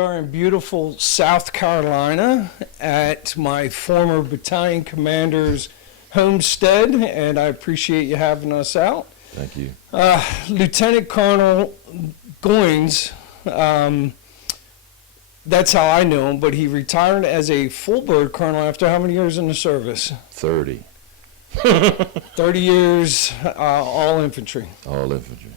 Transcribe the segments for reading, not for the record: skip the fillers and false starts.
are in beautiful South Carolina at my former battalion commander's homestead, and I appreciate you having us out. Thank you. Lieutenant Colonel Goins, that's how I know him, but he retired as a full bird colonel after how many years in the service? 30. 30 years, all infantry. All infantry.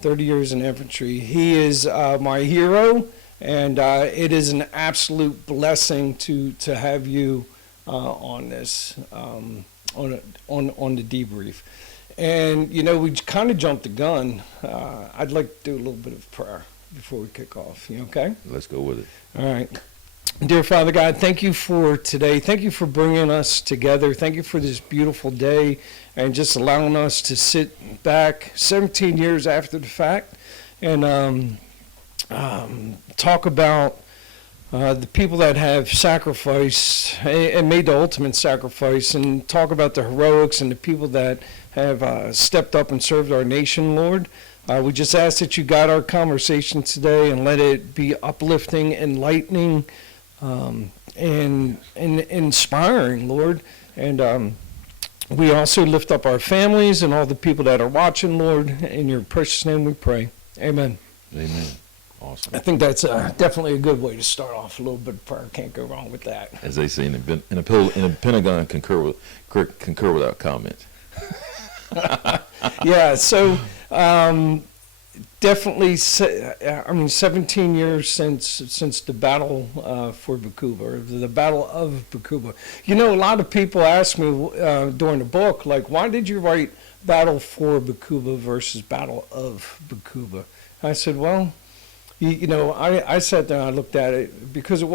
30 years in infantry. He is my hero, and it is an absolute blessing to have you on this, on the debrief. And, you know, we kind of jumped the gun. I'd like to do a little bit of prayer before we kick off. You okay? Let's go with it. All right. Dear Father God, thank you for today. Thank you for bringing us together. Thank you for this beautiful day and just allowing us to sit back 17 years after the fact and talk about the people that have sacrificed and made the ultimate sacrifice, and talk about the heroics and the people that have stepped up and served our nation, Lord. We just ask that you guide our conversation today and let it be uplifting, enlightening, and inspiring, Lord. And we also lift up our families and all the people that are watching, Lord. In your precious name we pray. Amen. Amen. Awesome. I think that's definitely a good way to start off. A little bit of prayer, can't go wrong with that. As they say in the Pentagon, concur without comment. Yeah, so definitely, 17 years since the battle for Baqubah, or the Battle of Baqubah. You know, a lot of people ask me during the book, like, why did you write Battle for Baqubah versus Battle of Baqubah? I said, well, you know, I sat there and I looked at it because it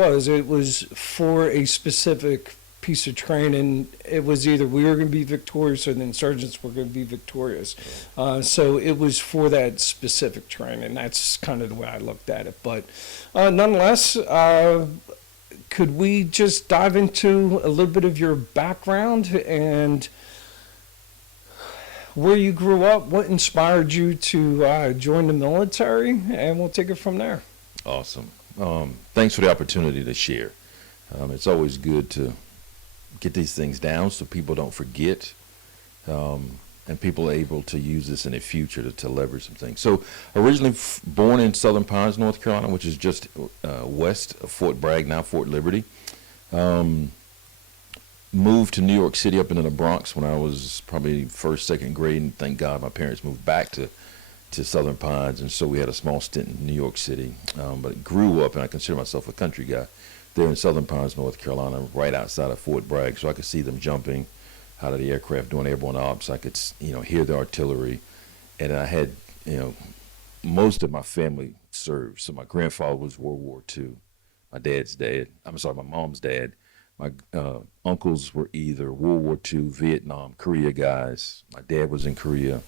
was for a specific piece of training. It was either we were going to be victorious or the insurgents were going to be victorious. So it was for that specific training. That's kind of the way I looked at it. But nonetheless, could we just dive into a little bit of your background and where you grew up, what inspired you to join the military, and we'll take it from there. Awesome. Thanks for the opportunity to share. It's always good to get these things down so people don't forget, and people are able to use this in the future to leverage some things. So originally born in Southern Pines, North Carolina, which is just west of Fort Bragg, now Fort Liberty. Moved to New York City up into the Bronx when I was probably first, second grade, and thank God my parents moved back to Southern Pines, and so we had a small stint in New York City. But grew up, and I consider myself a country guy, there in Southern Pines, North Carolina, right outside of Fort Bragg, so I could see them jumping out of the aircraft doing airborne ops. I could, hear the artillery, and I had, most of my family served. So my grandfather was World War II. My mom's dad. My uncles were either World War II, Vietnam, Korea guys. My dad was in Korea.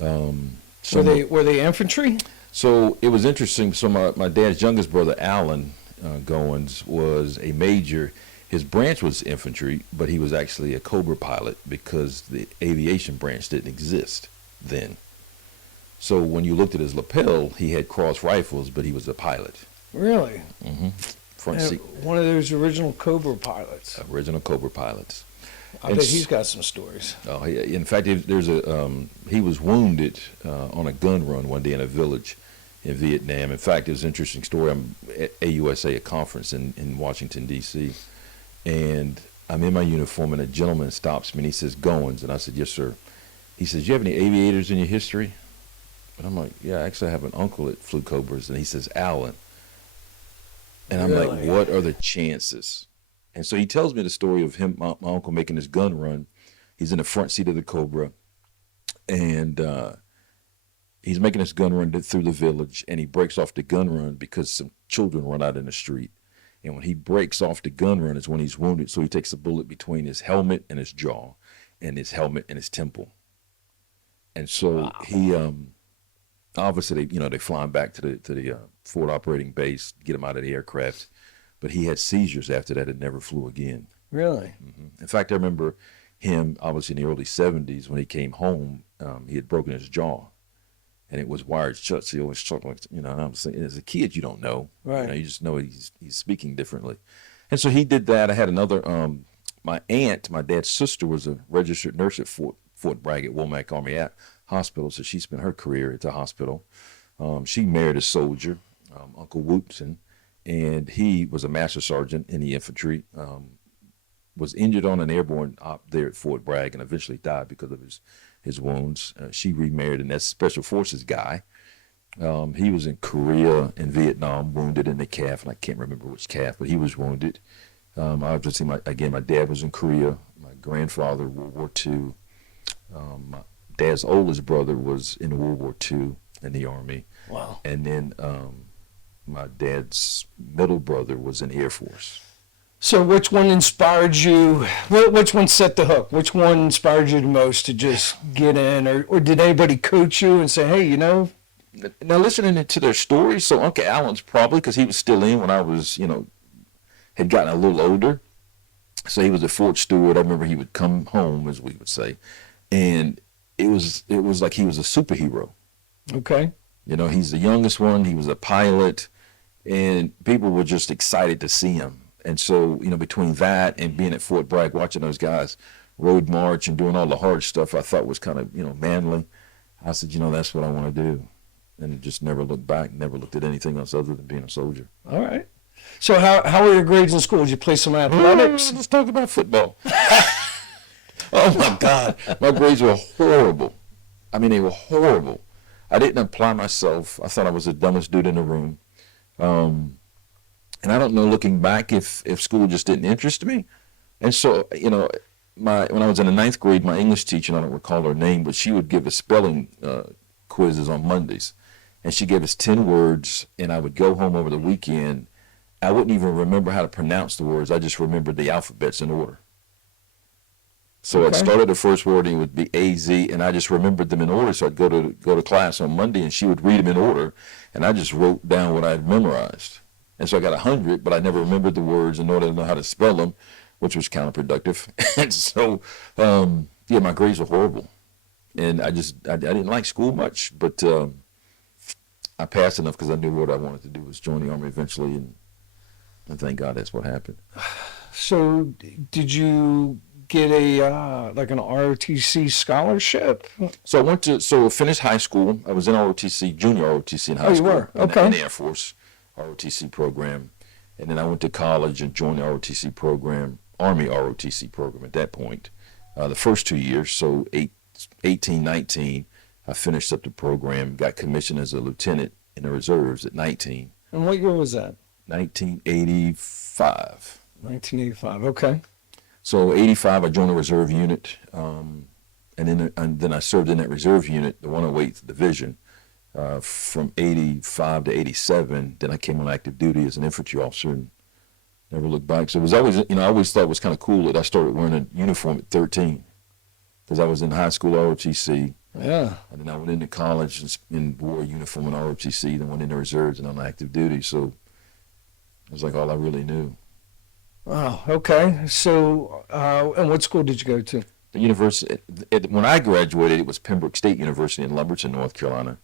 Were they infantry? So it was interesting. So my dad's youngest brother, Alan Goins, was a major. His branch was infantry, but he was actually a Cobra pilot because the aviation branch didn't exist then. So when you looked at his lapel, he had cross rifles, but he was a pilot. Really? Mm-hmm. Front seat. One of those original Cobra pilots. Original Cobra pilots. I bet he's got some stories. Oh, in fact, he was wounded on a gun run one day in a village in Vietnam. In fact, it was an interesting story. I'm at AUSA, a conference in Washington, D.C., and I'm in my uniform, and a gentleman stops me, and he says, "Goins," and I said, "Yes, sir." He says, "Do you have any aviators in your history?" And I'm like, "Yeah, actually I have an uncle that flew Cobras," and he says, "Alan." And I'm Really? like, what are the chances? And so he tells me the story of him, my uncle making his gun run. He's in the front seat of the Cobra, and he's making his gun run through the village, and he breaks off the gun run because some children run out in the street. And when he breaks off the gun run is when he's wounded. So he takes a bullet between his helmet and his jaw, and his helmet and his temple. And so wow. He, obviously, they fly him back to the forward operating base, get him out of the aircraft. But he had seizures after that and never flew again. Really? Mm-hmm. In fact, I remember him, obviously in the early 70s, when he came home, he had broken his jaw. and it was wired shut. So you always talk like, and I was thinking, as a kid, you don't know. Right. You just know he's speaking differently. And so he did that. I had another, my aunt, my dad's sister, was a registered nurse at Fort Bragg at Womack Army Hospital. So she spent her career at the hospital. She married a soldier, Uncle Wootson, and he was a master sergeant in the infantry. Was injured on an airborne op there at Fort Bragg and eventually died because of his wounds. She remarried, and that's a special forces guy. He was in Korea and Vietnam, wounded in the calf, and I can't remember which calf, but he was wounded. Obviously, my dad was in Korea. My grandfather, World War II. My dad's oldest brother was in World War II in the Army. Wow. And then my dad's middle brother was in the Air Force. So which one inspired you? Which one set the hook? Which one inspired you the most to just get in? Or did anybody coach you and say, hey, Now, listening to their stories, so Uncle Alan's probably, because he was still in when I was, had gotten a little older. So he was at Fort Stewart. I remember he would come home, as we would say, and it was like he was a superhero. Okay. He's the youngest one. He was a pilot, and people were just excited to see him. And so, between that and being at Fort Bragg, watching those guys road march and doing all the hard stuff, I thought was kind of, manly. I said, that's what I want to do. And just never looked back, never looked at anything else other than being a soldier. All right. So how were your grades in school? Did you play some athletics? Let's talk about football. Oh, my God. My grades were horrible. I mean, they were horrible. I didn't apply myself. I thought I was the dumbest dude in the room. And I don't know, looking back, if school just didn't interest me. And so, when I was in the 9th grade, my English teacher, I don't recall her name, but she would give us spelling quizzes on Mondays. And she gave us 10 words, and I would go home over the weekend. I wouldn't even remember how to pronounce the words. I just remembered the alphabets in order. So Okay. I'd start at the first word, and it would be A-Z, and I just remembered them in order. So I'd go to class on Monday, and she would read them in order, and I just wrote down what I had memorized. And so I got 100, but I never remembered the words in order to know how to spell them, which was counterproductive. And so, my grades were horrible. And I didn't like school much, but I passed enough because I knew what I wanted to do was join the Army eventually, and thank God that's what happened. So did you get like an ROTC scholarship? So I finished high school. I was in ROTC, junior ROTC in high school. Oh, you were? Okay. In the Air Force ROTC program. And then I went to college and joined the ROTC program, Army ROTC program at that point. The first 2 years, so 18, 19, I finished up the program, got commissioned as a lieutenant in the reserves at 19. And what year was that? 1985. 1985, okay. So 85, I joined the reserve unit, and then I served in that reserve unit, the 108th Division, from 85 to 87. Then I came on active duty as an infantry officer and never looked back. So it was always, I always thought it was kind of cool that I started wearing a uniform at 13 because I was in high school ROTC. Yeah. And then I went into college and wore a uniform in ROTC, then went into reserves and on active duty. So it was like all I really knew. Wow, okay. So, and what school did you go to? The university, when I graduated, it was Pembroke State University in Lumberton, North Carolina.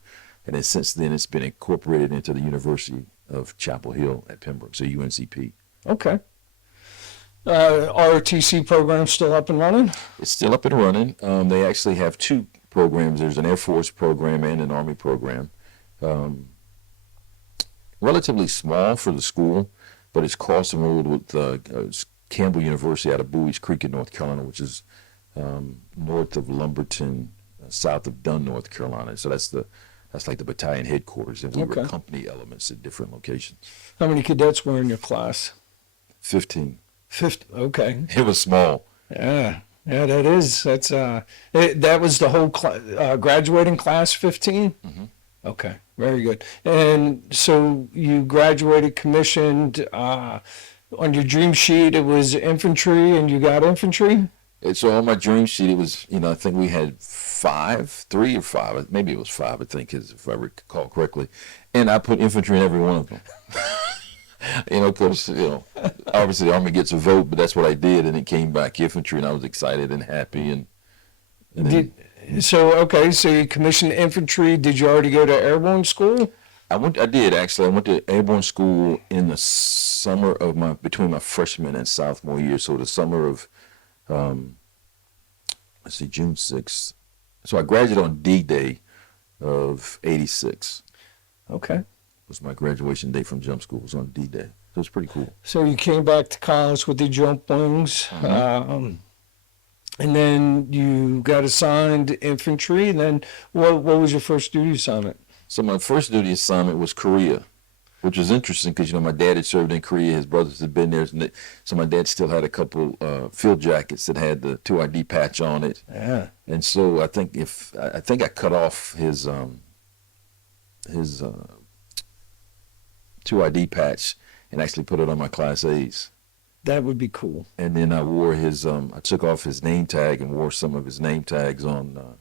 And then since then, it's been incorporated into the University of Chapel Hill at Pembroke, so UNCP. Okay. ROTC program still up and running? It's still up and running. They actually have two programs. There's an Air Force program and an Army program. Relatively small for the school, but it's crossing road with Campbell University out of Bowie's Creek in North Carolina, which is north of Lumberton, south of Dunn, North Carolina. So that's like the battalion headquarters, and we were company elements at different locations. How many cadets were in your class? 15. 50. Okay. It was small. Yeah, that is. That was the whole graduating class, 15? Mm-hmm. Okay, very good. And so you graduated, commissioned. On your dream sheet, it was infantry, and you got infantry? And so on my dream sheet, it was, I think we had 3 or 5, maybe it was 5, I think, if I recall correctly. And I put infantry in every one of them. Because, obviously the Army gets a vote, but that's what I did, and it came back infantry, and I was excited and happy. And So, okay, so you commissioned infantry. Did you already go to airborne school? I did actually. I went to airborne school in the summer of between my freshman and sophomore year. So the summer of, let's see, June 6th. So I graduated on D-Day of 86. Okay. Was my graduation day from jump school. It was on D-Day. So it's pretty cool. So you came back to college with the jump wings, and then you got assigned infantry. And then what was your first duty assignment? So my first duty assignment was Korea, which was interesting because, my dad had served in Korea. His brothers had been there. So my dad still had a couple field jackets that had the 2ID patch on it. Yeah. And so I think I cut off his 2ID patch and actually put it on my Class A's. That would be cool. And then I wore I took off his name tag and wore some of his name tags on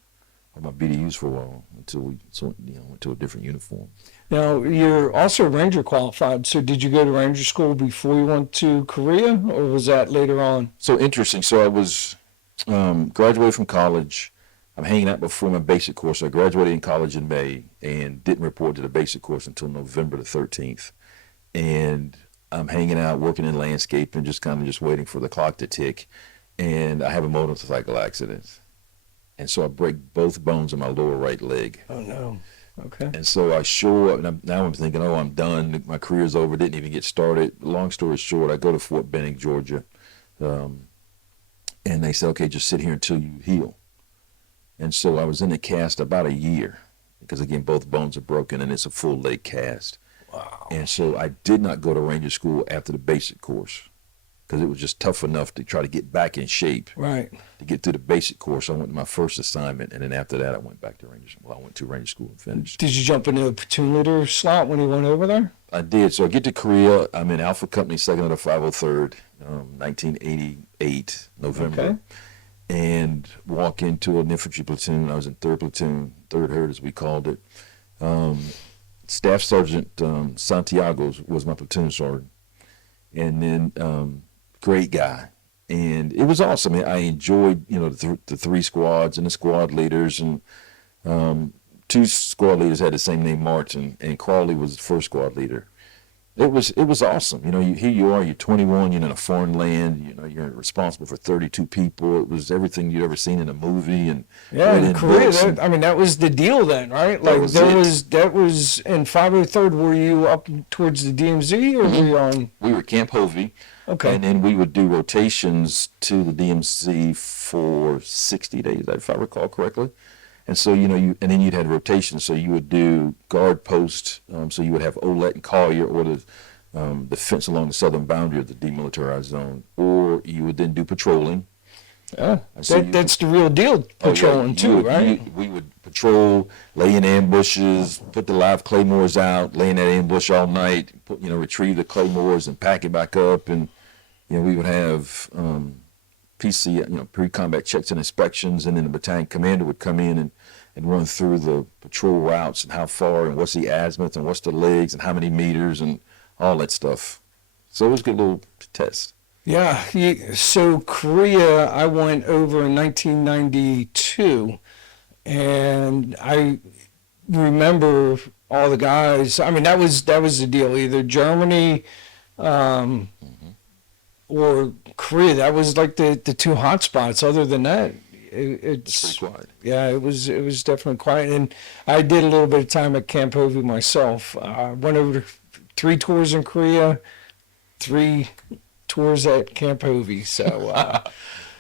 my BDUs for a while until we went to a different uniform. Now, you're also Ranger qualified. So did you go to Ranger school before you went to Korea, or was that later on? So interesting. So I was graduated from college. I'm hanging out before my basic course. I graduated in college in May and didn't report to the basic course until November the 13th. And I'm hanging out, working in landscaping, just waiting for the clock to tick. And I have a motorcycle accident. And so I break both bones in my lower right leg. Oh, no. Okay. And so I show up, and now I'm thinking, oh, I'm done. My career's over. Didn't even get started. Long story short, I go to Fort Benning, Georgia. And they said, okay, just sit here until you heal. And so I was in the cast about a year because, again, both bones are broken, and it's a full leg cast. Wow. And so I did not go to Ranger school after the basic course because it was just tough enough to try to get back in shape. Right. To get through the basic course. I went to my first assignment, and then after that, I went back to Ranger school. I went to Ranger school and finished. Did you jump into a platoon leader slot when you went over there? I did. So I get to Korea. I'm in Alpha Company, 2nd of the 503rd, 1988, November. Okay. And walk into an infantry platoon. I was in 3rd platoon, 3rd Herd as we called it. Staff Sergeant Santiago was my platoon sergeant. And then great guy. And it was awesome. I enjoyed, the 3 squads and the squad leaders. And 2 squad leaders had the same name, Martin, and Crawley was the first squad leader. It was awesome. Here you are, you're 21, you're in a foreign land, you're responsible for 32 people. It was everything you'd ever seen in a movie. And yeah, in Korea, that was the deal then, right? Like that was in 503rd. Were you up towards the DMZ, or were you on? We were Camp Hovey. Okay. And then we would do rotations to the DMZ for 60 days, if I recall correctly. And so, and then you'd had rotations. So you would do guard post. So you would have Olet and Collier, or the fence along the southern boundary of the demilitarized zone. Or you would then do patrolling. Yeah, that's the real deal, patrolling right? We would patrol, lay in ambushes, put the live claymores out, lay in that ambush all night, retrieve the claymores and pack it back up. And, we would have PC, pre-combat checks and inspections, and then the battalion commander would come in and run through the patrol routes and how far and what's the azimuth and what's the legs and how many meters and all that stuff. So it was a good little test. Yeah. So Korea, I went over in 1992, and I remember all the guys. I mean, that was the deal. Either Germany, or Korea. That was like the 2 hot spots. Other than that, it's pretty quiet. Yeah, it was definitely quiet. And I did a little bit of time at Camp Hovey myself. I went over to 3 tours in Korea, 3 tours at Camp Hovey. So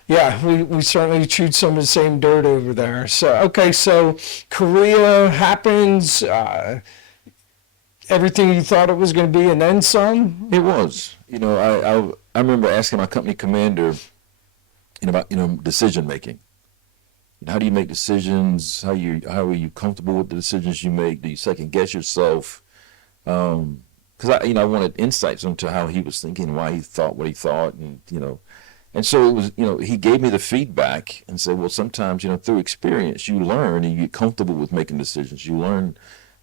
yeah, we certainly chewed some of the same dirt over there. So okay, so Korea happens. Everything you thought it was going to be, and then some. It was. I remember asking my company commander about decision making. How do you make decisions? How are you comfortable with the decisions you make? Do you second guess yourself? Because I wanted insights into how he was thinking, why he thought what he thought, and so it was. He gave me the feedback and said, well, sometimes through experience you learn and you get comfortable with making decisions. You learn,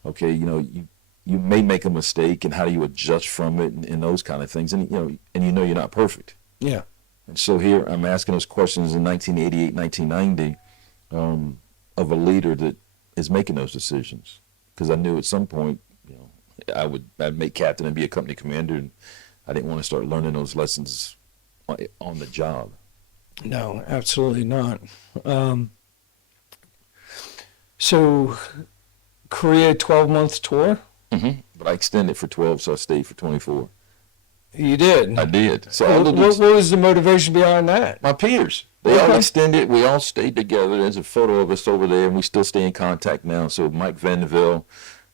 okay, you may make a mistake, and how do you adjust from it, and those kind of things, and you're not perfect. Yeah. And so here I'm asking those questions in 1988, 1990. of a leader that is making those decisions. Because I knew at some point, I'd make captain and be a company commander, and I didn't want to start learning those lessons on the job. No, absolutely not. So, Korea 12-month tour? Mm-hmm. But I extended for 12, so I stayed for 24. You did? I did. So what was the motivation behind that? my peers, they all extended. We all stayed together. There's a photo of us over there, and we still stay in contact now. So Mike Vanderville,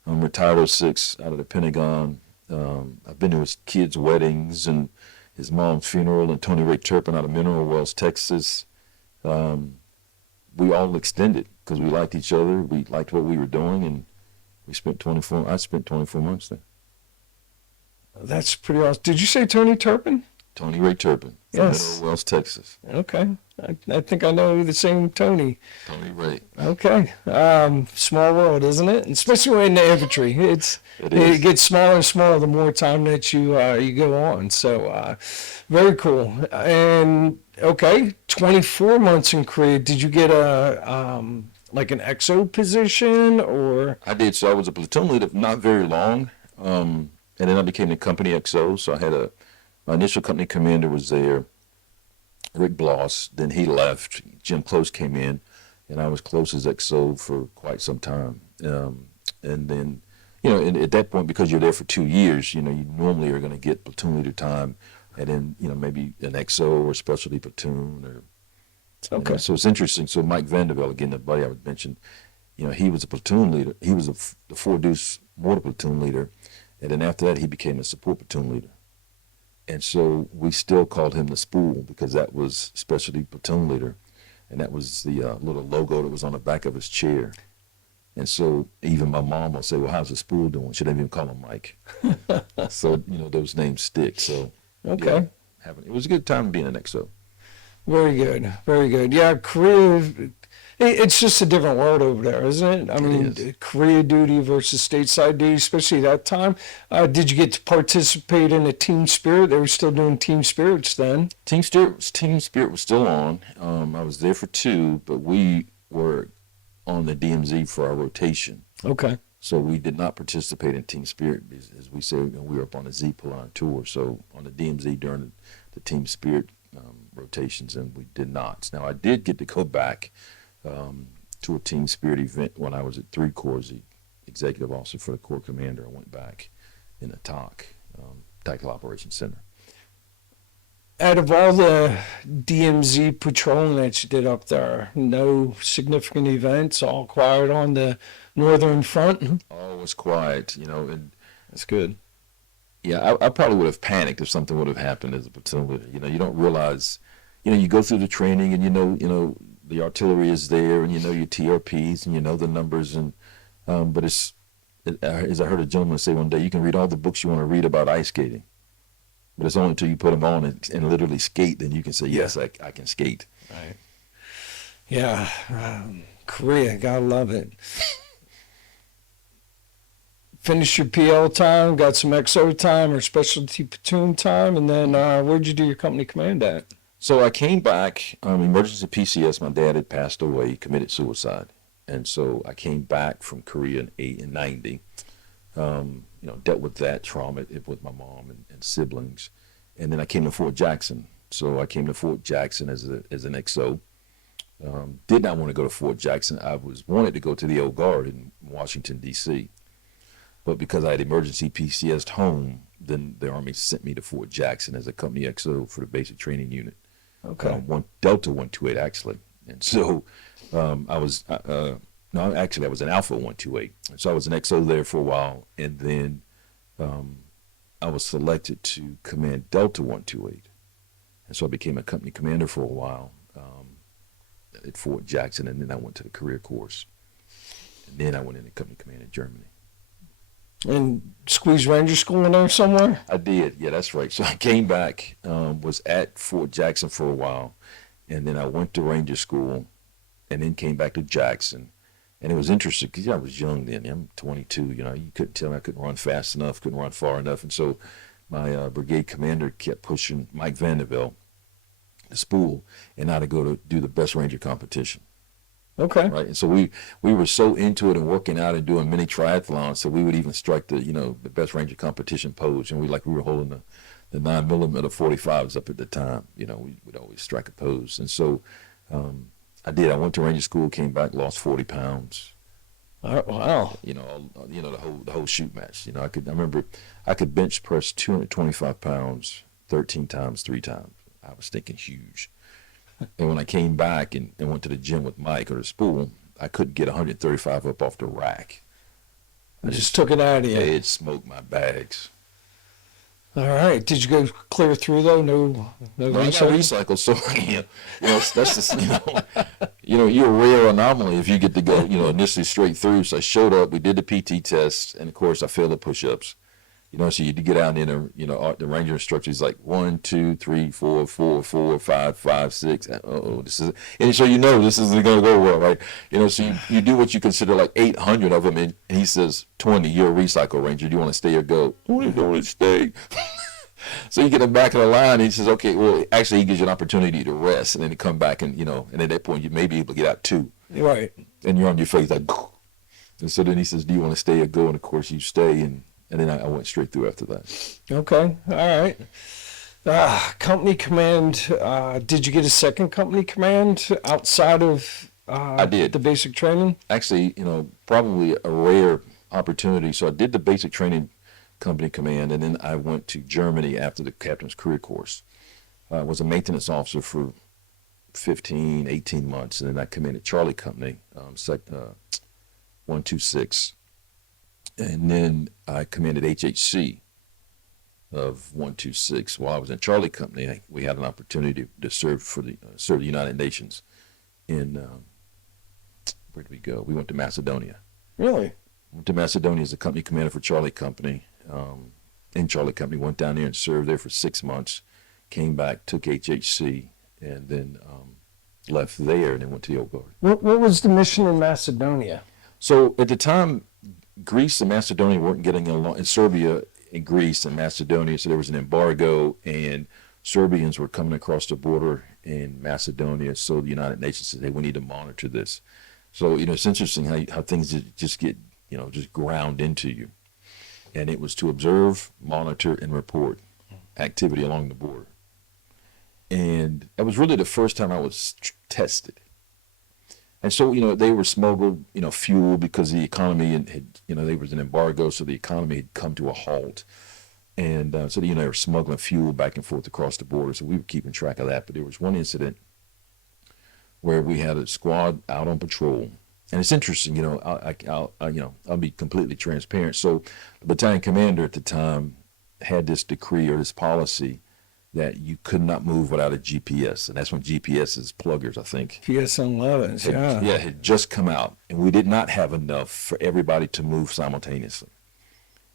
retired 06 out of the Pentagon. I've been to his kids' weddings and his mom's funeral, and Tony Ray Turpin out of Mineral Wells, Texas. We all extended because we liked each other. We liked what we were doing, and I spent 24 months there. That's pretty awesome. Did you say Tony Turpin? Tony Ray Turpin from Yes. Mineral Wells, Texas. Okay. I think I know the same Tony. Tony Ray. Okay. Small world, isn't it? Especially in the infantry. It gets smaller and smaller the more time that you go on. So very cool. And okay, 24 months in Korea. Did you get like an XO position or? I did. So I was a platoon leader, not very long. And then I became the company XO. So I had my initial company commander was there, Rick Bloss. Then he left. Jim Close came in, and I was close as XO for quite some time. And then, and at that point, because you're there for 2 years, you normally are going to get platoon leader time, and then, maybe an XO or specialty platoon or. Okay. So it's interesting. So Mike Vandervelde, again, the buddy I would mention, he was a platoon leader. He was the 4 Deuce mortar platoon leader. And then after that, he became a support platoon leader. And so we still called him the Spool because that was specialty platoon leader. And that was the little logo that was on the back of his chair. And so even my mom will say, well, how's the Spool doing? Should I even call him Mike? So, those names stick. So, okay. Yeah, it was a good time being an XO. Very good. Very good. Yeah, Korea, it's just a different world over there, isn't it? I mean, Korea duty versus stateside duty, especially that time. Did you get to participate in a team spirit? They were still doing team spirits then. Team spirit was still on. I was there for 2, but we were on the DMZ for our rotation. Okay. So we did not participate in team spirit. As we say, we were up on the Z-Plan tour. So on the DMZ during the team spirit rotations, and we did not. Now, I did get to go back to a team spirit event when I was at 3 Corps, the executive officer for the Corps commander. I went back in the TOC, Tactical Operations Center. Out of all the DMZ patrolling that you did up there, no significant events, all quiet on the northern front? All was quiet, and that's good. Yeah, I probably would have panicked if something would have happened as a platoon leader. You don't realize, you go through the training and the artillery is there and your TRPs and the numbers but as I heard a gentleman say one day, you can read all the books you want to read about ice skating, but it's only until you put them on and literally skate, then you can say, yes, I can skate. Right. Yeah, Korea, gotta love it. Finished your PL time, got some XO time or specialty platoon time, and then where'd you do your company command at? So I came back, emergency PCS. My dad had passed away, committed suicide. And so I came back from Korea in 90, dealt with that trauma with my mom and siblings. And then I came to Fort Jackson. So I came to Fort Jackson as an XO. Did not want to go to Fort Jackson. I wanted to go to the Old Guard in Washington, D.C., but because I had emergency PCS'd home, then the Army sent me to Fort Jackson as a company XO for the basic training unit. Okay. Delta 128, actually. And so I was an Alpha 128. So I was an XO there for a while, and then I was selected to command Delta 128. And so I became a company commander for a while at Fort Jackson, and then I went to the career course. And then I went into company command in Germany. And squeeze Ranger School in there somewhere? I did. Yeah, that's right. So I came back, was at Fort Jackson for a while, and then I went to Ranger School, and then came back to Jackson. And it was interesting because I was young then. I'm 22. You couldn't tell me I couldn't run fast enough, couldn't run far enough. And so my brigade commander kept pushing Mike Vandervelde, the Spool, and I to go to do the best Ranger competition. Okay. right? And so we were so into it and working out and doing mini triathlons, so we would even strike the best Ranger competition pose, and we were holding the 9mm 45s up at the time. We would always strike a pose, and so I did. I went to Ranger school, came back, lost 40 pounds. Wow. The whole shoot match. I remember I could bench press 225 pounds 13 times, 3 times. I was thinking huge. And when I came back and went to the gym with Mike or the spool, I couldn't get 135 up off the rack. I just took it out of you. It smoked my bags. All right. Did you go clear through though? No I got recycle? recycled, so that's just you're a rare anomaly if you get to go initially straight through. So I showed up, we did the PT test, and of course I failed the push-ups. So you get out in there, the Ranger instructor is like 1, 2, 3, 4, 4, 4, 5, 5, 6. This is, and so this isn't going to go well, right? So you do what you consider like 800 of them, and he says 20. You're a recycle Ranger. Do you want to stay or go? I don't want to stay. So you get in the back of the line, and he says, okay, well, actually, he gives you an opportunity to rest, and then to come back, and at that point, you may be able to get out 2. Right. And you're on your face like, and so then he says, do you want to stay or go? And of course, you stay, and then I went straight through after that. Okay. All right. Company command. Did you get a second company command outside of I did. the basic training? Actually, probably a rare opportunity. So I did the basic training company command, and then I went to Germany after the captain's career course. I was a maintenance officer for 15, 18 months, and then I commanded Charlie Company, 126. And then I commanded HHC of 126. While I was in Charlie Company, we had an opportunity to serve serve the United Nations in, where did we go? We went to Macedonia. Really? Went to Macedonia as a company commander for Charlie Company. In Charlie Company, went down there and served there for 6 months, came back, took HHC, and then left there and then went to the Old Guard. What was the mission in Macedonia? So at the time, Greece and Macedonia weren't getting along, in Serbia and Greece and Macedonia, so there was an embargo, and Serbians were coming across the border in Macedonia, so the United Nations said, hey, we need to monitor this. So, it's interesting how things just get, just ground into you. And it was to observe, monitor, and report activity along the border. And that was really the first time I was tested. And so, they were smuggled, fuel because the economy had, there was an embargo, so the economy had come to a halt. And so, they were smuggling fuel back and forth across the border. So we were keeping track of that. But there was one incident where we had a squad out on patrol. And it's interesting, I'll be completely transparent. So the battalion commander at the time had this decree or this policy that you could not move without a GPS. And that's when GPS's pluggers, I think. PSN 11s, yeah. Yeah, had just come out. And we did not have enough for everybody to move simultaneously.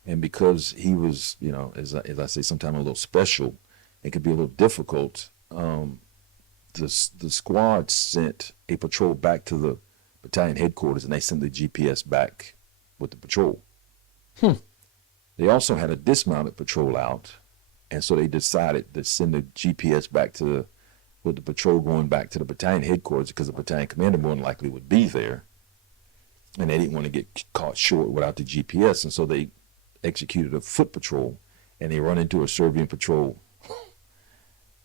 And because he was, as I say, sometimes a little special, it could be a little difficult. The squad sent a patrol back to the battalion headquarters, and they sent the GPS back with the patrol. They also had a dismounted patrol out, and so they decided to send the GPS back with the patrol going back to the battalion headquarters because the battalion commander more than likely would be there, and they didn't want to get caught short without the GPS, and so they executed a foot patrol, and they run into a Serbian patrol.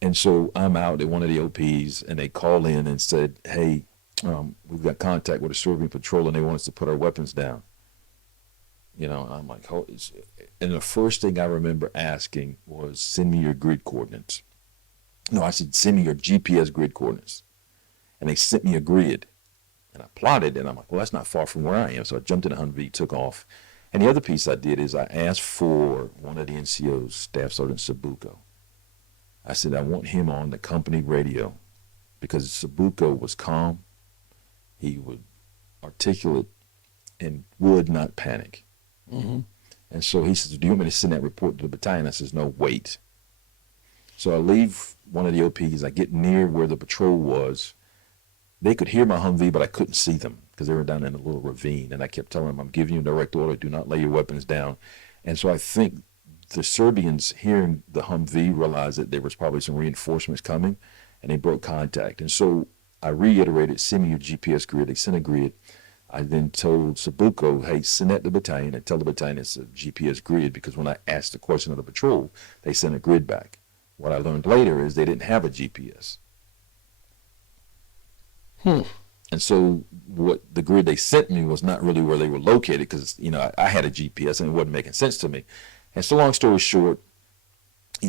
And so I'm out at one of the OPs, and they call in and said, hey, we've got contact with a Serbian patrol, and they want us to put our weapons down. I'm like, oh, and the first thing I remember asking was, send me your grid coordinates. No, I said, send me your GPS grid coordinates. And they sent me a grid. And I plotted, and I'm like, well, that's not far from where I am. So I jumped in a Humvee, took off. And the other piece I did is I asked for one of the NCOs, Staff Sergeant Sabuco. I said, I want him on the company radio because Sabuco was calm. He was articulate and would not panic. Mm-hmm. And so he says, do you want me to send that report to the battalion? I says, no, wait. So I leave one of the OPs. I get near where the patrol was. They could hear my Humvee, but I couldn't see them because they were down in a little ravine. And I kept telling them, I'm giving you a direct order. Do not lay your weapons down. And so I think the Serbians hearing the Humvee realized that there was probably some reinforcements coming, and they broke contact. And so I reiterated, send me your GPS grid. They sent a grid. I then told Sabuco, hey, send that to the battalion and tell the battalion it's a GPS grid, because when I asked the question of the patrol, they sent a grid back. What I learned later is they didn't have a GPS. And so what the grid they sent me was not really where they were located, because, I had a GPS and it wasn't making sense to me. And so long story short,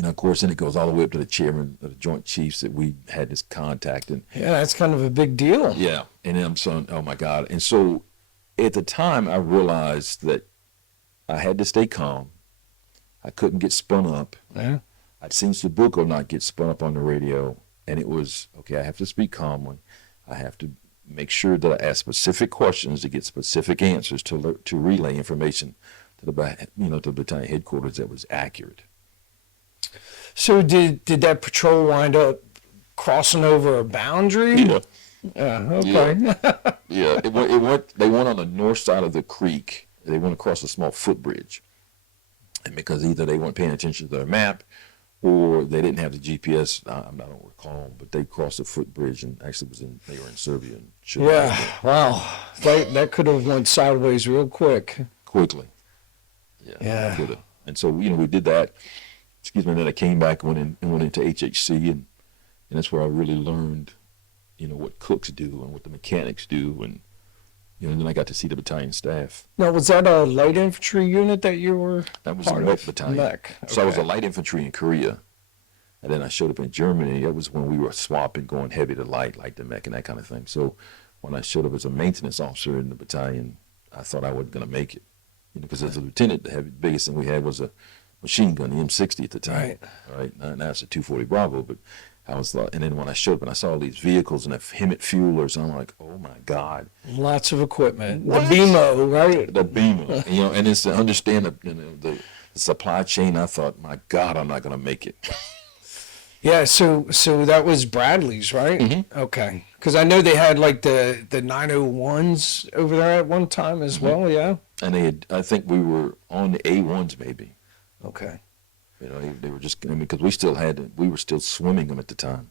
of course, then it goes all the way up to the chairman of the Joint Chiefs that we had this contact. And Yeah, that's kind of a big deal. yeah, and then I'm saying, oh my God. And so at the time I realized that I had to stay calm. I couldn't get spun up. Yeah. I'd seen Sabuco not get spun up on the radio, and it was, okay, I have to speak calmly. I have to make sure that I ask specific questions to get specific answers to relay information to the battalion headquarters that was accurate. So did that patrol wind up crossing over a boundary? Yeah. Okay. Yeah. They went on the north side of the creek. They went across a small footbridge. And because either they weren't paying attention to their map or they didn't have the GPS, I don't recall, but they crossed the footbridge and actually they were in Serbia. And Yeah. Wow. That could have went sideways real quick. Quickly. Yeah. Could have. And so, we did that. And then I came back and went into HHC, and that's where I really learned, what cooks do and what the mechanics do, and and then I got to see the battalion staff. Now, was that a light infantry unit that you were That was part a of? mech battalion. Mech. So I was a Okay. light infantry in Korea, and then I showed up in Germany. That was when we were swapping, going heavy to light to mech and that kind of thing. So when I showed up as a maintenance officer in the battalion, I thought I wasn't going to make it, because as a lieutenant, the biggest thing we had was a machine gun, the M60 at the time. Right. Now it's a 240 Bravo, but I was like, and then when I showed up and I saw all these vehicles and the Hemet fuelers, I'm like, oh my God. Lots of equipment. What? The BMO, right? The BEMA, and it's to understand the supply chain. I thought, my God, I'm not going to make it. Yeah, so that was Bradley's, right? Mm-hmm. Okay. Because I know they had like the 901s over there at one time as well, yeah? And I think we were on the A1s maybe. Okay. They were just, because we were still swimming them at the time.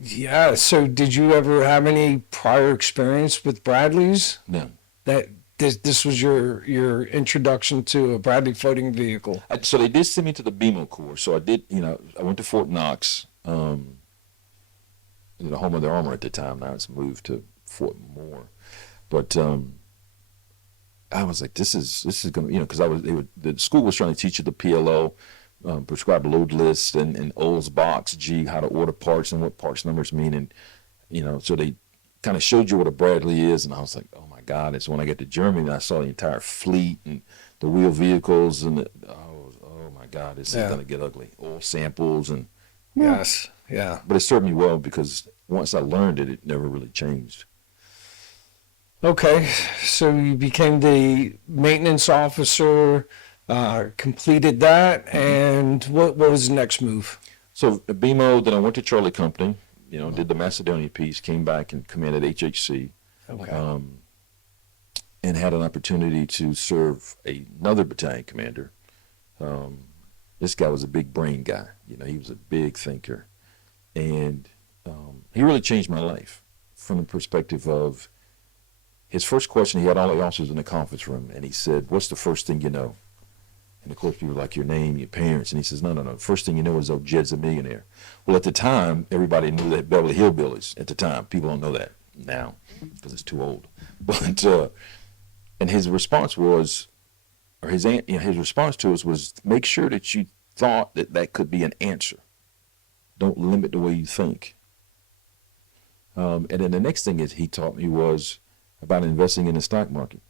Yeah, so did you ever have any prior experience with Bradley's? No. That this was your introduction to a Bradley fighting vehicle? So they did send me to the BMO Corps. So I did, I went to Fort Knox, the home of the armor at the time. Now it's moved to Fort Moore. But I was like, this is going to, because the school was trying to teach you the PLO, prescribed load list and Ol's box, how to order parts and what parts numbers mean. And, so they kind of showed you what a Bradley is. And I was like, oh my God. And so when I got to Germany, I saw the entire fleet and the wheel vehicles and oh my God, this is going to get ugly. Oil samples and. Yes, yeah. But it served me well, because once I learned it never really changed. Okay, so you became the maintenance officer, completed that, and what was the next move? So at BMO, then I went to Charlie Company, did the Macedonia piece, came back and commanded HHC, Okay. and had an opportunity to serve another battalion commander. This guy was a big brain guy. He was a big thinker, and he really changed my life from the perspective of his first question. He had all the officers in the conference room, and he said, what's the first thing you know? And of course, people were like, your name, your parents. And he says, no. The first thing you know is, Jed's a millionaire. Well, at the time, everybody knew that Beverly Hillbillies. At the time, people don't know that now because it's too old. But and his response was, or his response to us was, make sure that you thought that could be an answer. Don't limit the way you think. And then the next thing he taught me was about investing in the stock market.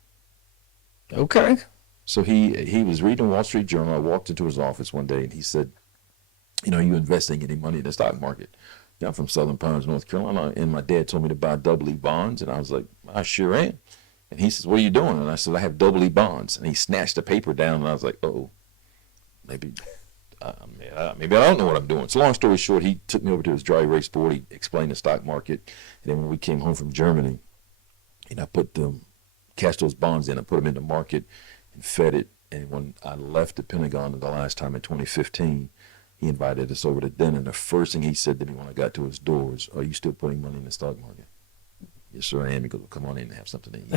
Okay. So he was reading Wall Street Journal. I walked into his office one day and he said, are you investing any money in the stock market? I'm from Southern Pines, North Carolina, and my dad told me to buy double E bonds, and I was like, I sure am. And he says, what are you doing? And I said, I have double E bonds. And he snatched the paper down, and I was like, maybe I don't know what I'm doing. So long story short, he took me over to his dry erase board. He explained the stock market. And then when we came home from Germany, I cashed those bonds in, I put them in the market and fed it. And when I left the Pentagon the last time in 2015, he invited us over to dinner. And the first thing he said to me when I got to his door was, are you still putting money in the stock market? Yes, sir, I am. He goes, well, come on in and have something to eat.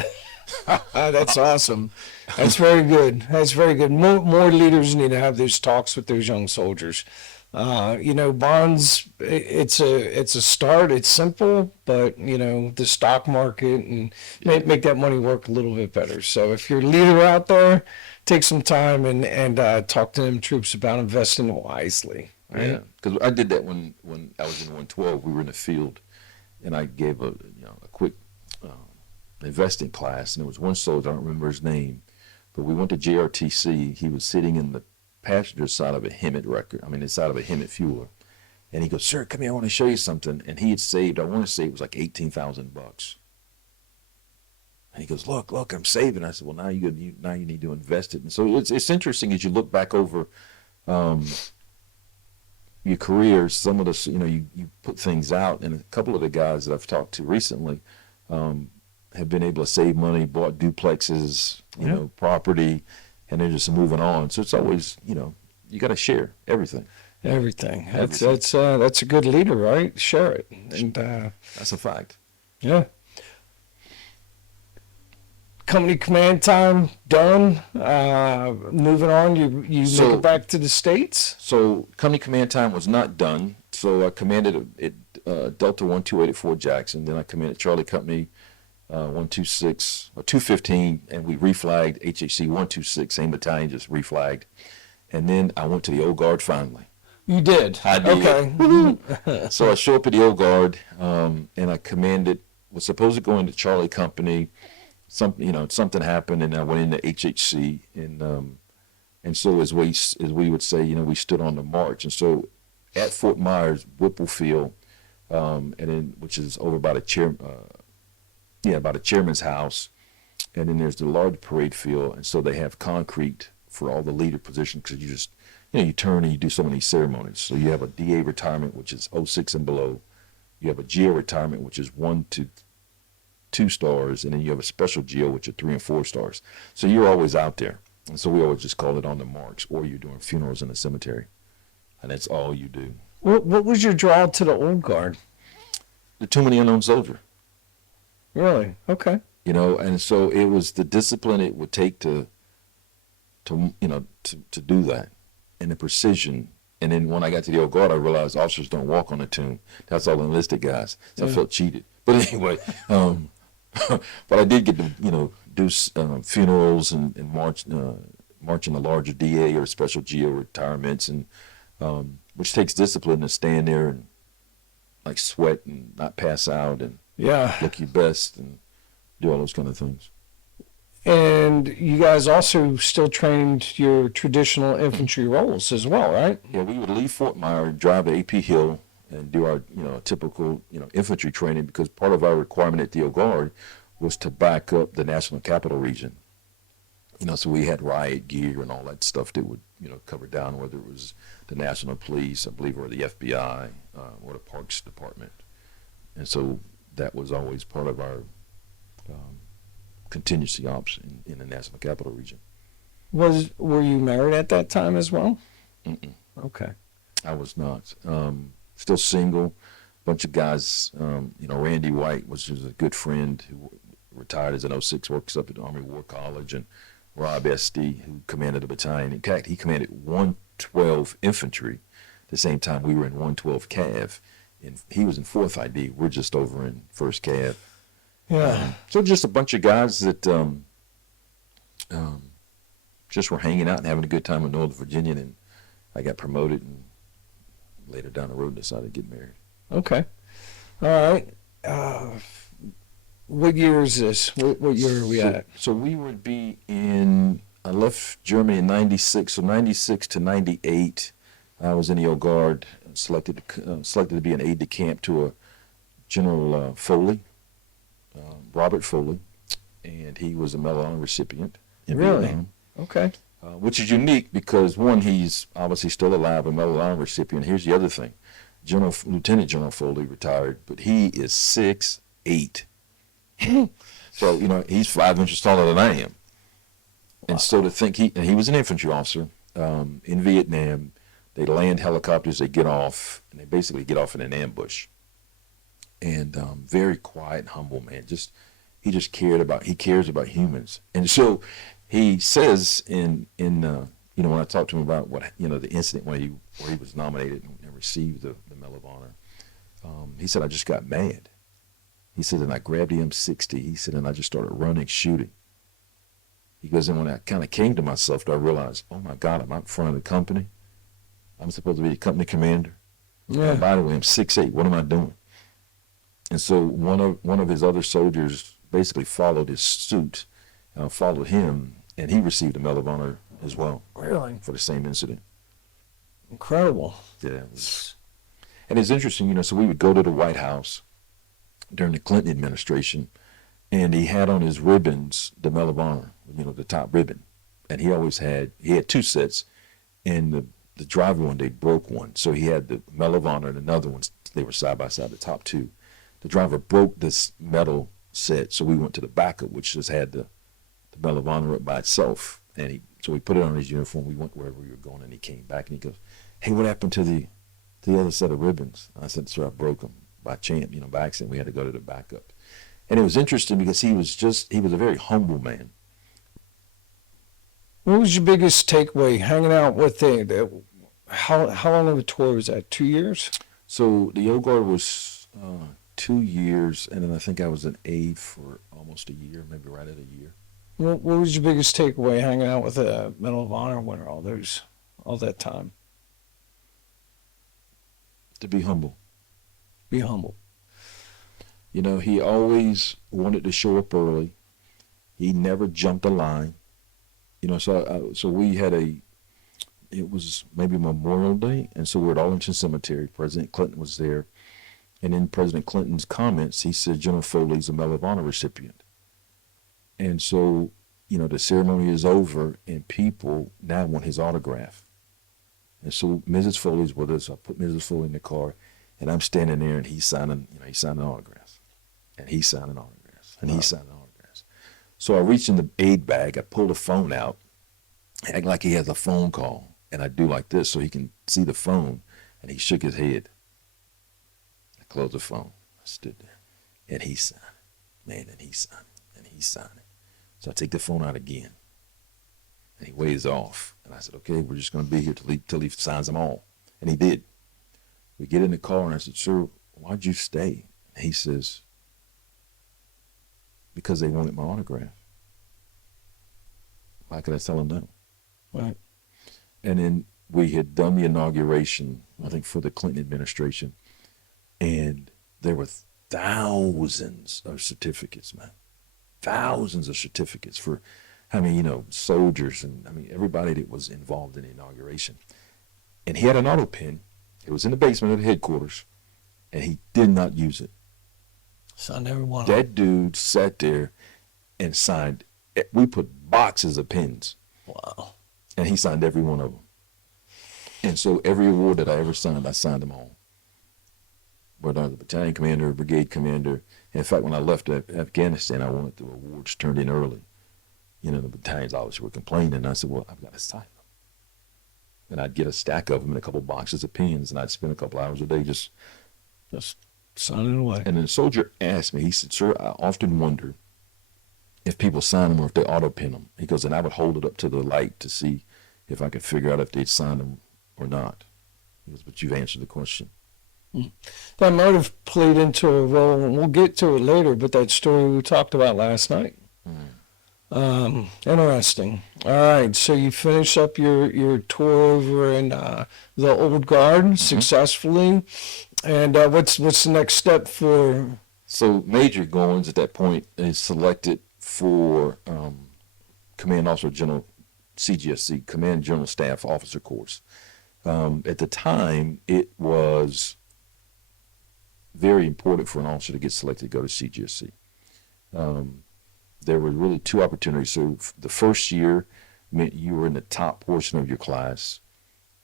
That's awesome. That's very good. That's very good. More leaders need to have those talks with those young soldiers. Bonds, it's a start. It's simple, but the stock market and make that money work a little bit better. So if you're a leader out there, take some time and talk to them troops about investing wisely. Right? Yeah, because I did that when I was in 112. We were in the field, and I gave a quick investing class, and there was one soldier, I don't remember his name, but we went to JRTC. He was sitting in the passenger side of a Hemet inside of a Hemet fueler. And he goes, sir, come here, I want to show you something. And he had saved, I want to say it was like $18,000. And he goes, look, I'm saving. I said, well, now you need to invest it. And so it's interesting as you look back over your career, some of the, you put things out, and a couple of the guys that I've talked to recently have been able to save money, bought duplexes, property, and they're just moving on. So it's always, you got to share everything. Everything. That's a good leader, right? Share it. And that's a fact. Yeah. Company command time done. Moving on, you make it back to the States. So company command time was not done. So I commanded at Delta 128 Jackson. Then I commanded Charlie Company 126 or 215, and we reflagged HHC 126, same battalion, just reflagged. And then I went to the Old Guard finally. You did? I did. Okay. So I show up at the Old Guard, and I was supposed to go into Charlie Company. Something happened, and I went into HHC, and so as we would say, we stood on the march. And so at Fort Myers, Whipple Field, and then which is over by the chairman's house, and then there's the large parade field, and so they have concrete for all the leader positions because you just you turn and you do so many ceremonies. So you have a DA retirement, which is 06 and below. You have a GO retirement, which is 1 to 2 stars, and then you have a special GO, which are 3 and 4 stars. So you're always out there, and so we always just call it on the march, or you're doing funerals in the cemetery, and that's all you do. What was your draw to the Old Guard? The too many unknown soldier. Really? Okay. And so it was the discipline it would take to do that, and the precision. And then when I got to the Old Guard, I realized officers don't walk on the tomb. That's all enlisted guys. So I felt cheated. But anyway, but I did get to do funerals and march in a larger DA or special GO retirements, and which takes discipline to stand there and like sweat and not pass out and look your best and do all those kind of things. And you guys also still trained your traditional infantry roles as well, right? Yeah, we would leave Fort Myers, drive to AP Hill, and do our typical infantry training, because part of our requirement at the Old Guard was to back up the National Capital Region. So we had riot gear and all that stuff that would cover down, whether it was the National Police, I believe, or the FBI, or the Parks Department. And so that was always part of our contingency ops in the National Capital Region. Were you married at that time as well? Mm-mm. Okay. I was not. Still single. Bunch of guys. Randy White was just a good friend who retired as an 06, works up at the Army War College, and Rob Esty, who commanded the battalion. In fact, he commanded 112 Infantry at the same time we were in 112 Cav. And he was in 4th ID. We're just over in 1st Cav. Yeah. So just a bunch of guys that just were hanging out and having a good time in Northern Virginia, and I got promoted, and later down the road decided to get married. Okay. All right. What year is this? What year are we at? So we would be I left Germany in 96, so 96 to 98, I was in the Old Guard, selected to be an aide-de-camp to a General Foley, Robert Foley, and he was a Medal of Honor recipient in Vietnam. Okay. Which is unique because, one, he's obviously still alive, a Medal of Honor recipient. Here's the other thing. Lieutenant General Foley retired, but he is 6'8". So, he's 5 inches taller than I am. Wow. And so to think he was an infantry officer in Vietnam. They land helicopters, they get off, and they basically get off in an ambush. and very quiet and humble man. He cares about humans. And so he says in when I talked to him about the incident where he was nominated and received the Medal of Honor, he said, I just got mad. He said, and I grabbed the M60. He said, and I just started running, shooting. He goes, and when I kind of came to myself, I realized, oh my God, I'm out in front of the company. I'm supposed to be the company commander. Yeah. And by the way, I'm 6'8". What am I doing? And so one of his other soldiers basically followed his suit, followed him, and he received a Medal of Honor as well. Really? For the same incident. Incredible. Yeah. And it's interesting, so we would go to the White House during the Clinton administration, and he had on his ribbons the Medal of Honor, the top ribbon. And he had two sets, and the driver one day broke one. So he had the Medal of Honor and another one. They were side by side, the top two. The driver broke this medal set, so we went to the backup, which just had the Medal of Honor up by itself. And so we put it on his uniform. We went wherever we were going, and he came back and he goes, hey, what happened to the other set of ribbons? I said, sir, I broke them by chance, by accident. We had to go to the backup. And it was interesting because he was a very humble man. What was your biggest takeaway hanging out with how long of a tour was that? 2 years? So the Old Guard was 2 years, and then I think I was an aide for almost a year, maybe right at a year. What was your biggest takeaway hanging out with a Medal of Honor winner all that time? To be humble. Be humble. He always wanted to show up early. He never jumped a line. So we had it was maybe Memorial Day, and so we're at Arlington Cemetery. President Clinton was there, and in President Clinton's comments, he said General Foley's a Medal of Honor recipient. And so, the ceremony is over, and people now want his autograph. And so Mrs. Foley's with us. I put Mrs. Foley in the car, and I'm standing there, and he's signing autographs, and he's signing autographs, and he's signing autographs. So I reached in the aid bag, I pulled a phone out, act like he has a phone call, and I do like this so he can see the phone, and he shook his head. I closed the phone. I stood there, and he signed it. Man, and he signed it, and he signed it. So I take the phone out again, and he waves off. And I said, okay, we're just going to be here till he signs them all. And he did. We get in the car, and I said, sir, why'd you stay? And he says, because they wanted my autograph. Why could I tell them no? Right. And then we had done the inauguration, I think, for the Clinton administration, and there were thousands of certificates, man. Thousands of certificates for, soldiers and, everybody that was involved in the inauguration. And he had an auto pen. It was in the basement of the headquarters, and he did not use it. Signed every one. That dude sat there and signed. We put boxes of pens. Wow. And he signed every one of them. And so every award that I ever signed, I signed them all. Whether I was a battalion commander, a brigade commander. In fact, when I left Afghanistan, I wanted the awards turned in early. The battalions obviously were complaining. And I said, well, I've got to sign them. And I'd get a stack of them in a couple boxes of pens, and I'd spend a couple hours a day just signing away. And then the soldier asked me, he said, sir, I often wonder if people sign them or if they auto pen them. He goes, and I would hold it up to the light to see if I could figure out if they'd sign them or not. He goes, but you've answered the question. That might have played into a role, and we'll get to it later, but that story we talked about last night. Interesting. All right, so you finish up your tour over in the Old Guard successfully, and what's the next step for? So Major Goins at that point is selected for Command Officer General CGSC, Command General Staff Officer course. At the time, it was very important for an officer to get selected to go to CGSC. There were really two opportunities. So the first year meant you were in the top portion of your class,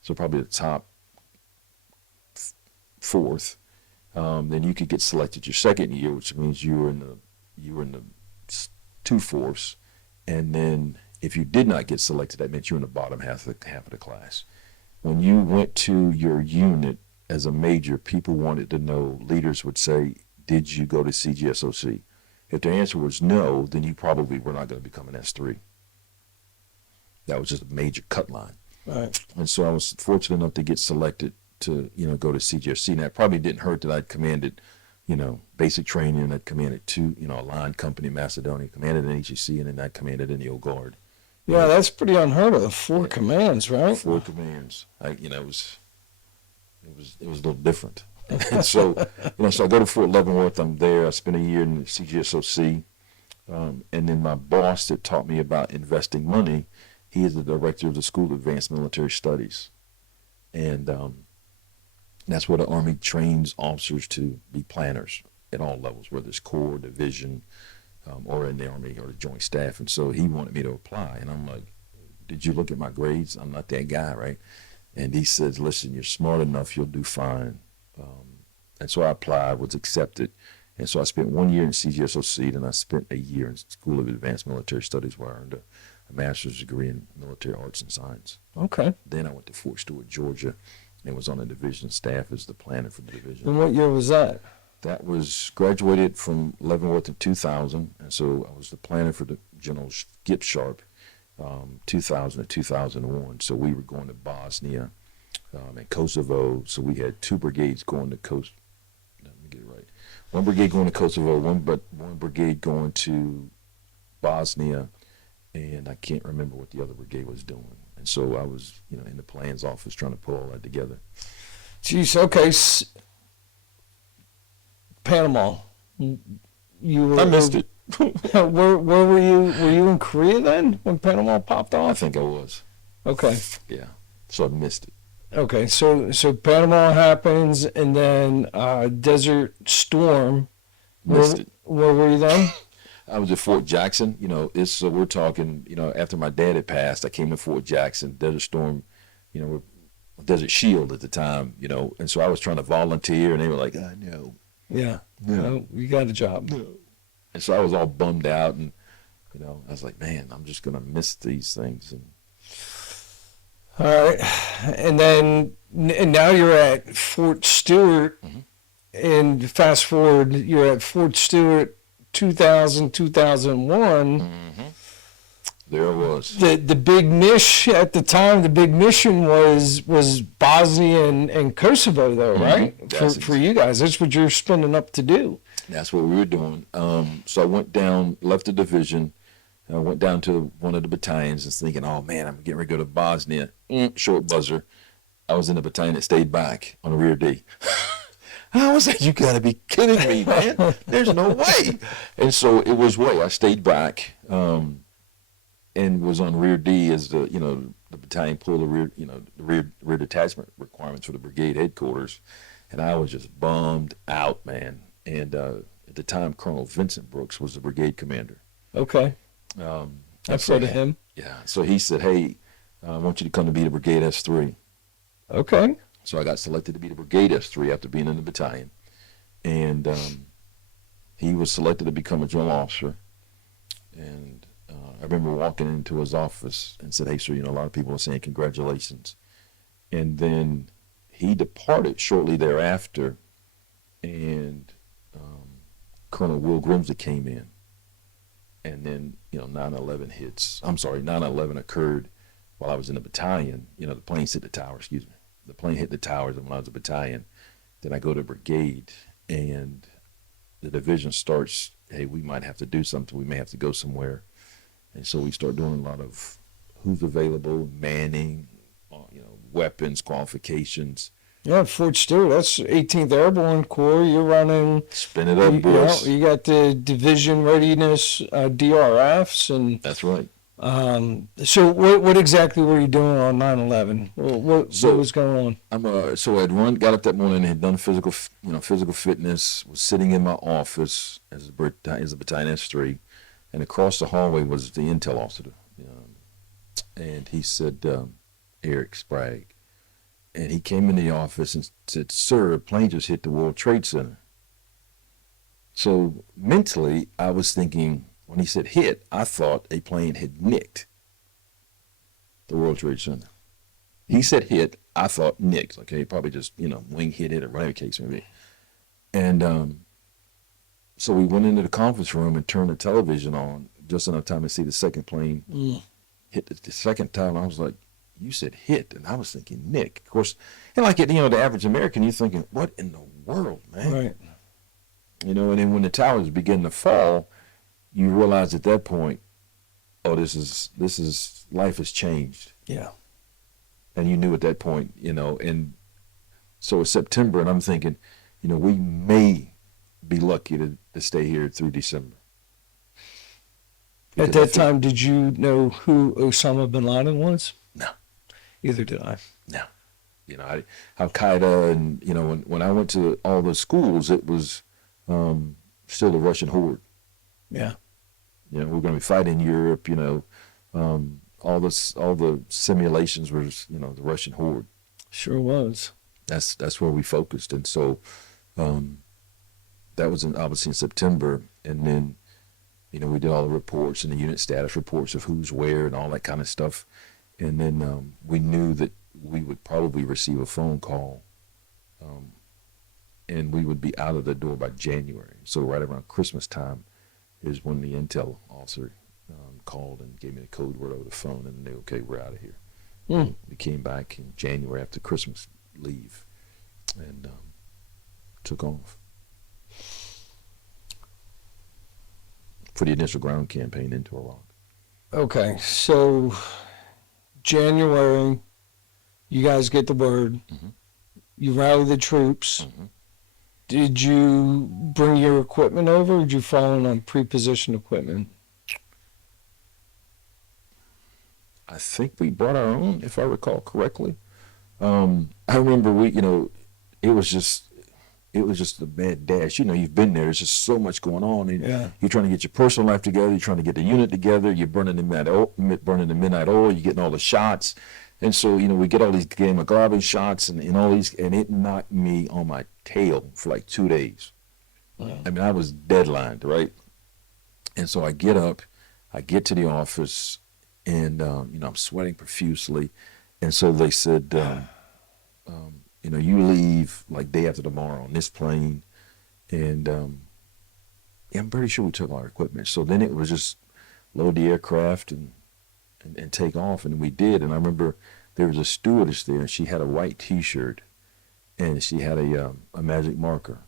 so probably the top fourth. Then you could get selected your second year, which means you were in the 2/4, and then if you did not get selected, that meant you were in the bottom half of the class. When you went to your unit as a major, people wanted to know. Leaders would say, did you go to CGSOC? If the answer was no, then you probably were not going to become an S3. That was just a major cut line. Right. And so I was fortunate enough to get selected to, go to CGSC. And that probably didn't hurt that I'd commanded, basic training, and I'd commanded two, a line company in Macedonia, commanded an HEC, and then I commanded in the Old Guard. Yeah, that's pretty unheard of. 4 commands, right? 4 commands. It was a little different. And so, so I go to Fort Leavenworth. I'm there. I spent a year in the CGSOC. And then my boss that taught me about investing money, he is the director of the School of Advanced Military Studies. And that's where the Army trains officers to be planners at all levels, whether it's Corps, Division, or in the Army or the Joint Staff. And so he wanted me to apply. And I'm like, did you look at my grades? I'm not that guy, right? And he says, listen, you're smart enough, you'll do fine. And so I applied, was accepted. And so I spent 1 year in CGSOC, and I spent a year in School of Advanced Military Studies, where I earned a master's degree in military arts and science. Okay. Then I went to Fort Stewart, Georgia, and was on the division staff as the planner for the division. And what year was that? That was graduated from Leavenworth in 2000, and so I was the planner for the General Skip Sharp, 2000 to 2001. So we were going to Bosnia and Kosovo. So we had 2 brigades going to Kosovo. Let me get it right. 1 brigade going to Kosovo, one brigade going to Bosnia, and I can't remember what the other brigade was doing. And so I was, in the plans office trying to pull all that together. Jeez, okay. Panama. I missed it. Where were you? Were you in Korea then when Panama popped I off? think I was. Okay. Yeah. So I missed it. Okay. So Panama happens, and then Desert Storm. Missed it. Where were you then? I was at Fort Jackson. We're talking, after my dad had passed, I came to Fort Jackson, Desert Storm, Desert Shield at the time, and so I was trying to volunteer, and they were like, no. Yeah. No. No, you got a job. No. And so I was all bummed out, and, I was like, man, I'm just going to miss these things. And All right. And now you're at Fort Stewart, and fast forward, you're at Fort Stewart 2000, 2001. There it was. The big mission at the time, the big mission was Bosnia and Kosovo, though, right? For you guys, that's what you're spending up to do. That's what we were doing. So I went down, left the division, I went down to one of the battalions and thinking, oh man, I'm getting ready to go to Bosnia. Short buzzer. I was in the battalion that stayed back on the rear D. I was like, you gotta be kidding me, man. There's no way. And so it was way. I stayed back and was on rear D as the battalion pulled the rear, the rear detachment requirements for the brigade headquarters. And I was just bummed out, man. And at the time, Colonel Vincent Brooks was the brigade commander. Okay. I've heard of him. Yeah. So he said, hey, I want you to come to be the Brigade S3. Okay. So I got selected to be the Brigade S3 after being in the battalion. And he was selected to become a general officer. And I remember walking into his office and said, hey, sir, a lot of people are saying congratulations. And then he departed shortly thereafter, and Colonel Will Grimsley came in. And then, 9/11 hits. I'm sorry, 9/11 occurred while I was in the battalion. The planes hit the tower, excuse me. The plane hit the towers, and when I was a battalion, then I go to brigade, and the division starts, hey, we might have to do something. We may have to go somewhere. And so we start doing a lot of who's available, manning, weapons, qualifications. Yeah, Fort Stewart, that's 18th Airborne Corps. You're running. Spin it up, boys. You got the division readiness DRFs. And that's right. So what exactly were you doing on 9/11? What was going on? So I'd got up that morning and had done physical fitness, was sitting in my office as a battalion S3, and across the hallway was the intel officer. And he said, Eric Sprague. And he came in the office and said, sir, a plane just hit the World Trade Center. So mentally, I was thinking, when he said hit, I thought a plane had nicked the World Trade Center. He said hit, I thought nicked. Okay, probably just, wing hit it or whatever the case may be. And So we went into the conference room and turned the television on just enough time to see the second plane hit the second time. I was like, you said hit. And I was thinking, Nick. Of course, and like, the average American, you're thinking, what in the world, man? Right. And then when the towers begin to fall, you realize at that point, oh, this is life has changed. Yeah. And you knew at that point, and so it's September, and I'm thinking, we may be lucky to stay here through December. At that time, did you know who Osama bin Laden was? No. Either did I. No. Al Qaeda, and when I went to all the schools, it was still the Russian horde. Yeah. We're going to be fighting Europe. All the simulations was the Russian horde. Sure was. That's where we focused, and so that was obviously in September, and then we did all the reports and the unit status reports of who's where and all that kind of stuff, and then we knew that we would probably receive a phone call, and we would be out of the door by January. So right around Christmas time is when the intel officer called and gave me the code word over the phone, and they okay, we're out of here. We came back in January after Christmas leave, and took off for the initial ground campaign into Iraq. Okay, so January, you guys get the word. You rally the troops. Did you bring your equipment over, or did you fall in on pre-positioned equipment? I think we brought our own, if I recall correctly. I remember it was just a bad dash. You've been there. There's just so much going on. And you're trying to get your personal life together. You're trying to get the unit together. You're burning the midnight oil. You're getting all the shots. And so, we get all these Gamma Globin shots and all these, and it knocked me on my tail for like 2 days. Wow. I mean, I was deadlined, right? And so I get up, I get to the office, and, I'm sweating profusely. And so they said, you leave like day after tomorrow on this plane. And I'm pretty sure we took all our equipment. So then it was just load the aircraft and take off. And we did. And I remember there was a stewardess there, and she had a white T-shirt, and she had a magic marker.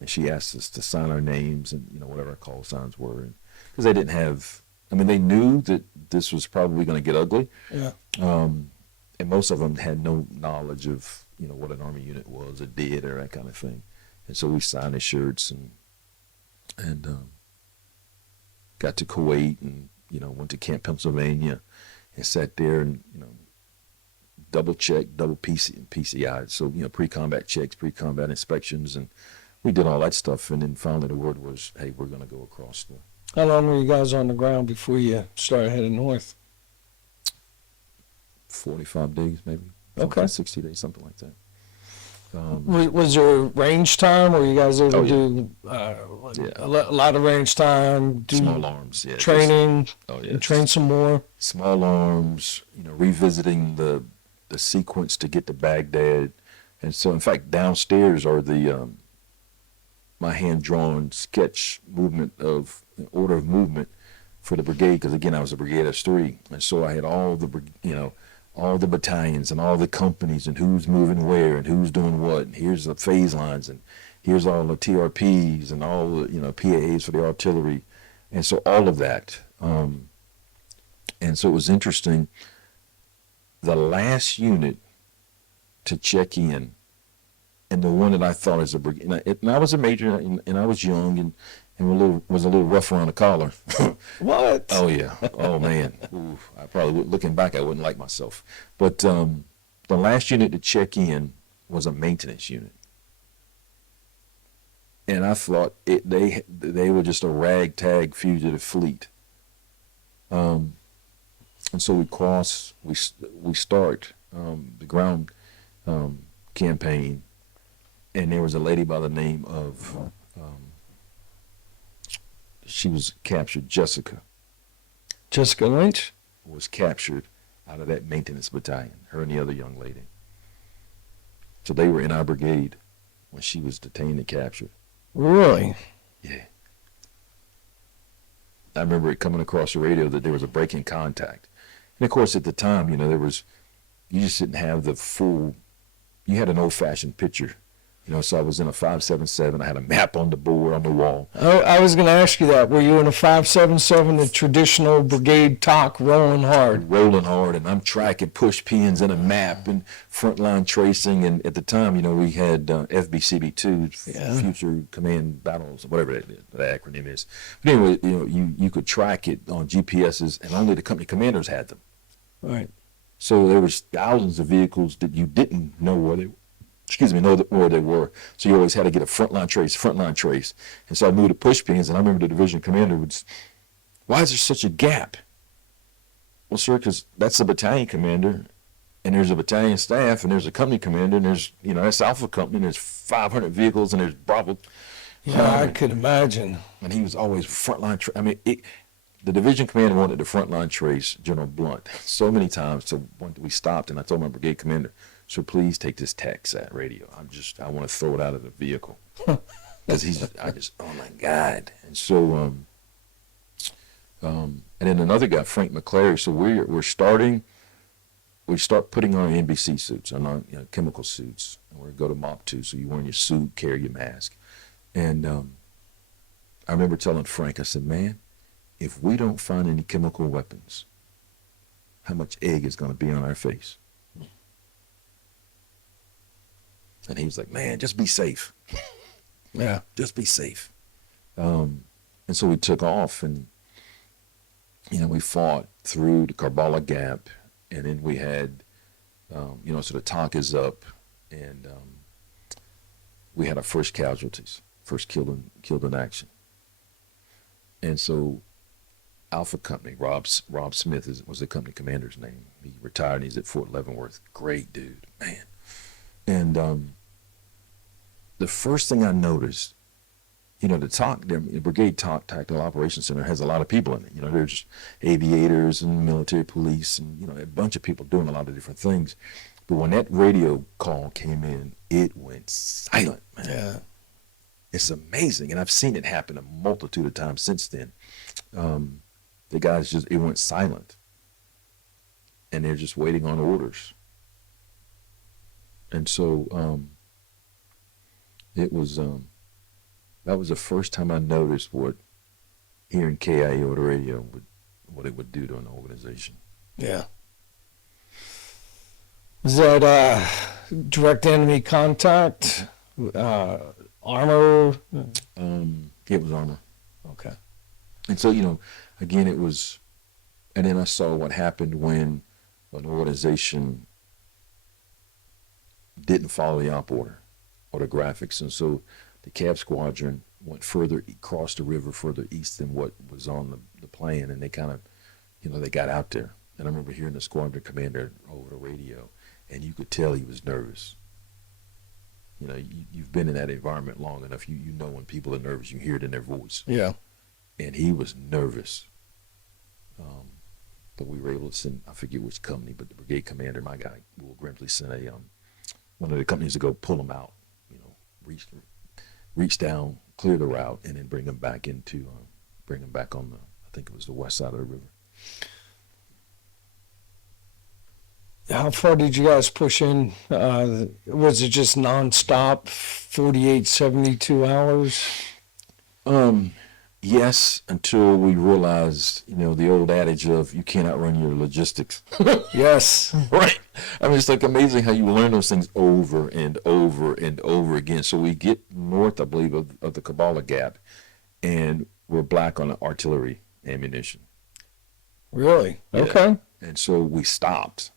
And she asked us to sign our names and, whatever our call signs were. Because they didn't have, they knew that this was probably going to get ugly. Yeah. And most of them had no knowledge of, what an Army unit was or did or that kind of thing. And so we signed the shirts and got to Kuwait and, went to Camp Pennsylvania and sat there and, double checked, double PCI. So, pre-combat checks, pre-combat inspections, and we did all that stuff. And then finally the word was, hey, we're going to go across the... How long were you guys on the ground before you started heading north? 45 days, maybe. Okay. 60 days, something like that. Was there range time, or you guys able to do Yeah. a lot of range time, do Small arms, yeah. training, Yeah. and train some more? Small arms, revisiting the sequence to get to Baghdad. And so, in fact, downstairs are the my hand-drawn sketch order of movement for the brigade, because, again, I was a brigade of 3. And so I had all the battalions and all the companies and who's moving where and who's doing what. And here's the phase lines, and here's all the TRPs and all the, PAAs for the artillery. And so all of that. And so it was interesting. The last unit to check in, and the one that I thought as a brigade, and I was a major, and I was young and was a little rough around the collar. What? Oh yeah. Oh man. Ooh, I probably looking back, I wouldn't like myself. But the last unit to check in was a maintenance unit, and I thought they were just a ragtag fugitive fleet. And so we start the ground campaign, and there was a lady by the name of she was captured. Jessica Lynch? was captured out of that maintenance battalion, her and the other young lady. So they were in our brigade when she was detained and captured. Really? Yeah. I remember it coming across the radio that there was a break in contact. And of course, at the time, you know, you just didn't have the full, you had an old-fashioned picture. You know, so I was in a 5.77. I had a map on the board on the wall. I was going to ask you that. Were you in a 5.77, the traditional brigade talk, rolling hard? Rolling hard, and I'm tracking push pins and a map and frontline tracing. And at the time, you know, we had FBCB2, Future Command Battles, whatever the acronym is. But anyway, you know, you could track it on GPSs, and only the company commanders had them. Right. So there was thousands of vehicles that you didn't know where they were. Know where they were. So you always had to get a frontline trace. And so I moved to push pins, and I remember the division commander would say, why is there such a gap? Well, sir, because that's the battalion commander, and there's a battalion staff, and there's a company commander, and there's, you know, that's Alpha Company, and there's 500 vehicles, and there's Bravo. Yeah, I could imagine. And he was always frontline. The division commander wanted the frontline trace, General Blunt, so many times. So when we stopped, and I told my brigade commander, so please take this TechSat radio. I want to throw it out of the vehicle. Because oh my God. And so, and then another guy, Frank McClary. So we start putting on NBC suits, on chemical suits. And we go to MOP 2, so you're wearing your suit, carry your mask. And I remember telling Frank, I said, man, if we don't find any chemical weapons, how much egg is going to be on our face? And he was like, man, just be safe. Yeah. Just be safe. And so we took off, and, you know, we fought through the Karbala Gap, and then we had, you know, so the talk is up, and we had our first casualties, first killed in action. And so Alpha Company, Rob Smith was the company commander's name. He retired, and he's at Fort Leavenworth. Great dude, man. And the first thing I noticed, you know, the Brigade Tactical Operations Center has a lot of people in it. You know, there's aviators and military police and, you know, a bunch of people doing a lot of different things. But when that radio call came in, it went silent, man. Yeah. It's amazing. And I've seen it happen a multitude of times since then. The guys it went silent. And they're just waiting on orders. And so it was that was the first time I noticed what hearing KIA over the radio what it would do to an organization. Yeah. Was that direct enemy contact? Armor? It was armor. Okay. And so, you know, again, it was, and then I saw what happened when an organization didn't follow the op order or the graphics. And so the Cav Squadron went crossed the river further east than what was on the plan. And they kind of, you know, they got out there. And I remember hearing the squadron commander over the radio, and you could tell he was nervous. You know, you've been in that environment long enough. You know when people are nervous, you hear it in their voice. Yeah. And he was nervous. But we were able to send, I forget which company, but the brigade commander, my guy, Will Grimsley, sent one of the companies to go pull him out, you know, reach down, clear the route, and then bring him back on I think it was the west side of the river. How far did you guys push in? Was it just nonstop, 48, 72 hours? Yes, until we realized, you know, the old adage of you cannot run your logistics. Yes. Right. I mean, it's like amazing how you learn those things over and over and over again. So we get north, I believe, of the Kabbalah Gap, and we're black on the artillery ammunition. Really? Yeah. Okay. And so we stopped.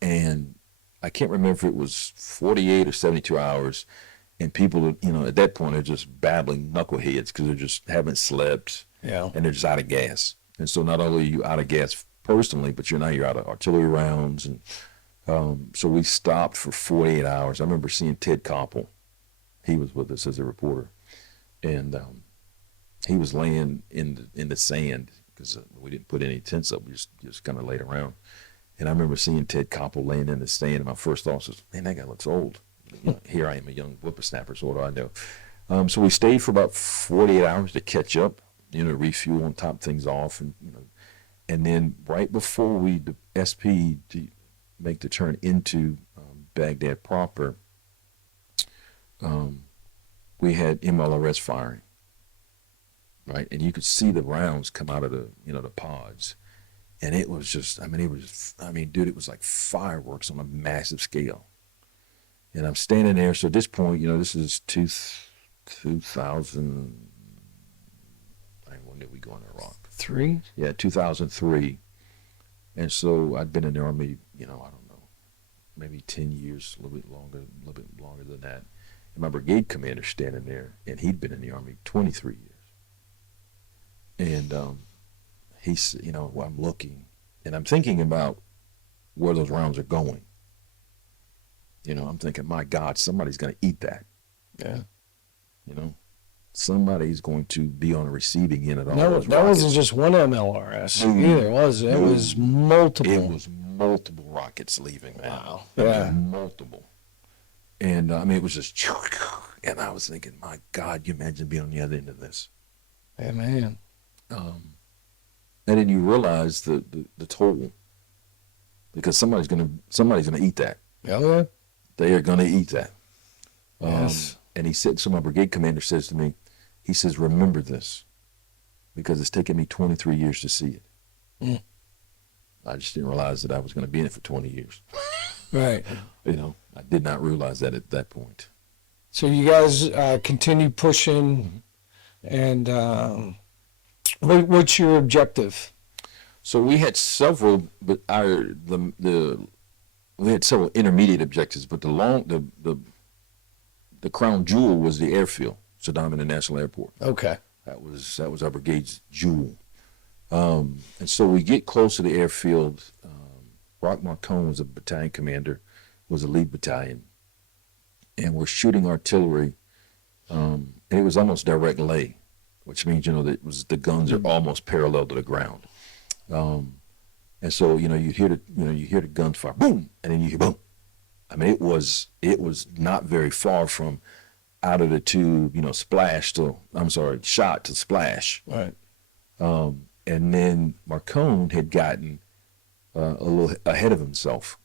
And I can't remember if it was 48 or 72 hours. And people, you know, at that point are just babbling knuckleheads because they just haven't slept. Yeah. And they're just out of gas. And so not only are you out of gas personally, but you're out of artillery rounds. And so we stopped for 48 hours. I remember seeing Ted Koppel. He was with us as a reporter. And he was laying in the sand because we didn't put any tents up. We just kind of laid around. And I remember seeing Ted Koppel laying in the sand, and my first thought was, man, that guy looks old. You know, here I am, a young whippersnapper, so what do I know? So we stayed for about 48 hours to catch up, refuel and top things off, and then right before the SP make the turn into Baghdad proper, we had MLRS firing, right, and you could see the rounds come out of the pods, and it was just, dude, it was like fireworks on a massive scale. And I'm standing there. So at this point, this is 2000. When did we go in Iraq? 3? Yeah, 2003. And so I'd been in the Army, I don't know, maybe 10 years, a little bit longer than that. And my brigade commander standing there, and he'd been in the Army 23 years. And he's, I'm looking, and I'm thinking about where those rounds are going. I'm thinking, my God, somebody's going to eat that. Yeah. Somebody's going to be on the receiving end of all No, those that rockets. wasn't just one MLRS either, was it? It was multiple. It was multiple rockets leaving, man. Wow. It was Yeah. multiple. And, it was just, and I was thinking, my God, you imagine being on the other end of this. Yeah, man. And then you realize the toll, because somebody's gonna eat that. Oh, yeah. They are gonna eat that. Yes. And he said, so my brigade commander says to me, he says, remember this, because it's taken me 23 years to see it. Mm. I just didn't realize that I was going to be in it for 20 years. Right. I did not realize that at that point. So you guys continue pushing, and what's your objective? So we had several, but we had several intermediate objectives, but the crown jewel was the airfield, Saddam International Airport. Okay. That was our brigade's jewel. And so we get close to the airfield. Rock Marcone was a battalion commander, was a lead battalion, and we're shooting artillery. And it was almost direct lay, which means that the guns are almost parallel to the ground. And so you hear the guns fire, boom, and then you hear boom. It was not very far from out of the tube, shot to splash. Right. And then Marcone had gotten a little ahead of himself,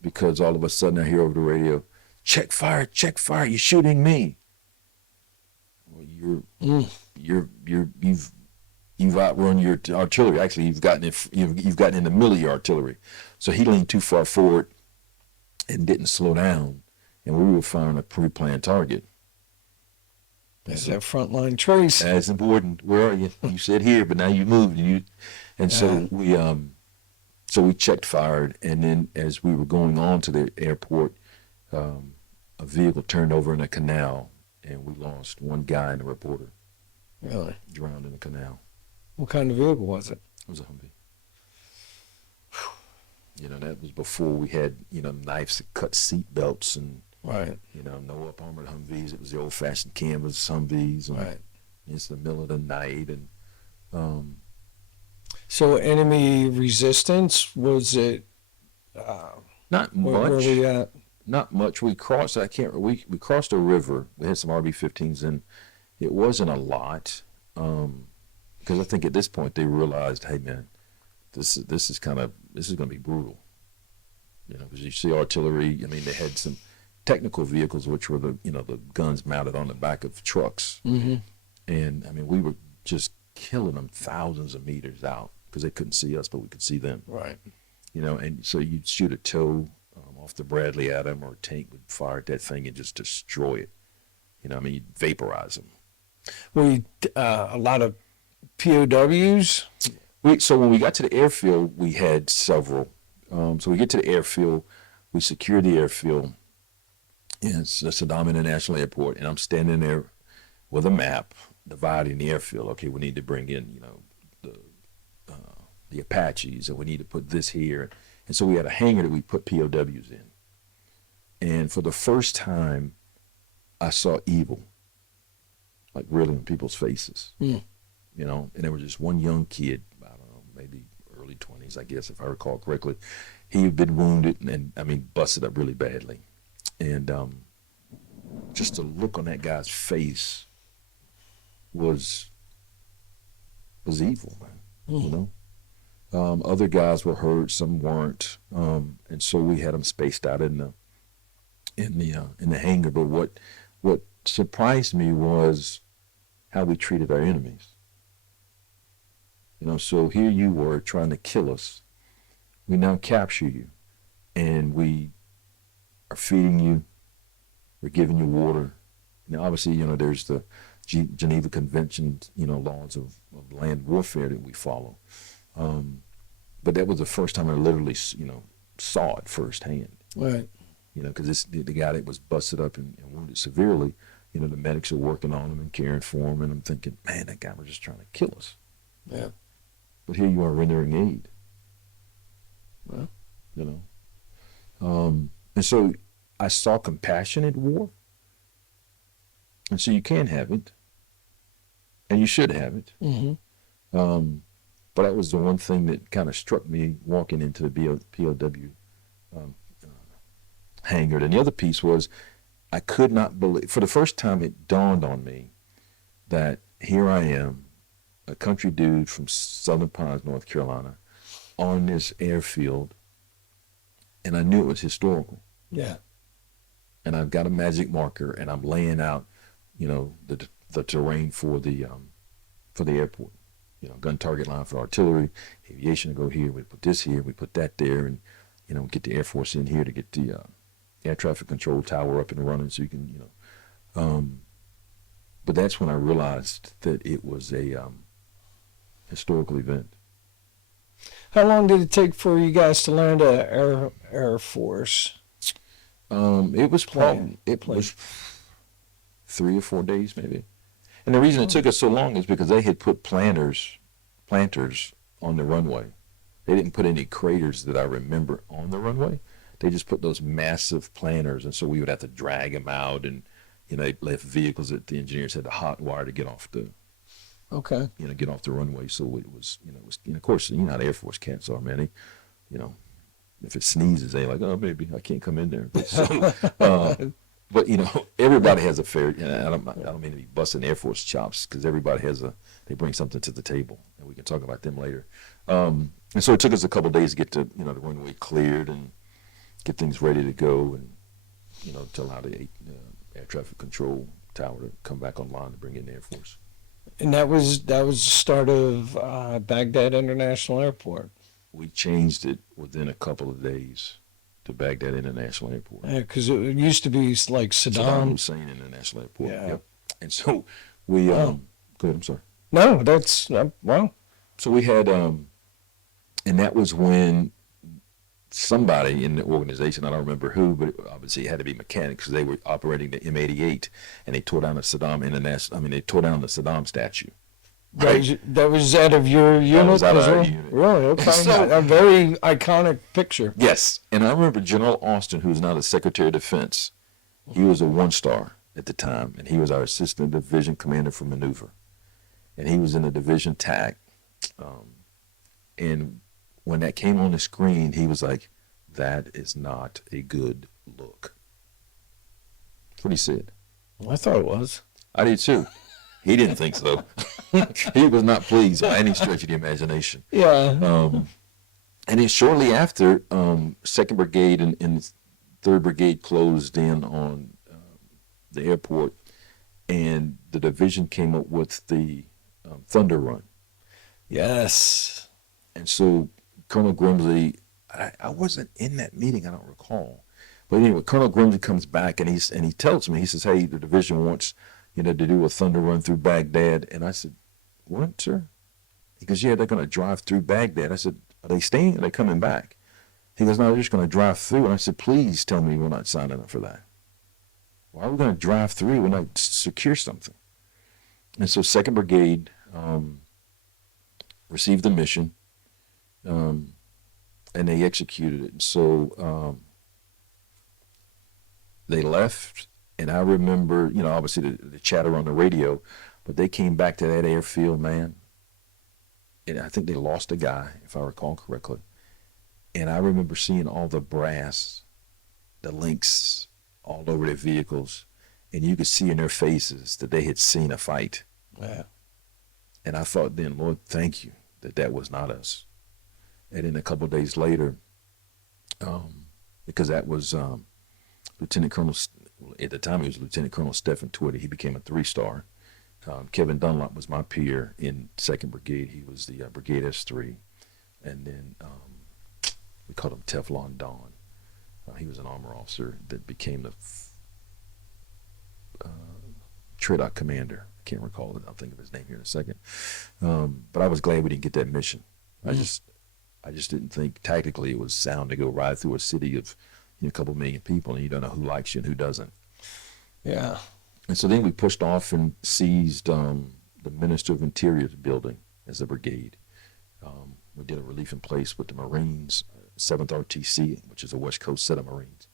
because all of a sudden I hear over the radio, check fire, you're shooting me. Well, you've outrun your artillery. Actually, you've gotten in the middle of your artillery. So he leaned too far forward and didn't slow down, and we were firing a pre-planned target. That's that frontline trace. That's important. Where are you? You said here, but now you moved. So we checked fired, and then as we were going on to the airport, a vehicle turned over in a canal, and we lost one guy and a reporter. Really? Drowned in the canal. What kind of vehicle was it? It was a Humvee. That was before we had, knives that cut seat belts and, Right. No up-armored Humvees. It was the old-fashioned canvas Humvees. And Right. It's the middle of the night. And So enemy resistance, was it? not Where much. were we at? Not much. We crossed. We crossed a river. We had some RB-15s, and it wasn't a lot. Because I think at this point they realized, hey man, this is going to be brutal. Because you see artillery. They had some technical vehicles, which were the guns mounted on the back of trucks. Mm-hmm. And we were just killing them thousands of meters out, because they couldn't see us, but we could see them. Right. And so you'd shoot a tow off the Bradley at them, or a tank would fire at that thing and just destroy it. You'd vaporize them. A lot of POWs. So when we got to the airfield, we had several. So we get to the airfield, we secure the airfield. And it's the Saddam International Airport, and I'm standing there with a map dividing the airfield. Okay, we need to bring in, the Apaches, and we need to put this here. And so we had a hangar that we put POWs in. And for the first time, I saw evil, like really in people's faces. Mm. And there was just one young kid, I don't know, maybe early 20s, I guess, if I recall correctly. He had been wounded and busted up really badly. And just the look on that guy's face was was evil, man. You know, other guys were hurt, some weren't, and so we had them spaced out in the hangar. But what surprised me was how we treated our enemies. You know, so here you were trying to kill us. We now capture you, and we are feeding you. We're giving you water. Now, obviously, you know, there's the Geneva Convention, you know, laws of land warfare that we follow. But that was the first time I literally, you know, saw it firsthand. Right. You know, because the guy that was busted up and wounded severely, you know, the medics are working on him and caring for him, and I'm thinking, man, that guy was just trying to kill us. Yeah. But here you are rendering aid. Well, you know. And so I saw compassion at war. And so you can have it. And you should have it. mm-hmm. But that was the one thing that kind of struck me walking into the POW hangar. And the other piece was I could not believe, for the first time it dawned on me that here I am, a country dude from Southern Pines, North Carolina, on this airfield, and I knew it was historical. Yeah. And I've got a magic marker, and I'm laying out, you know, the terrain for the airport. You know, gun target line for artillery, aviation to go here. We put this here, we put that there, and you know, get the Air Force in here to get the air traffic control tower up and running, so you can, you know. But that's when I realized that it was a historical event. How long did it take for you guys to learn the Air Force? It was probably was 3 or 4 days maybe. And the reason it took us so long is because they had put planters on the runway. They didn't put any craters that I remember on the runway. They just put those massive planters, and so we would have to drag them out, and you know, they left vehicles that the engineers had to hot wire to get off the get off the runway. So it was, of course, you know how the Air Force cats are, man. They, you know, if it sneezes, they like, oh, maybe I can't come in there. So, but you know, everybody has a fair. I don't mean to be busting Air Force chops, because everybody has they bring something to the table, and we can talk about them later. And so it took us a couple of days to get to, you know, the runway cleared and get things ready to go, and you know, to allow the air traffic control tower to come back online to bring in the Air Force. And that was the start of Baghdad International Airport. We changed it within a couple of days to Baghdad International Airport. Yeah, because it used to be like Saddam Hussein International Airport. Yeah. Yep. And so we, go ahead, I'm sorry. No, that's, wow. So we had, and that was when somebody in the organization, I don't remember who, but obviously it had to be mechanics, because they were operating the M88, and they tore down the they tore down the Saddam statue. Right? That was out of your unit? That was out of our well? unit. Really? Okay. So, a very iconic picture. Yes. And I remember General Austin, who's now the Secretary of Defense. He was a 1-star at the time, and he was our Assistant Division Commander for Maneuver. And he was in the Division TAC. And when that came on the screen, he was like, that is not a good look. That's what he said. I thought it was. I did too. He didn't think so. He was not pleased by any stretch of the imagination. Yeah. And then shortly after, 2nd Brigade and 3rd Brigade closed in on the airport, and the division came up with the Thunder Run. Yes. And so Colonel Grimsley, I wasn't in that meeting, I don't recall. But anyway, Colonel Grimsley comes back, and he tells me, he says, hey, the division wants, you know, to do a Thunder Run through Baghdad. And I said, what, sir? He goes, yeah, they're going to drive through Baghdad. I said, are they staying? Are they coming back? He goes, no, they're just going to drive through. And I said, please tell me we're not signing up for that. Why are we going to drive through and not secure something? And so 2nd Brigade received the mission, and they executed it. And so they left. And I remember, you know, obviously the chatter on the radio, but they came back to that airfield, man. And I think they lost a guy, if I recall correctly. And I remember seeing all the brass, the links all over their vehicles, and you could see in their faces that they had seen a fight. Yeah. And I thought then, Lord, thank you that was not us. And then a couple of days later, because that was Lieutenant Colonel, at the time he was Lieutenant Colonel Stephen Twitty. He became a 3-star. Kevin Dunlop was my peer in 2nd Brigade. He was the Brigade S3. And then we called him Teflon Don. He was an armor officer that became the TRIDOC commander. I can't recall it. I'll think of his name here in a second. But I was glad we didn't get that mission. I just didn't think tactically it was sound to go ride through a city of a couple million people and you don't know who likes you and who doesn't. Yeah. And so then we pushed off and seized the Minister of Interior's building as a brigade. We did a relief in place with the Marines, 7th RTC, which is a West Coast set of Marines.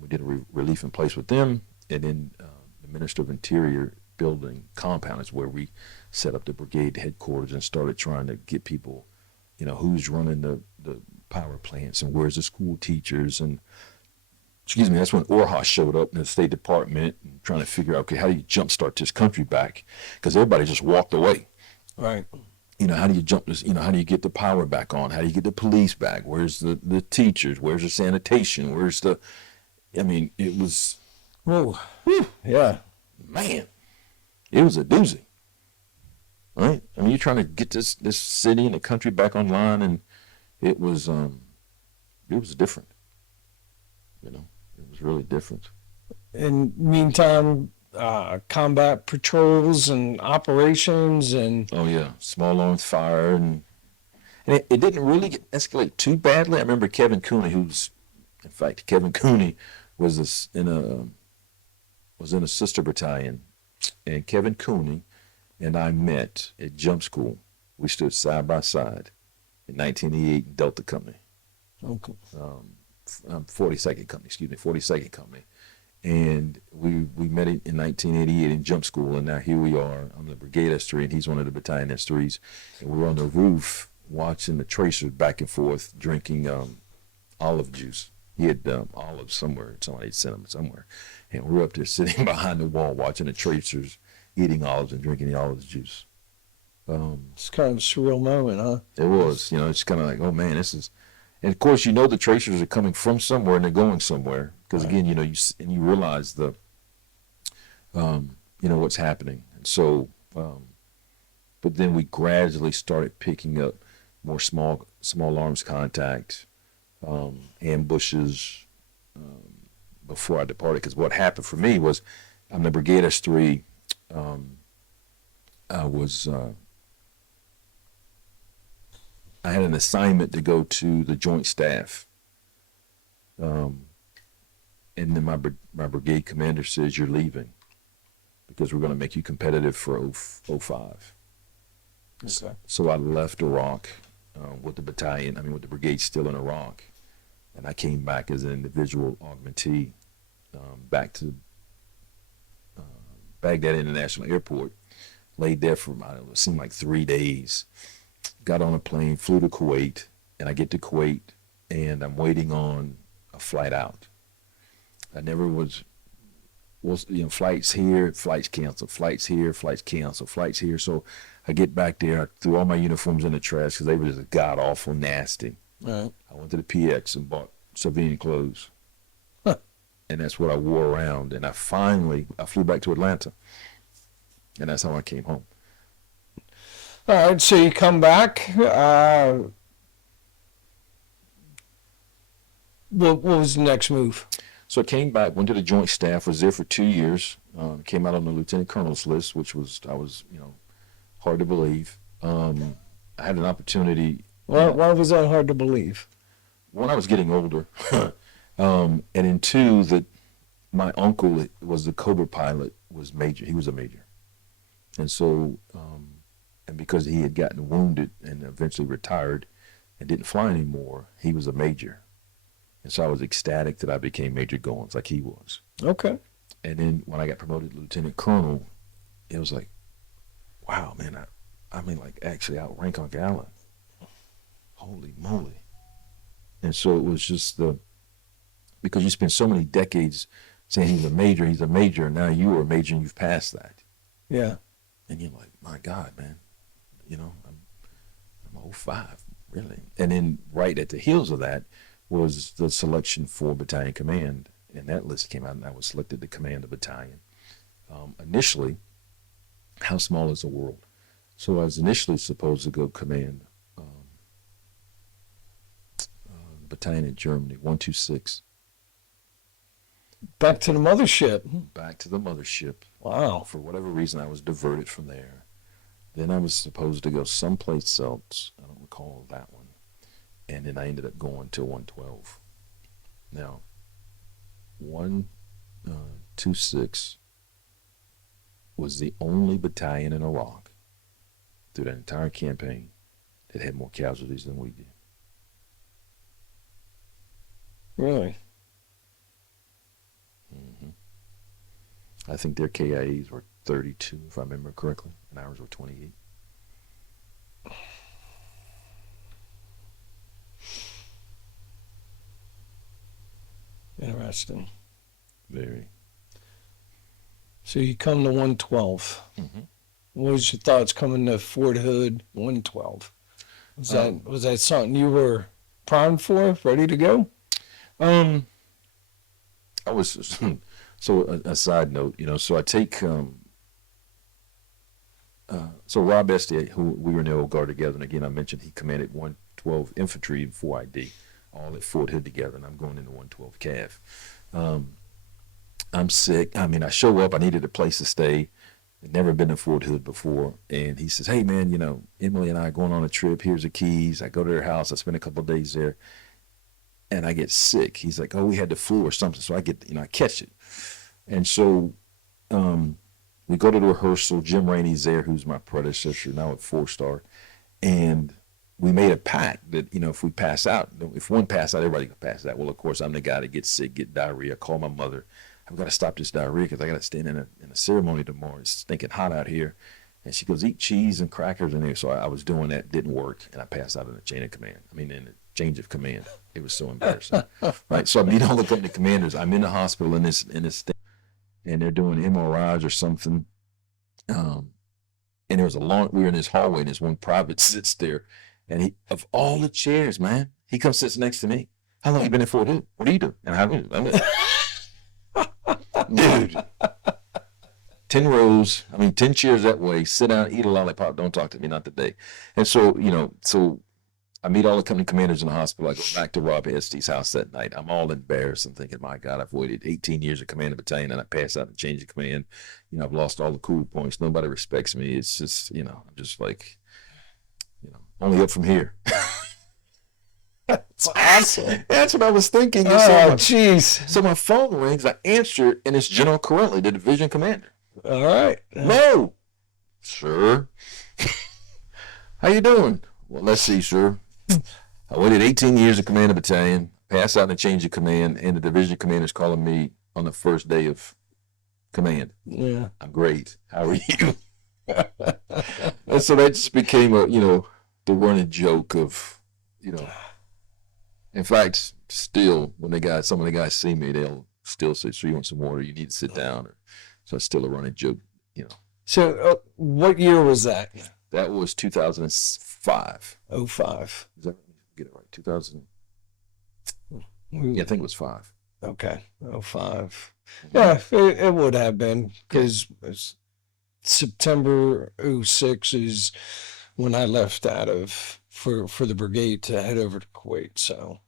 We did a relief in place with them, and then the Minister of Interior building compound is where we set up the brigade headquarters and started trying to get people, who's running the power plants and where's the school teachers. And that's when Orhas showed up in the State Department and trying to figure out, okay, how do you jumpstart this country back? Because everybody just walked away. Right. How do you jump this? How do you get the power back on? How do you get the police back? Where's the teachers? Where's the sanitation? It was. Whoa. Yeah. Man, it was a doozy. Right? You're trying to get this city and the country back online, and it was different. It was really different. In meantime, combat patrols and operations and oh yeah, small arms fire, and it didn't really escalate too badly. I remember Kevin Cooney, Kevin Cooney was in a sister battalion, and Kevin Cooney and I met at jump school. We stood side by side in 1988 in Delta Company. Okay. 42nd Company. And we met in 1988 in jump school, and now here we are. I'm the Brigade S3, and he's one of the battalion S3s. And we're on the roof watching the tracers back and forth, drinking olive juice. He had olives somewhere. Somebody had sent them somewhere. And we're up there sitting behind the wall watching the tracers eating olives and drinking the olive juice. It's kind of a surreal moment, huh? It was. It's kind of like, oh, man, this is... And, of course, the tracers are coming from somewhere and they're going somewhere. Because, again, you realize what's happening. And so, but then we gradually started picking up more small arms contact, ambushes before I departed. Because what happened for me was I'm the Brigade S3. I had an assignment to go to the Joint Staff. And then my brigade commander says, you're leaving because we're going to make you competitive for 05. Okay. So I left Iraq with the with the brigade still in Iraq. And I came back as an individual augmentee back to Baghdad International Airport. Laid there for, it seemed like 3 days. Got on a plane, flew to Kuwait, and I get to Kuwait, and I'm waiting on a flight out. I never was flights here, flights canceled, flights here, flights canceled, flights here. So I get back there, I threw all my uniforms in the trash because they were just god-awful nasty. Right. I went to the PX and bought civilian clothes. Huh. And that's what I wore around. And I flew back to Atlanta. And that's how I came home. All right, so you come back. What was the next move? So I came back, went to the Joint Staff, was there for 2 years, came out on the Lieutenant Colonel's list, which was, hard to believe. I had an opportunity. Why was that hard to believe? One, I was getting older. And then two, that my uncle was the Cobra pilot, was major. He was a major. And so, and because he had gotten wounded and eventually retired and didn't fly anymore, he was a major. And so I was ecstatic that I became Major Goins like he was. Okay. And then when I got promoted to Lieutenant Colonel, it was like, wow, man, actually outrank Uncle Allen. Holy moly. And so it was just because you spend so many decades saying he's a major, and now you are a major and you've passed that. Yeah. And you're like, my God, man, I'm 05, really. And then right at the heels of that was the selection for battalion command, and that list came out, and I was selected to command the battalion. Initially, how small is the world? So I was initially supposed to go command battalion in Germany, 126. Back to the mothership. Back to the mothership. Wow. For whatever reason, I was diverted from there. Then I was supposed to go someplace else. I don't recall that one. And then I ended up going to 112. Now, 126 was the only battalion in Iraq through that entire campaign that had more casualties than we did. Really? Mm-hmm. I think their KIAs were 32, if I remember correctly, and ours were 28. Interesting. Very. So you come to 112. Mm-hmm. What was your thoughts coming to Fort Hood 112? Was that something you were primed for, ready to go? I was. So a side note, so I take. So Rob Esty, who we were in the old guard together, and again I mentioned he commanded 112 Infantry and 4ID, all at Fort Hood together, and I'm going into 112 Cav. I'm sick. I mean, I show up. I needed a place to stay. I'd never been to Fort Hood before, and he says, "Hey man, Emily and I are going on a trip. Here's the keys." I go to their house. I spend a couple of days there, and I get sick. He's like, "Oh, we had the flu or something," so I get, I catch it, and so we go to the rehearsal. Jim Rainey's there, who's my predecessor now at 4-star, and we made a pact that, if we pass out, if one pass out, everybody can pass out. Well, of course, I'm the guy that gets sick, get diarrhea. I call my mother. I've got to stop this diarrhea because I got to stand in a ceremony tomorrow. It's stinking hot out here. And she goes, eat cheese and crackers in there. So I was doing that, didn't work, and I passed out in the chain of command. In the change of command. It was so embarrassing. Right. So I meet all the company commanders. I'm in the hospital in this thing, and they're doing MRIs or something. And there was we were in this hallway, and this one private sits there, and he, of all the chairs, man, he comes sits next to me. How long you been in Fort Hood? What do you do? And dude, 10 rows, 10 chairs that way, sit down, eat a lollipop, don't talk to me, not today. And so, so I meet all the company commanders in the hospital. I go back to Rob Esty's house that night. I'm all embarrassed. I'm thinking, my God, I've waited 18 years to command a battalion, and I pass out and change of command. I've lost all the cool points. Nobody respects me. It's just, I'm just like, only up from here. That's awesome. That's what I was thinking. Oh, jeez. So my phone rings. I answer it, and it's General Corelli, the division commander. All right. No. Sir. How you doing? Well, let's see, sir. I waited 18 years to command a battalion, pass out and change of command, and the division commander's calling me on the first day of command. Yeah. I'm great. How are you? And so that just became the running joke of, in fact, still, when some of the guys see me, they'll still say, "So you want some water? You need to sit down." So it's still a running joke, So what year was that? That was 2005. 05. Is that, get it right? 2000. Yeah, I think it was 5. Okay. 05. Yeah, it would have been, because September 06 is when I left for the brigade to head over to Kuwait. So,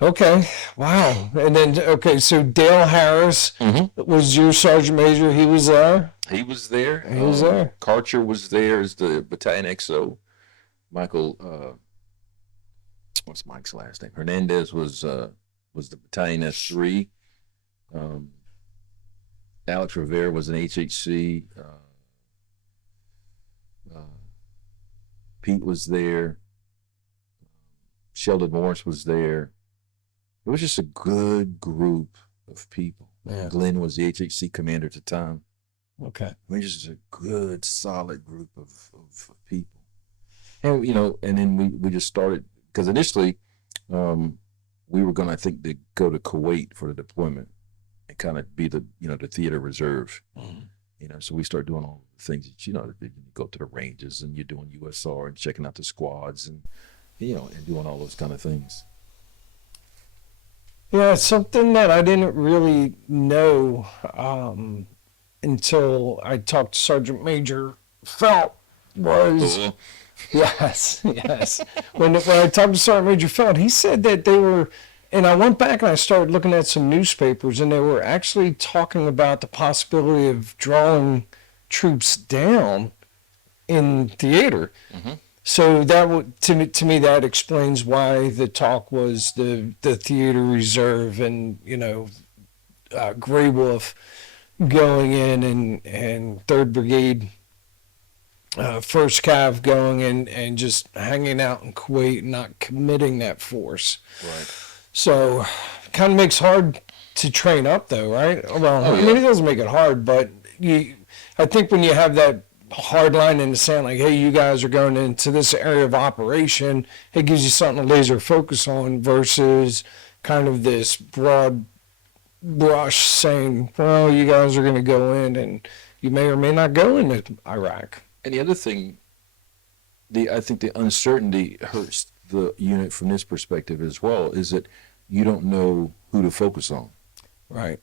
okay. Wow. And then, so Dale Harris was your sergeant major. He was there? He was there. He was there. Karcher was there as the battalion XO. Michael, what's Mike's last name? Hernandez was the battalion S3. Alex Rivera was an HHC. Pete was there. Sheldon Morris was there. It was just a good group of people. Yeah. Glenn was the HHC commander at the time. Okay. Just a good, solid group of people. And, and then we just started, because initially we were going to, I think, to go to Kuwait for the deployment and kind of be the theater reserve. Mm-hmm. So we start doing all the things that, you go to the ranges and you're doing USR and checking out the squads and, and doing all those kind of things. Yeah, something that I didn't really know until I talked to Sergeant Major Felt was yes, yes. When I talked to Sergeant Major Felt, he said that they were, and I went back and I started looking at some newspapers, and they were actually talking about the possibility of drawing troops down in theater. Mm-hmm. So that would, to me that explains why the talk was the theater reserve and Grey Wolf going in and Third Brigade, First Cav going in and just hanging out in Kuwait and not committing that force. Right. So kind of makes hard to train up though, right? Well, I mean, it doesn't make it hard, but I think when you have that hard line in the sand, like, hey, you guys are going into this area of operation, it gives you something to laser focus on versus kind of this broad brush saying, well, you guys are going to go in and you may or may not go into Iraq. And the other thing, I think the uncertainty hurts the unit from this perspective as well, is that you don't know who to focus on. Right.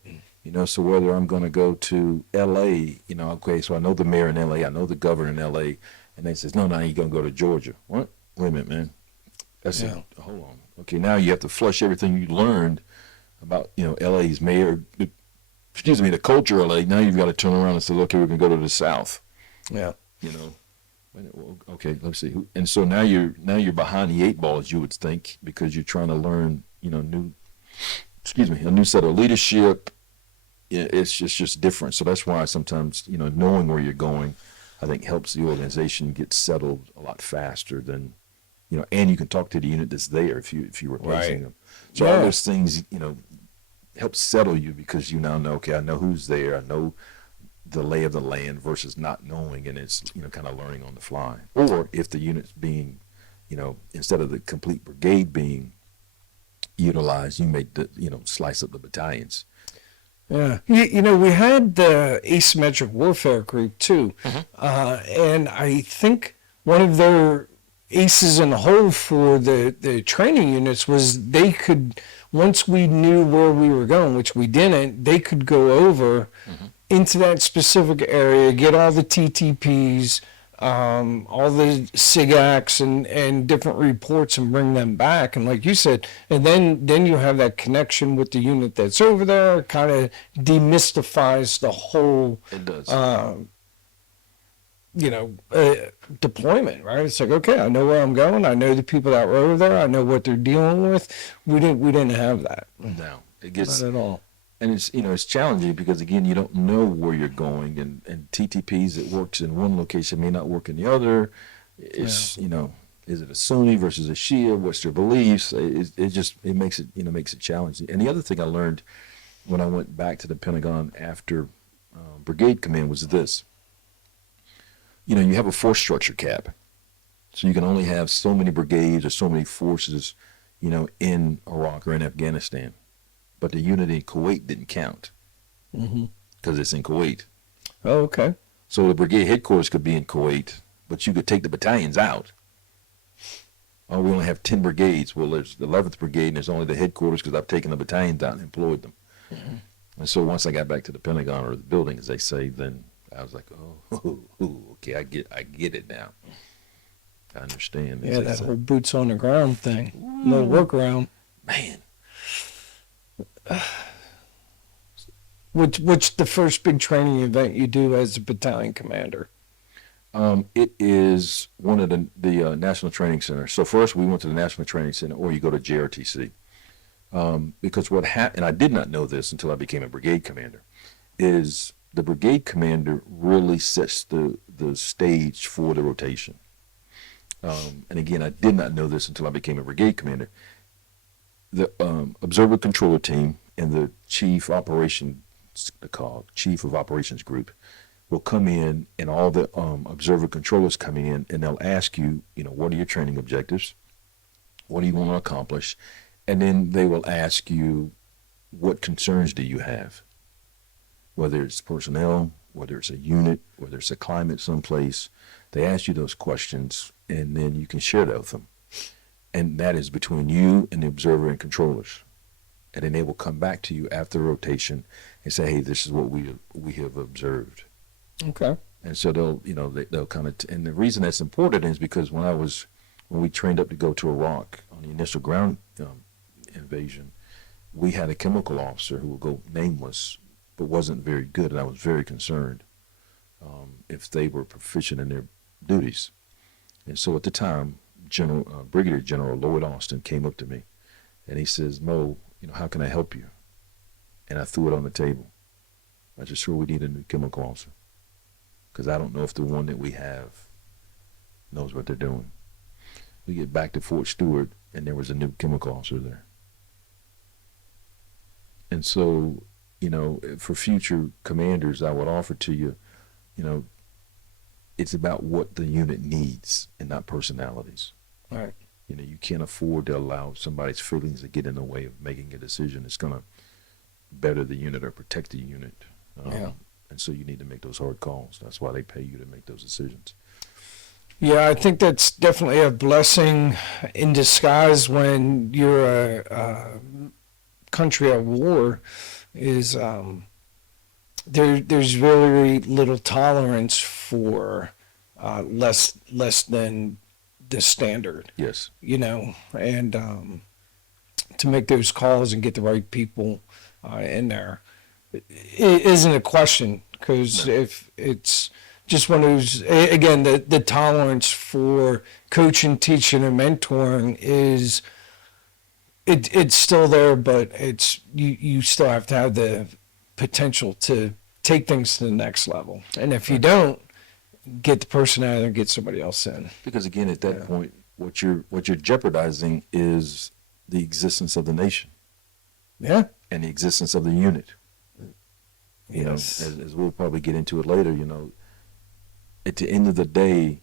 So whether I'm going to go to L.A., okay, so I know the mayor in L.A., I know the governor in L.A., and they says, no, you're going to go to Georgia. What? Wait a minute, man. That's it. Hold on. Okay, now you have to flush everything you learned about, L.A.'s mayor, the culture of L.A. Now you've got to turn around and say, okay, we're going to go to the South. Yeah. Okay, let's see. And so now you're behind the eight ball, as you would think, because you're trying to learn, a new set of leadership. It's just different. So that's why sometimes, knowing where you're going, I think helps the organization get settled a lot faster than, and you can talk to the unit that's there if you're replacing them. So all those things, help settle you because you now know, okay, I know who's there. I know the lay of the land versus not knowing, and it's, kind of learning on the fly. Or if the unit's being, instead of the complete brigade being utilized, you make the, slice up the battalions. Yeah. We had the asymmetric warfare group too. Mm-hmm. And I think one of their aces in the hole for the training units was they could, once we knew where we were going, which we didn't, they could go over into that specific area, get all the TTPs, all the SIGACs and different reports and bring them back. And like you said, and then you have that connection with the unit that's over there, kind of demystifies the whole, it does. Deployment, right? It's like, okay, I know where I'm going. I know the people that were over there. I know what they're dealing with. We didn't have that. No, it gets not at all. And it's it's challenging because again you don't know where you're going, and TTPs that works in one location may not work in the other. It's is it a Sunni versus a Shia? What's their beliefs? It makes it challenging. And the other thing I learned when I went back to the Pentagon after brigade command was this. You have a force structure cap, so you can only have so many brigades or so many forces, in Iraq or in Afghanistan. But the unit in Kuwait didn't count because it's in Kuwait. Oh, okay. So the brigade headquarters could be in Kuwait, but you could take the battalions out. Oh, we only have 10 brigades. Well, there's the 11th Brigade, and there's only the headquarters because I've taken the battalions out and employed them. Mm-hmm. And so once I got back to the Pentagon or the building, as they say, then I was like, okay, I get it now. I understand. Yeah, that whole boots on the ground thing. No workaround. Man. What's the first big training event you do as a battalion commander? It is one of the National Training Center. So first we went to the National Training Center, or you go to JRTC. Because what happened, and I did not know this until I became a brigade commander, is the brigade commander really sets the stage for the rotation. And again, I did not know this until I became a brigade commander. The observer controller team and the chief of operations group will come in, and all the observer controllers come in, and they'll ask you, what are your training objectives? What do you want to accomplish? And then they will ask you, what concerns do you have? Whether it's personnel, whether it's a unit, whether it's a climate someplace. They ask you those questions, and then you can share that with them. And that is between you and the observer and controllers. And then they will come back to you after rotation and say, hey, this is what we have observed. Okay. And so they'll kind of, and the reason that's important is because when we trained up to go to Iraq on the initial ground invasion, we had a chemical officer who would go nameless, but wasn't very good, and I was very concerned if they were proficient in their duties. And so at the time, Brigadier General Lloyd Austin came up to me, and he says, Mo, how can I help you? And I threw it on the table. I just said, we need a new chemical officer, because I don't know if the one that we have knows what they're doing. We get back to Fort Stewart, and there was a new chemical officer there. And so, for future commanders, I would offer to you, it's about what the unit needs and not personalities. All right. You can't afford to allow somebody's feelings to get in the way of making a decision that's going to better the unit or protect the unit. Yeah. And so you need to make those hard calls. That's why they pay you to make those decisions. Yeah, I think that's definitely a blessing in disguise when you're a country at war. Is there's very little tolerance for less than the standard. Yes. And to make those calls and get the right people in there, it isn't a question, because if it's just one of those, again, the tolerance for coaching, teaching, and mentoring is it's still there, but it's you still have to have the potential to take things to the next level. And if you don't, get the person out of there and get somebody else in. Because again, at that point, what you're jeopardizing is the existence of the nation. Yeah. And the existence of the unit. Yes. As we'll probably get into it later, at the end of the day,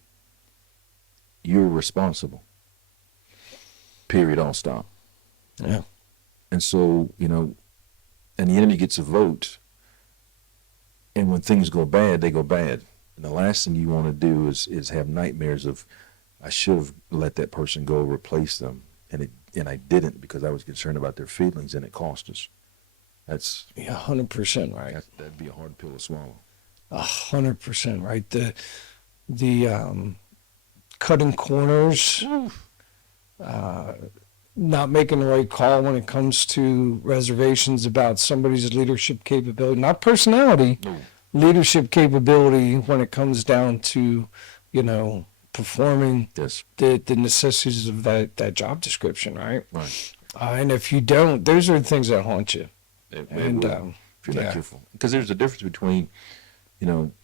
you're responsible. Period, all stop. Yeah. And so, and the enemy gets a vote, and when things go bad, they go bad. And the last thing you want to do is have nightmares of, I should have let that person go, replace them, and I didn't because I was concerned about their feelings, and it cost us. That's 100% right. That'd be a hard pill to swallow. 100% right. The cutting corners, not making the right call when it comes to reservations about somebody's leadership capability, not personality. No. Leadership capability when it comes down to, performing Yes. the necessities of that job description, right? Right. And if you don't, those are the things that haunt you. If If you're not careful. Because there's a difference between,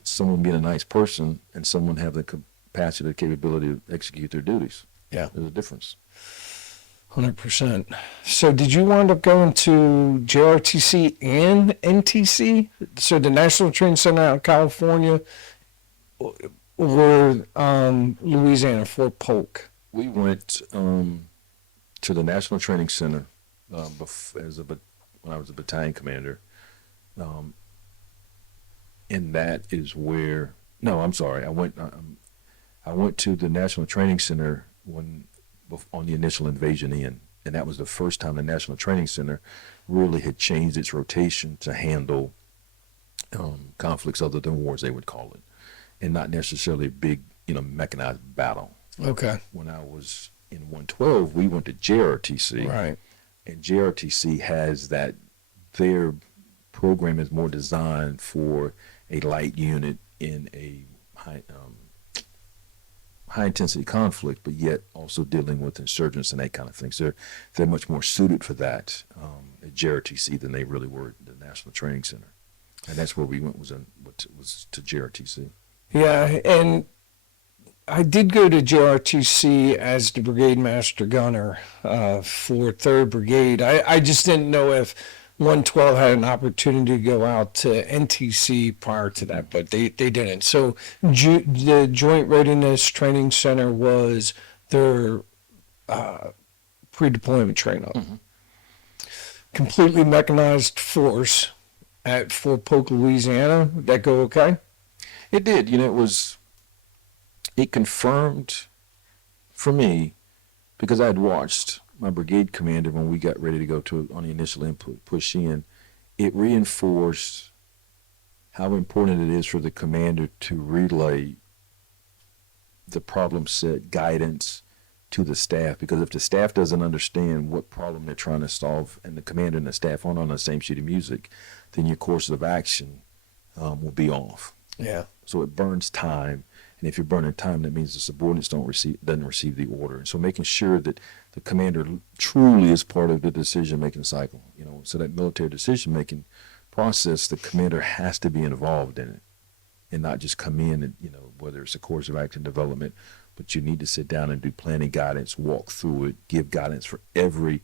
someone being a nice person and someone having the capacity, the capability to execute their duties. Yeah. There's a difference. 100%. So did you wind up going to JRTC and NTC? So the National Training Center out in California or Louisiana, Fort Polk? We went to the National Training Center when I was a battalion commander. And that is where, no, I'm sorry. I went to the National Training Center on the initial invasion in, and that was the first time the National Training Center really had changed its rotation to handle conflicts other than wars, they would call it, and not necessarily a big, mechanized battle. Okay. When I was in 112, we went to JRTC. Right. And JRTC has that, their program is more designed for a light unit in a high intensity conflict, but yet also dealing with insurgents and that kind of thing. So they're much more suited for that at JRTC than they really were at the National Training Center. And that's where we went, was to JRTC. Yeah, and I did go to JRTC as the brigade master gunner for 3rd Brigade. I just didn't know if 112 had an opportunity to go out to NTC prior to that, but they didn't. So the Joint Readiness Training Center was their pre-deployment training. Mm-hmm. Completely mechanized force. at Fort Polk, Louisiana. Did that go okay? It did. It confirmed for me, because I had watched my brigade commander when we got ready to go on the initial input push in. It reinforced how important it is for the commander to relay the problem set guidance to the staff, because if the staff doesn't understand what problem they're trying to solve and the commander and the staff aren't on the same sheet of music, then your course of action will be off. Yeah. So it burns time, and if you're burning time, that means the subordinates doesn't receive the order. And so making sure that the commander truly is part of the decision-making cycle, so that military decision-making process, the commander has to be involved in it, and not just come in and whether it's a course of action development, but you need to sit down and do planning guidance, walk through it, give guidance for every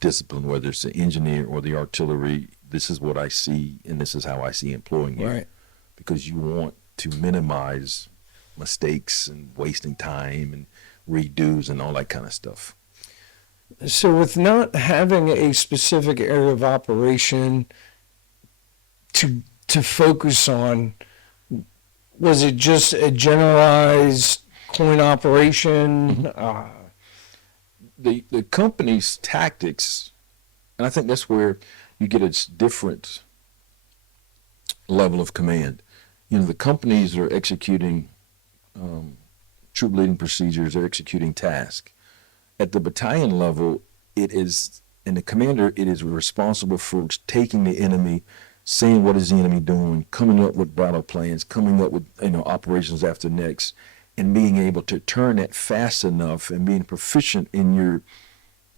discipline, whether it's the engineer or the artillery. This is what I see, and this is how I see employing you. Right. Because you want to minimize mistakes and wasting time and redos and all that kind of stuff. So with not having a specific area of operation to focus on, was it just a generalized coin operation? The company's tactics, and I think that's where you get a different level of command. The companies are executing troop leading procedures, they're executing tasks. At the battalion level, and the commander, it is responsible for taking the enemy, seeing what is the enemy doing, coming up with battle plans, coming up with operations after next, and being able to turn that fast enough and being proficient in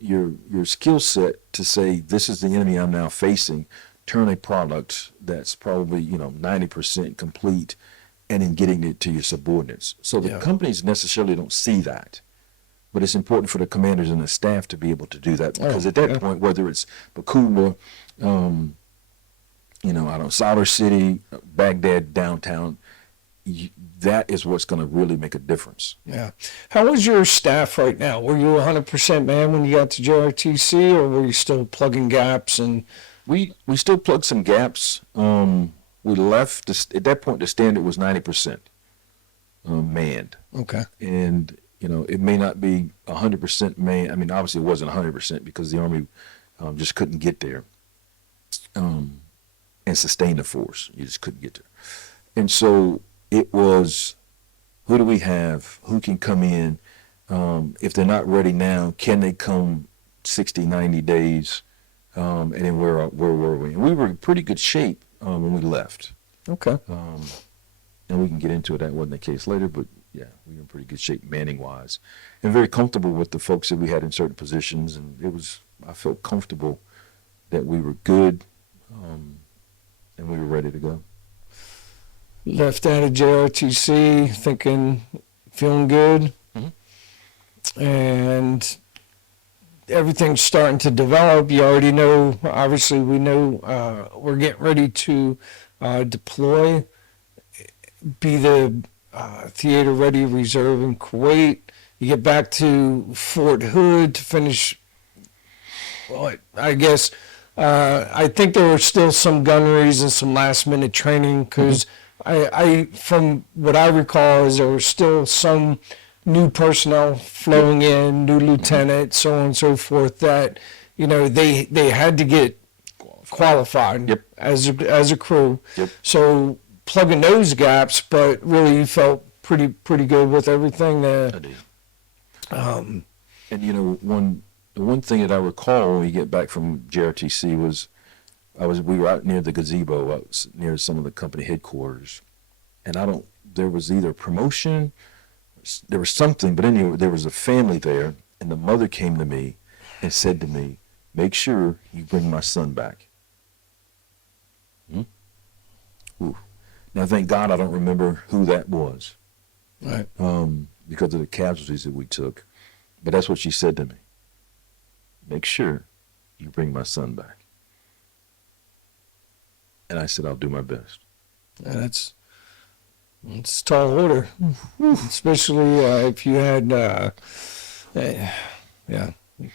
your skill set to say, this is the enemy I'm now facing, turn a product that's probably 90% complete, and then getting it to your subordinates. So the companies necessarily don't see that. But it's important for the commanders and the staff to be able to do that, because at that point, whether it's Baqubah, Solder City, Baghdad, downtown, that is what's going to really make a difference. Yeah. How is your staff right now? Were you 100% man when you got to JRTC, or were you still plugging gaps? And we still plug some gaps. We left at that point. The standard was 90% manned. Okay. And it may not be 100% manned. I mean, obviously it wasn't 100% because the Army just couldn't get there and sustain the force. You just couldn't get there. And so it was, who do we have? Who can come in? If they're not ready now, can they come 60, 90 days? And then where were we? And we were in pretty good shape when we left. Okay. And we can get into it. That wasn't the case later, but yeah, we were in pretty good shape manning-wise, and very comfortable with the folks that we had in certain positions. And I felt comfortable that we were good, and we were ready to go. Left out of JRTC feeling good, and everything's starting to develop. You already know, obviously we know we're getting ready to deploy, be the theater ready reserve in Kuwait. You get back to Fort Hood to finish, I guess, I think there were still some gunneries and some last minute training, because I from what I recall is there were still some new personnel flowing in, new lieutenants, so on and so forth, that they had to get qualified as a crew. So plugging those gaps, but really you felt pretty good with everything there. I did. And the one thing that I recall when we get back from JRTC was we were out near the gazebo, out near some of the company headquarters, and there was either promotion, there was something, but anyway, there was a family there, and the mother came to me and said to me, "Make sure you bring my son back." Ooh. Now, thank God I don't remember who that was, right? Because of the casualties that we took, but that's what she said to me. Make sure you bring my son back. And I said, I'll do my best. And it's tall order, especially if you had,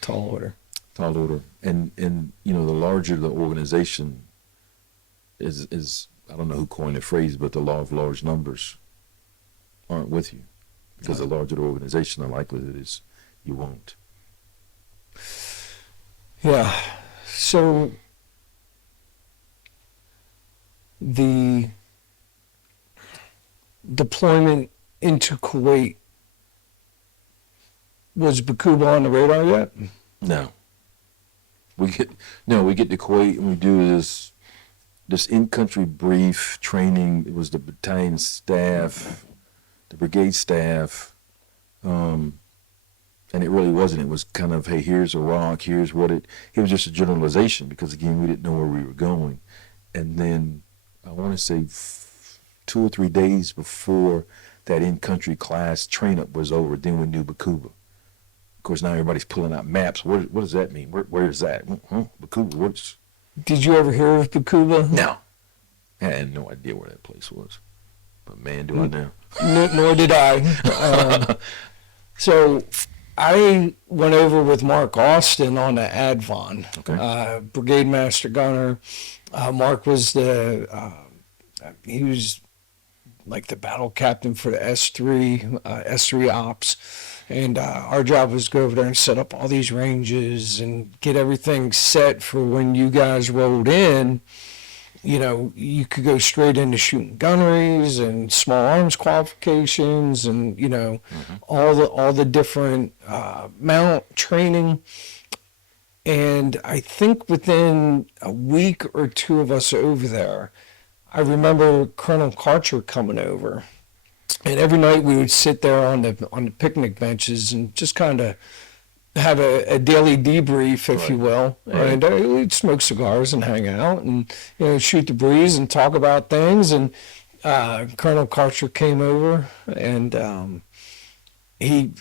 tall order. Tall order. And you know, the larger the organization is I don't know who coined the phrase, but the law of large numbers aren't with you. Because the larger the organization, the likelihood is you won't. Yeah. So the deployment into Kuwait, was Baqubah on the radar yet? No. We get to Kuwait and we do this in-country brief training. It was the battalion staff, the brigade staff, and it really wasn't. It was kind of, hey, here's Iraq, here's what it was just a generalization because, again, we didn't know where we were going. And then I want to say 2 or 3 days before that in-country class train-up was over, then we knew Baqubah. Of course, now everybody's pulling out maps. What does that mean? Where is that? Baqubah, what's... Did you ever hear of Baqubah? No. I had no idea where that place was. But man, do I now. Nor did I. So I went over with Mark Austin on the Advon, Okay. Brigade Master Gunner. Mark was he was like the battle captain for the S3 Ops. And our job was to go over there and set up all these ranges and get everything set for when you guys rolled in. You know, you could go straight into shooting gunneries and small arms qualifications and, you know, all the different mount training. And I think within a week or two of us over there, I remember Colonel Karcher coming over. And every night we would sit there on the picnic benches and just kind of have a daily debrief, if you will. Right. And we'd smoke cigars and hang out and, you know, shoot the breeze and talk about things. And Colonel Karcher came over and he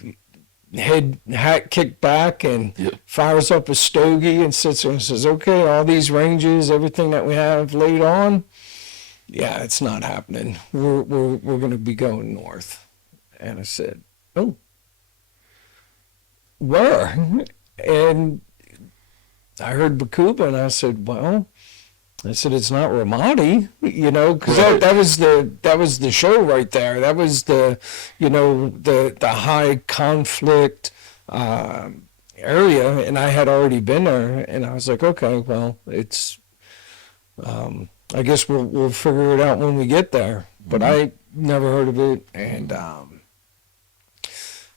hat kicked back and fires up a stogie and sits there and says, okay, all these ranges, everything that we have laid on, yeah, it's not happening. We're going to be going north. And I said, oh, where? And I heard Baqubah, and I said, well, it's not Ramadi, you know, because that was the show right there. That was the, you know, the high conflict area, and I had already been there, and I was like, okay, well, it's. I guess we'll figure it out when we get there. But I never heard of it, and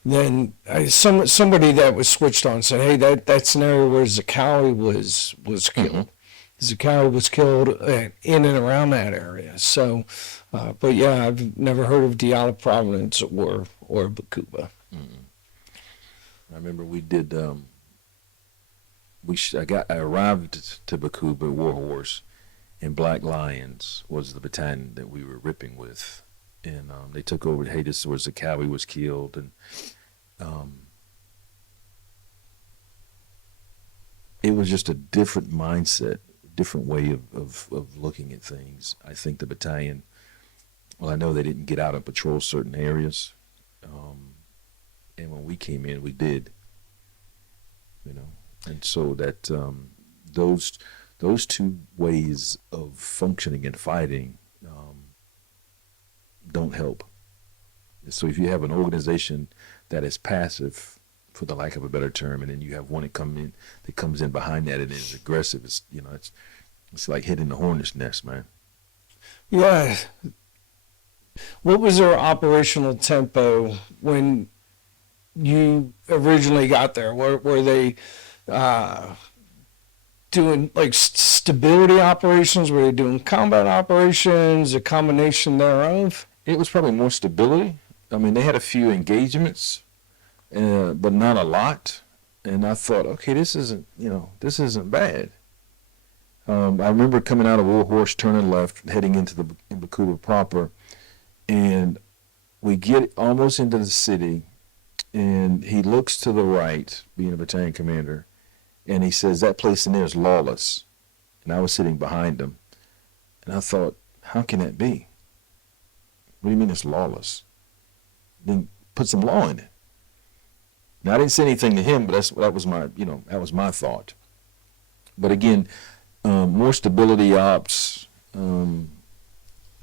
then somebody that was switched on said, "Hey, that's an area where Zakawi was killed. Zakawi was killed in and around that area." So, but yeah, I've never heard of Diyala Providence or Baqubah. I remember we did. I arrived to Baqubah Warhorse. And Black Lions was the battalion that we were ripping with. And they took over. Hey, this is where Zakawi was killed. And it was just a different mindset, different way of looking at things. I think the battalion, well, I know they didn't get out and patrol certain areas. And when we came in, we did. You know, and so that those two ways of functioning and fighting don't help. So if you have an organization that is passive, for the lack of a better term, and then you have one that comes in behind that and is aggressive, it's, you know, it's like hitting the hornet's nest, man. Yeah. What was their operational tempo when you originally got there? Were they doing like stability operations? Were they doing combat operations, a combination thereof? It was probably more stability. I mean, they had a few engagements, but not a lot. And I thought, okay, this isn't bad. I remember coming out of Warhorse, turning left, heading into Baqubah proper, and we get almost into the city, and he looks to the right, being a battalion commander, and he says, that place in there is lawless. And I was sitting behind him. And I thought, how can that be? What do you mean it's lawless? Then put some law in it. Now, I didn't say anything to him, but that was my thought. But again, more stability ops, and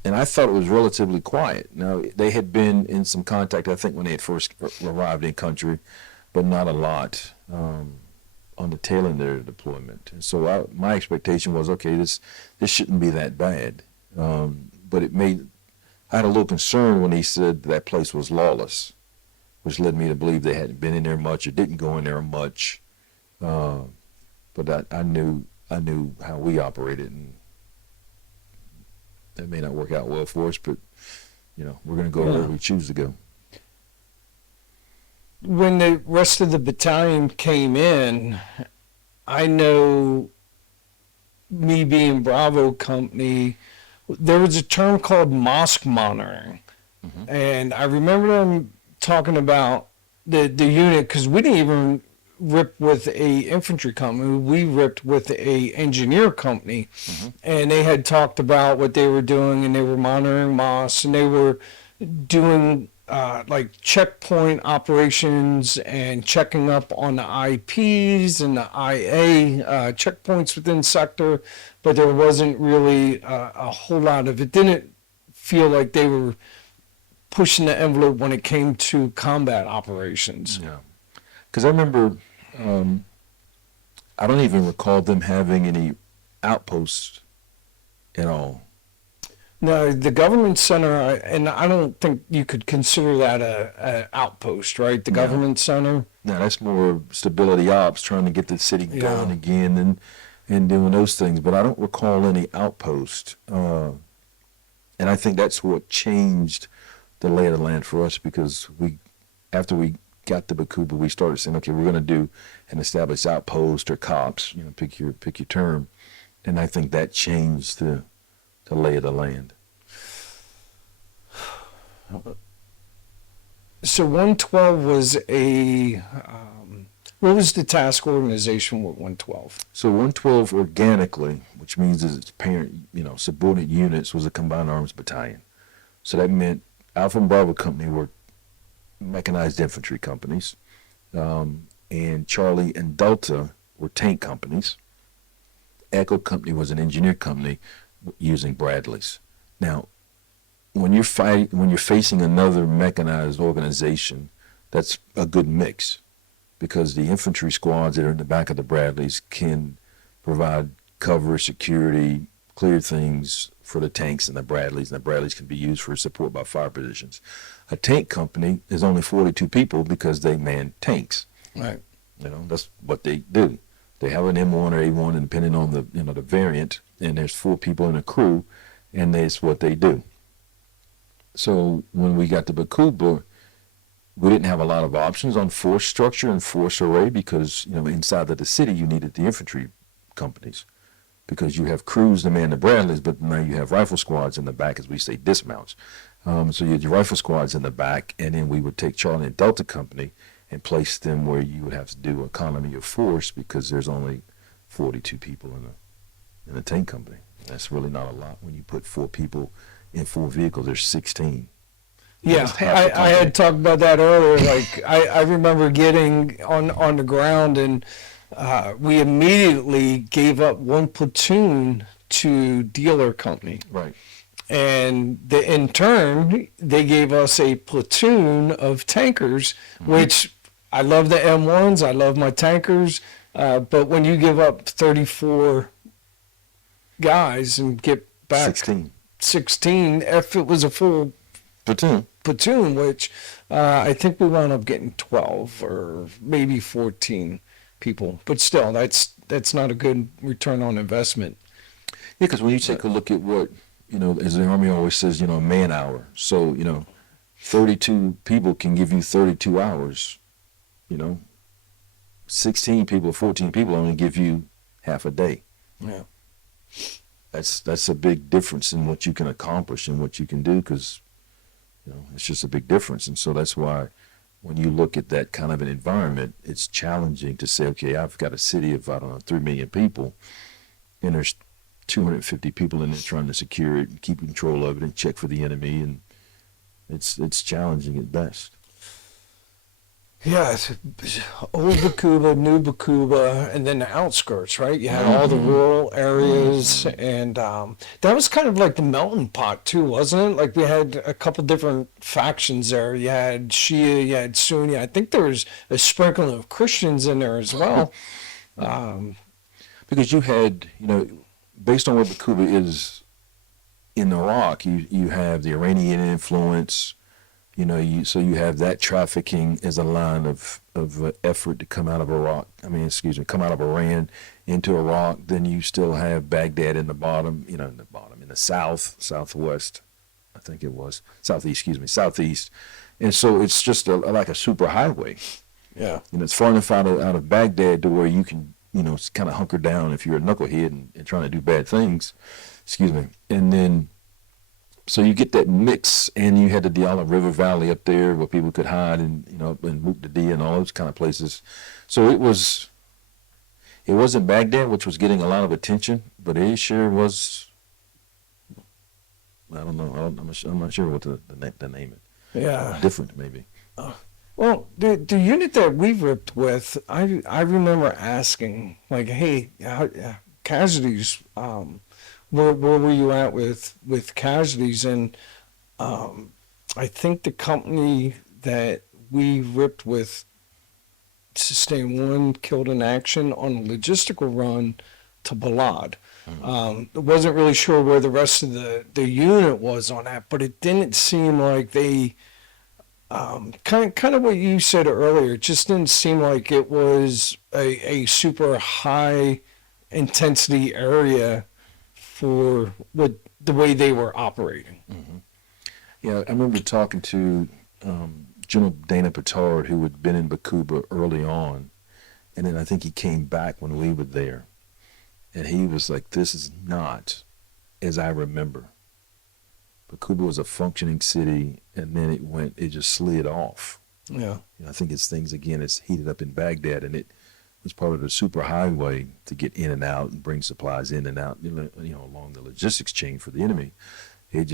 I thought it was relatively quiet. Now, they had been in some contact, I think, when they had first arrived in country, but not a lot on the tail end of their deployment. And so my expectation was, okay, this shouldn't be that bad. But I had a little concern when he said that place was lawless, which led me to believe they hadn't been in there much or didn't go in there much. But I knew how we operated, and that may not work out well for us, but we're going to go where we choose to go. When the rest of the battalion came in, I know, me being Bravo Company, there was a term called mosque monitoring. Mm-hmm. And I remember them talking about the unit, because we didn't even rip with a infantry company. We ripped with a engineer company. Mm-hmm. And they had talked about what they were doing, and they were monitoring mosques, and they were doing like checkpoint operations and checking up on the IPs and the IA checkpoints within sector, but there wasn't really a whole lot of it. Didn't feel like they were pushing the envelope when it came to combat operations. Yeah, because I remember, I don't even recall them having any outposts at all. No, the government center, and I don't think you could consider that a outpost, right? The government center. No, that's more stability ops, trying to get the city going again and doing those things. But I don't recall any outpost. And I think that's what changed the lay of the land for us, because after we got to Baqubah, we started saying, okay, we're going to do an established outpost or cops, pick your term. And I think that changed the lay of the land. So 112 was what was the task organization with 112? So 112 organically, which means its parent, subordinate units, was a combined arms battalion. So that meant Alpha and Bravo Company were mechanized infantry companies, and Charlie and Delta were tank companies. Echo Company was an engineer company using Bradleys. Now, when you're facing another mechanized organization, that's a good mix, because the infantry squads that are in the back of the Bradleys can provide cover, security, clear things for the tanks and the Bradleys can be used for support by fire positions. A tank company is only 42 people because they man tanks. Right. That's what they do. They have an M1 or A1, and depending on the variant, and there's 4 people in a crew, and that's what they do. So when we got to Baqubah, we didn't have a lot of options on force structure and force array, because inside of the city you needed the infantry companies, because you have crews to man the Bradleys, but now you have rifle squads in the back, as we say, dismounts. So you had your rifle squads in the back, and then we would take Charlie and Delta Company and place them where you would have to do economy of force, because there's only 42 people in a tank company. That's really not a lot. When you put 4 people in 4 vehicles, there's 16. Yeah, I had talked about that earlier. Like I remember getting on the ground, and we immediately gave up 1 platoon to Dealer Company. Right. And in turn, they gave us a platoon of tankers, mm-hmm. which I love the M1s, I love my tankers, but when you give up 34 guys and get back 16, if it was a full platoon, which I think we wound up getting 12 or maybe 14 people, but still, that's not a good return on investment. Yeah, because when you take a look at what, as the Army always says, a man hour. So, 32 people can give you 32 hours. 16 people, 14 people only give you half a day. Yeah. That's a big difference in what you can accomplish and what you can do, because, it's just a big difference. And so that's why when you look at that kind of an environment, it's challenging to say, okay, I've got a city of, 3 million people, and there's 250 people in there trying to secure it and keep control of it and check for the enemy, and it's challenging at best. Yeah, old Baqubah, new Baqubah, and then the outskirts, right? You had all the rural areas, and that was kind of like the melting pot too, wasn't it? Like we had a couple different factions there. You had Shia, you had Sunni. I think there was a sprinkling of Christians in there as well. Because you had, based on where Baqubah is in Iraq, you have the Iranian influence. So you have that trafficking as a line of effort to come out of Iraq. Come out of Iran into Iraq. Then you still have Baghdad in the bottom, in the southwest, I think it was southeast. And so it's just like a super highway. Yeah. It's far enough out of Baghdad to where you can, kind of hunker down if you're a knucklehead and trying to do bad things. And then, so you get that mix, and you had the Diyala River Valley up there where people could hide, and in Muqtadi and all those kind of places. So it wasn't Baghdad, which was getting a lot of attention, but it sure was. I don't know. I'm not sure what to name it. Yeah. Different maybe. Well, the unit that we ripped with, I remember asking, like, hey, casualties. Where were you at with casualties? And I think the company that we ripped with sustained one killed in action on a logistical run to Balad. Wasn't really sure where the rest of the unit was on that, but it didn't seem like they kind of what you said earlier. It just didn't seem like it was a super high intensity area for the way they were operating. Mm-hmm. Yeah, I remember talking to General Dana Petard, who had been in Baqubah early on, and then I think he came back when we were there, and he was like, "This is not as I remember." Baqubah was a functioning city, and then it just slid off. Yeah, I think it's heated up in Baghdad, and it was part of the super highway to get in and out and bring supplies in and out, along the logistics chain for the enemy. It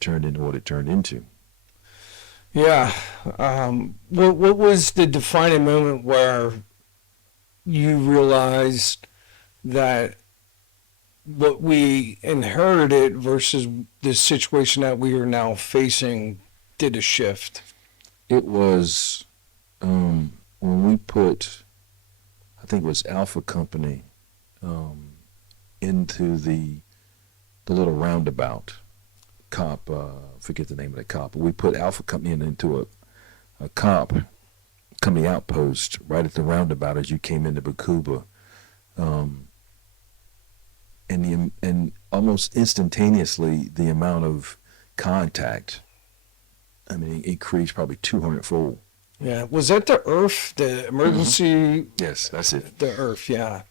turned into what it turned into. Yeah. What was the defining moment where you realized that what we inherited versus the situation that we are now facing did a shift? It was when we put, I think it was Alpha Company, into the little roundabout cop. Forget the name of the cop. But we put Alpha Company into a cop company outpost right at the roundabout as you came into Baqubah, and almost instantaneously the amount of contact, it increased probably 200-fold. Yeah, was that the IRF, the emergency? Mm-hmm. Yes, that's it. The IRF, yeah.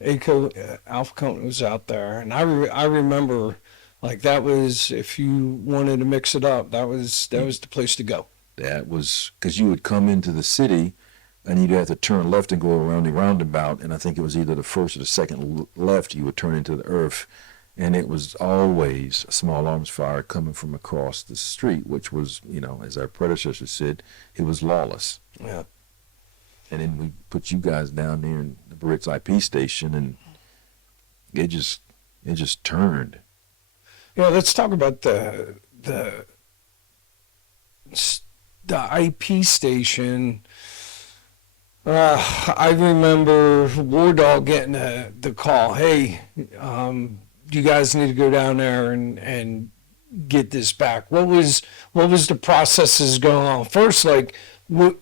ACO Alpha Company was out there, and I remember, like, that was, if you wanted to mix it up, that was the place to go. That was because you would come into the city, and you'd have to turn left and go around the roundabout, and I think it was either the first or the second left you would turn into the IRF, and it was always a small arms fire coming from across the street, which was, as our predecessor said, it was lawless. Yeah. And then we put you guys down there in the Brits IP station, and it just turned. Yeah, let's talk about the IP station. I remember War Dog getting the call, hey, you guys need to go down there and get this back. What was the processes going on? First, like, what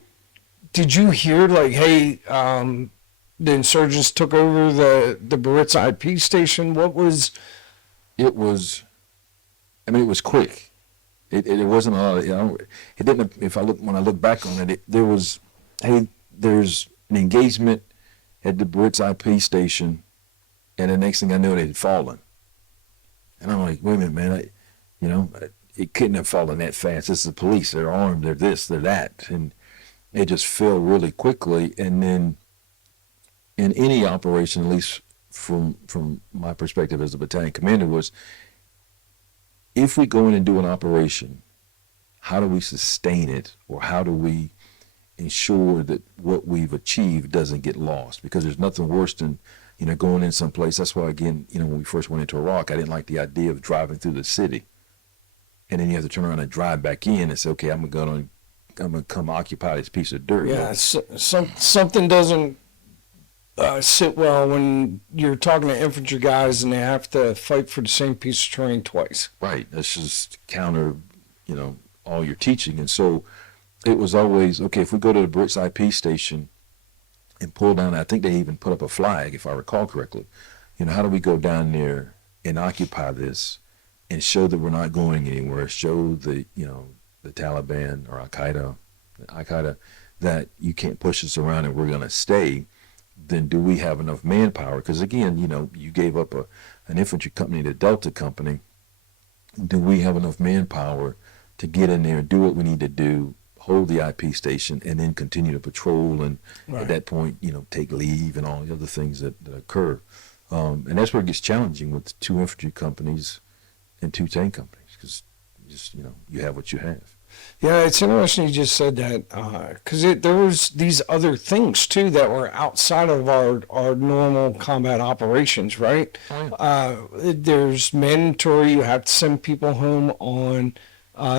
did you hear? Like, hey, the insurgents took over the Barrett's IP station. What was? It was. It was quick. It wasn't a lot. It didn't. When I look back on it, there was, hey, there's an engagement at the Brits IP station, and the next thing I knew, it had fallen. And I'm like, wait a minute, man, it couldn't have fallen that fast. This is the police. They're armed. They're this. They're that. And it just fell really quickly. And then in any operation, at least from my perspective as a battalion commander, was if we go in and do an operation, how do we sustain it, or how do we ensure that what we've achieved doesn't get lost, because there's nothing worse than, going in someplace. That's why, again, when we first went into Iraq, I didn't like the idea of driving through the city. And then you have to turn around and drive back in and say, okay, I'm gonna come occupy this piece of dirt. Yeah, something doesn't sit well when you're talking to infantry guys and they have to fight for the same piece of terrain twice. Right. That's just counter, all your teaching. And so it was always, okay, if we go to the Brits IP station and pull down, I think they even put up a flag, if I recall correctly. How do we go down there and occupy this and show that we're not going anywhere, show the Taliban or Al-Qaeda that you can't push us around and we're going to stay? Then do we have enough manpower? Because again, you gave up an infantry company to Delta Company. Do we have enough manpower to get in there, do what we need to do, hold the IP station, and then continue to patrol, and right. At that point, take leave and all the other things that occur. And that's where it gets challenging with 2 infantry companies and 2 tank companies, because you have what you have. Yeah, it's interesting you just said that, because there was these other things too that were outside of our normal combat operations, right? Oh, yeah. There's mandatory, you have to send people home on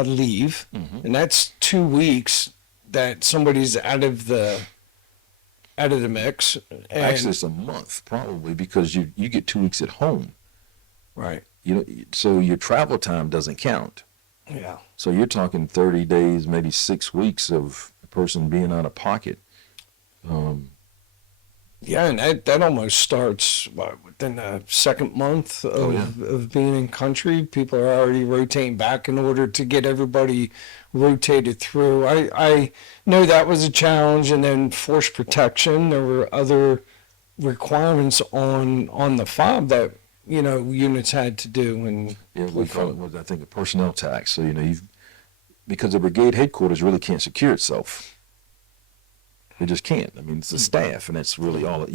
leave, and that's 2 weeks that somebody's out of the mix. And, actually, it's a month probably, because you get 2 weeks at home. Right. So your travel time doesn't count. Yeah. So you're talking 30 days, maybe 6 weeks of a person being out of pocket. Yeah, and that almost starts within the second month of being in country. People are already rotating back in order to get everybody rotated through. I know that was a challenge, and then force protection. There were other requirements on the FOB that units had to do. And yeah, we call it, I think, a personnel tax. So because the brigade headquarters really can't secure itself. They just can't. I mean, it's the staff, and that's really all.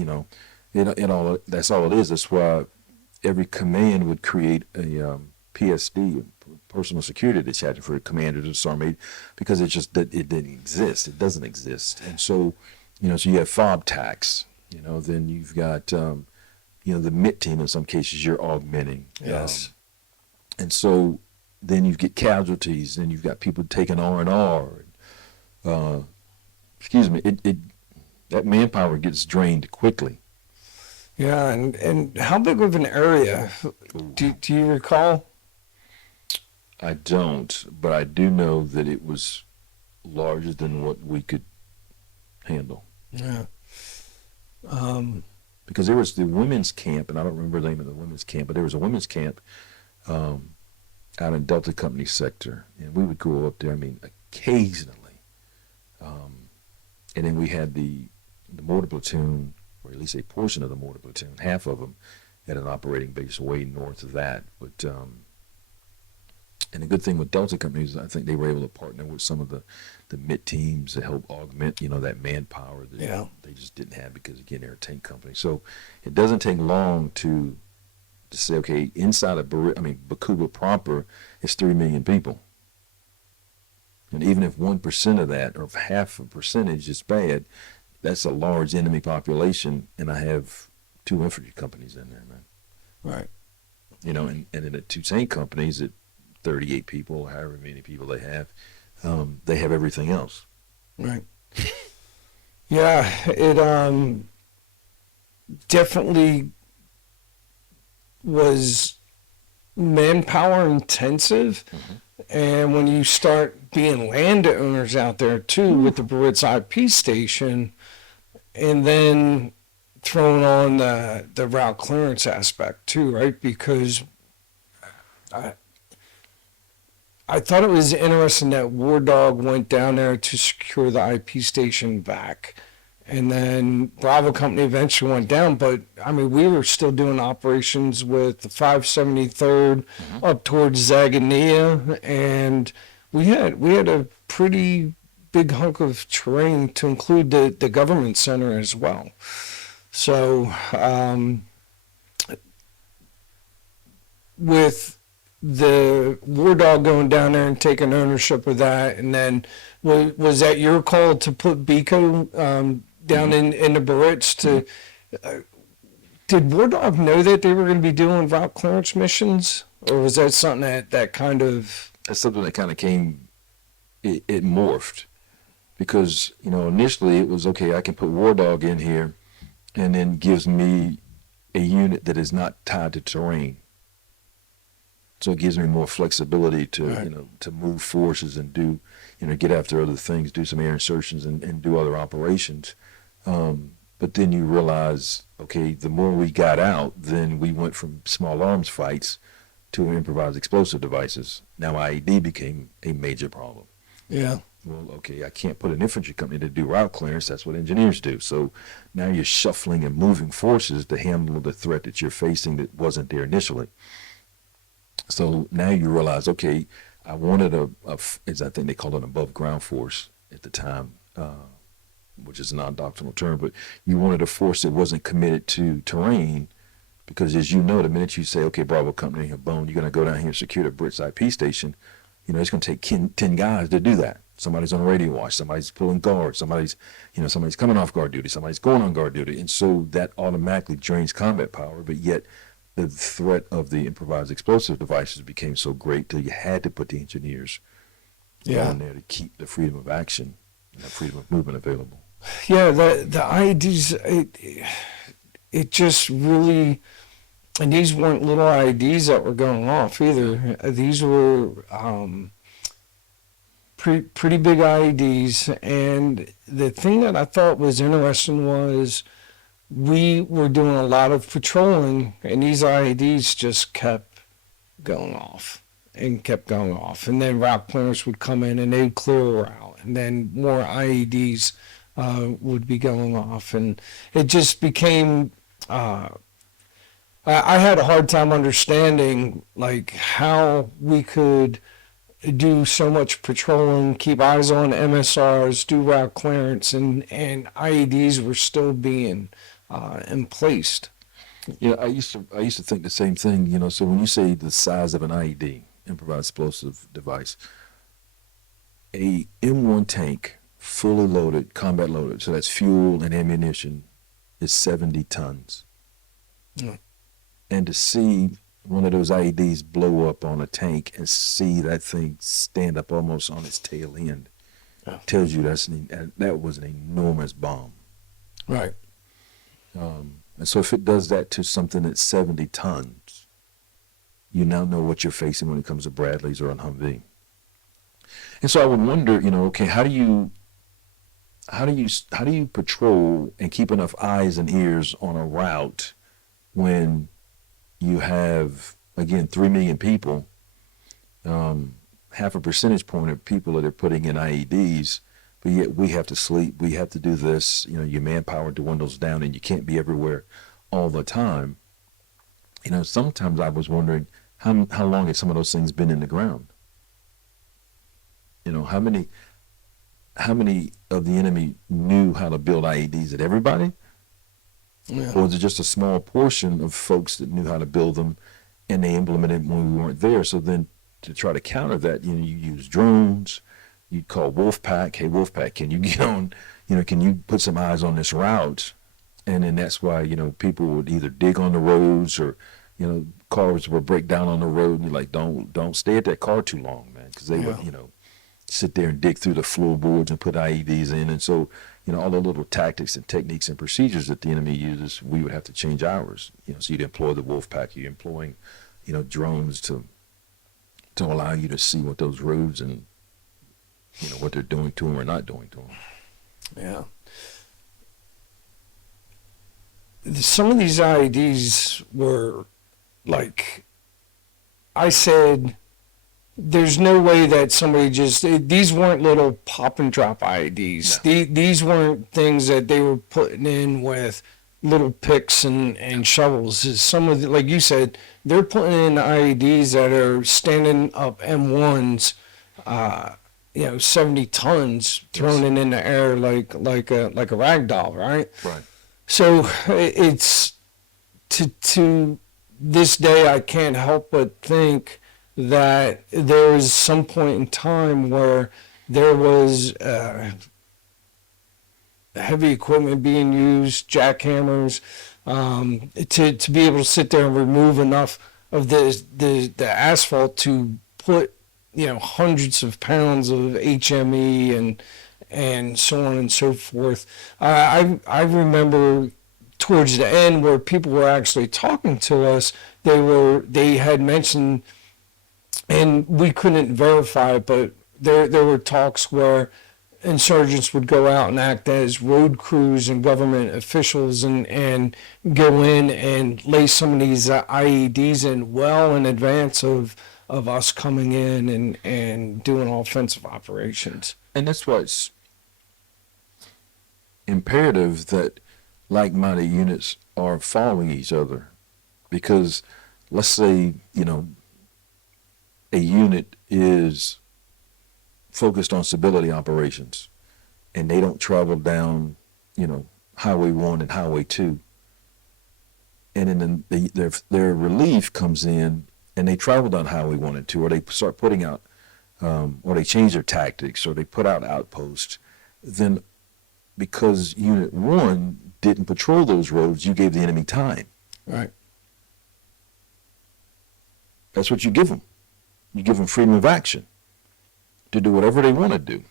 That's all it is. That's why every command would create a PSD, personal security detachment, for a commander to disarm, because it didn't exist. It doesn't exist. And so, so you have FOB tax. Then you've got the MIT team. In some cases, you're augmenting. Yes. And so then you get casualties. Then you've got people taking R&R. Excuse me, that manpower gets drained quickly. Yeah, and how big of an area do you recall? I don't, but I do know that it was larger than what we could handle. Yeah. Because there was the women's camp, and I don't remember the name of the women's camp, but there was a women's camp out in Delta Company sector, and we would go up there, occasionally. And then we had the mortar platoon, or at least a portion of the mortar platoon, half of them, at an operating base way north of that. But and the good thing with Delta companies, I think they were able to partner with some of the MIT teams to help augment, that manpower that they just didn't have, because again, they're a tank company. So it doesn't take long to say, okay, inside of Baqubah proper is 3 million people. And even if 1% of that, or half a percentage, is bad, that's a large enemy population, and I have 2 infantry companies in there, man. Right. And in the 2 tank companies, at 38 people, however many people they have everything else. Right. Yeah, it definitely was manpower intensive. And when you start being landowners out there too, with the Brits IP station, and then throwing on the route clearance aspect too, right? Because I thought it was interesting that War Dog went down there to secure the IP station back. And then Bravo Company eventually went down, but we were still doing operations with the 573rd up towards Zagania, and we had a pretty big hunk of terrain to include the government center as well. So with the War Dog going down there and taking ownership of that, and then was that your call to put Biko down in the Barrett's to? Did War Dog know that they were going to be doing route clearance missions, or was that something that kind of? That's something that kind of came. It morphed, because initially it was okay. I can put War Dog in here, and then gives me a unit that is not tied to terrain. So it gives me more flexibility to Right. to move forces and do get after other things, do some air insertions and do other operations. But then you realize, okay, the more we got out, then we went from small arms fights to improvised explosive devices. Now IED became a major problem. Yeah. Well, okay, I can't put an infantry company to do route clearance. That's what engineers do. So now you're shuffling and moving forces to handle the threat that you're facing that wasn't there initially. So now you realize, okay, I wanted as I think they called it, an above ground force at the time, which is a non-doctrinal term, but you wanted a force that wasn't committed to terrain, because as you know, the minute you say, okay, Bravo Company, a bone, you're going to go down here and secure the Brits IP station, it's going to take 10 guys to do that. Somebody's on radio watch, somebody's pulling guard, somebody's coming off guard duty, somebody's going on guard duty. And so that automatically drains combat power, but yet the threat of the improvised explosive devices became so great till you had to put the engineers on there to keep the freedom of action and the freedom of movement available. Yeah, the IEDs, it just really, and these weren't little IEDs that were going off either. These were pretty big IEDs, and the thing that I thought was interesting was we were doing a lot of patrolling, and these IEDs just kept going off and kept going off, and then route clearance would come in and they'd clear a route, and then more IEDs would be going off, and it just became. I had a hard time understanding like how we could do so much patrolling, keep eyes on MSRs, do route clearance, and IEDs were still being emplaced. I used to think the same thing. So when you say the size of an IED, improvised explosive device, a M1 tank, fully loaded, combat loaded, so that's fuel and ammunition, is 70 tons. Yeah. And to see one of those IEDs blow up on a tank and see that thing stand up almost on its tail end tells you that was an enormous bomb. Right. And so if it does that to something that's 70 tons, you now know what you're facing when it comes to Bradleys or a Humvee. And so I would wonder, okay, how do you patrol and keep enough eyes and ears on a route when you have, again, 3 million people, half a percentage point of people that are putting in IEDs, but yet we have to sleep, we have to do this, your manpower dwindles down and you can't be everywhere all the time. Sometimes I was wondering how long have some of those things been in the ground? How many of the enemy knew how to build IEDs? Is it everybody? Yeah. Or was it just a small portion of folks that knew how to build them and they implemented when we weren't there? So then to try to counter that, you use drones, you'd call Wolfpack, hey Wolfpack, can you get on, can you put some eyes on this route? And then that's why, people would either dig on the roads or, cars would break down on the road and you're like, don't stay at that car too long, man, because they would, sit there and dig through the floorboards and put IEDs in. And so, all the little tactics and techniques and procedures that the enemy uses, we would have to change ours. So you'd employ the Wolfpack, you're employing, drones to allow you to see what those roads and, what they're doing to them or not doing to them. Yeah. Some of these IEDs were like, I said, there's no way that somebody these weren't little pop and drop IEDs. No. These weren't things that they were putting in with little picks and shovels. Some of like you said, they're putting in IEDs that are standing up M1s, 70 tons thrown in the air like a rag doll, right? Right. So it's to this day I can't help but think that there was some point in time where there was heavy equipment being used, jackhammers, to be able to sit there and remove enough of the asphalt to put, hundreds of pounds of HME and so on and so forth. I remember towards the end where people were actually talking to us, they had mentioned, and we couldn't verify it, but there were talks where insurgents would go out and act as road crews and government officials and go in and lay some of these IEDs in well in advance of us coming in and doing offensive operations. And that's why it's imperative that like-minded units are following each other. Because let's say, a unit is focused on stability operations and they don't travel down, Highway 1 and Highway 2. And then their relief comes in and they travel down Highway 1 and 2, or they start putting out, or they change their tactics, or they put out outposts. Then because Unit 1 didn't patrol those roads, you gave the enemy time. Right. That's what you give them. You give them freedom of action to do whatever they want to do.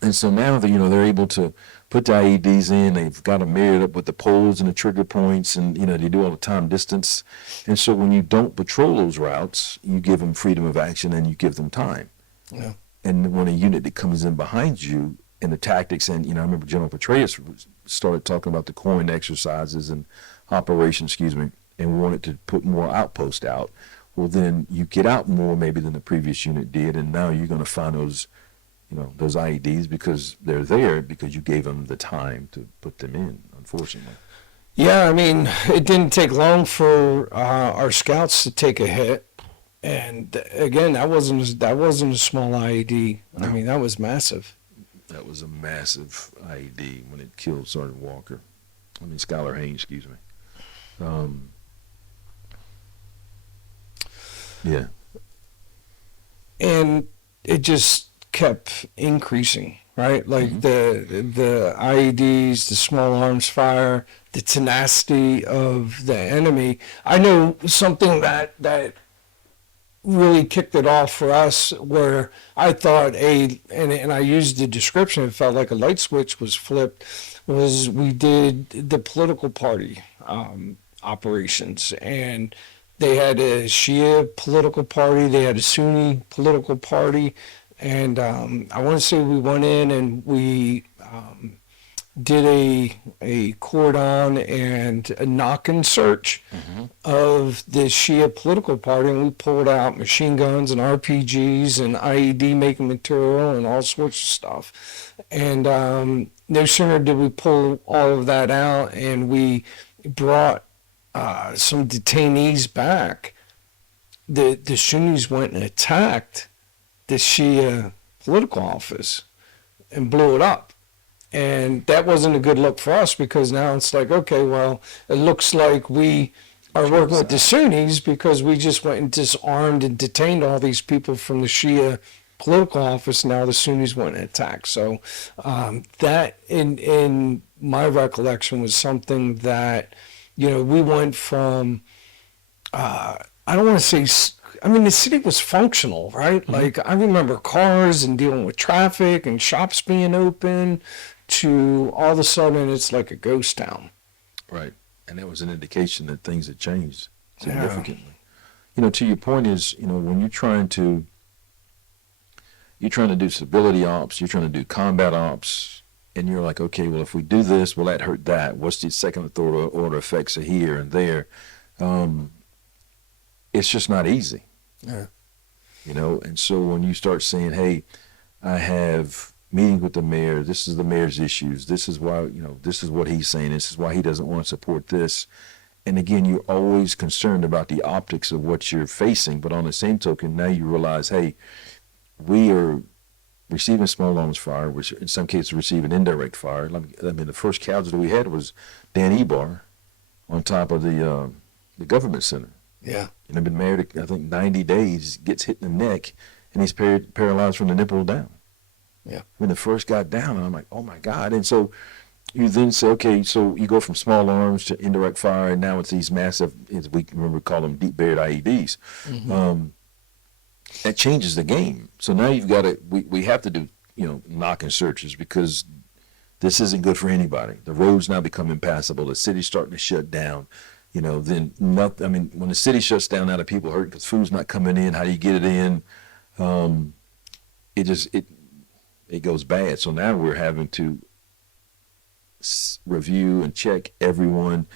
And so now that, they're able to put the IEDs in, they've got them mirrored up with the poles and the trigger points, and, they do all the time distance. And so when you don't patrol those routes, you give them freedom of action and you give them time. Yeah. And when a unit that comes in behind you and the tactics, and, I remember General Petraeus started talking about the coin exercises and operations, and wanted to put more outposts out. Well, then you get out more maybe than the previous unit did, and now you're going to find those, those IEDs because they're there because you gave them the time to put them in, unfortunately. Yeah, it didn't take long for our scouts to take a hit, and again, that wasn't a small IED. No. That was massive. That was a massive IED when it killed Sergeant Walker. Skylar Haynes, Yeah. And it just kept increasing, right? Like the IEDs, the small arms fire, the tenacity of the enemy. I know something that really kicked it off for us, where I thought and I used the description, it felt like a light switch was flipped, was we did the political party operations, and they had a Shia political party, they had a Sunni political party, and I want to say we went in and we did a cordon and a knock-and search of the Shia political party, and we pulled out machine guns and RPGs and IED making material and all sorts of stuff. And no sooner did we pull all of that out and we brought some detainees back, the Sunnis went and attacked the Shia political office and blew it up. And that wasn't a good look for us, because now it's like, okay, well, it looks like we are working with the Sunnis because we just went and disarmed and detained all these people from the Shia political office. Now the Sunnis went and attacked. So that, in my recollection, was something that, we went from, I don't want to say, the city was functional, right? Mm-hmm. Like, I remember cars and dealing with traffic and shops being open, to all of a sudden it's like a ghost town. Right. And that was an indication that things had changed significantly. Yeah. To your point is, when you're trying to do stability ops, you're trying to do combat ops, and you're like, okay, well, if we do this, will that hurt that? What's the second order effects of here and there? It's just not easy. Yeah. And so when you start saying, hey, I have meetings with the mayor, this is the mayor's issues, this is why, this is what he's saying, this is why he doesn't want to support this. And again, you're always concerned about the optics of what you're facing, but on the same token, now you realize, hey, we are receiving small arms fire, which in some cases receiving indirect fire. The first casualty we had was Dan Ebar on top of the government center. Yeah. And I've been married, I think, 90 days, gets hit in the neck, and he's paralyzed from the nipple down. Yeah. When it first got down, and I'm like, oh my God. And so you then say, okay, so you go from small arms to indirect fire, and now it's these massive, as we remember call them, deep buried IEDs. That changes the game. So now you've got to, we have to do, knock and searches, because this isn't good for anybody. The roads now become impassable. The city's starting to shut down. Then nothing. I mean, when the city shuts down, now the people hurt because food's not coming in. How do you get it in? It goes bad. So now we're having to review and check everyone,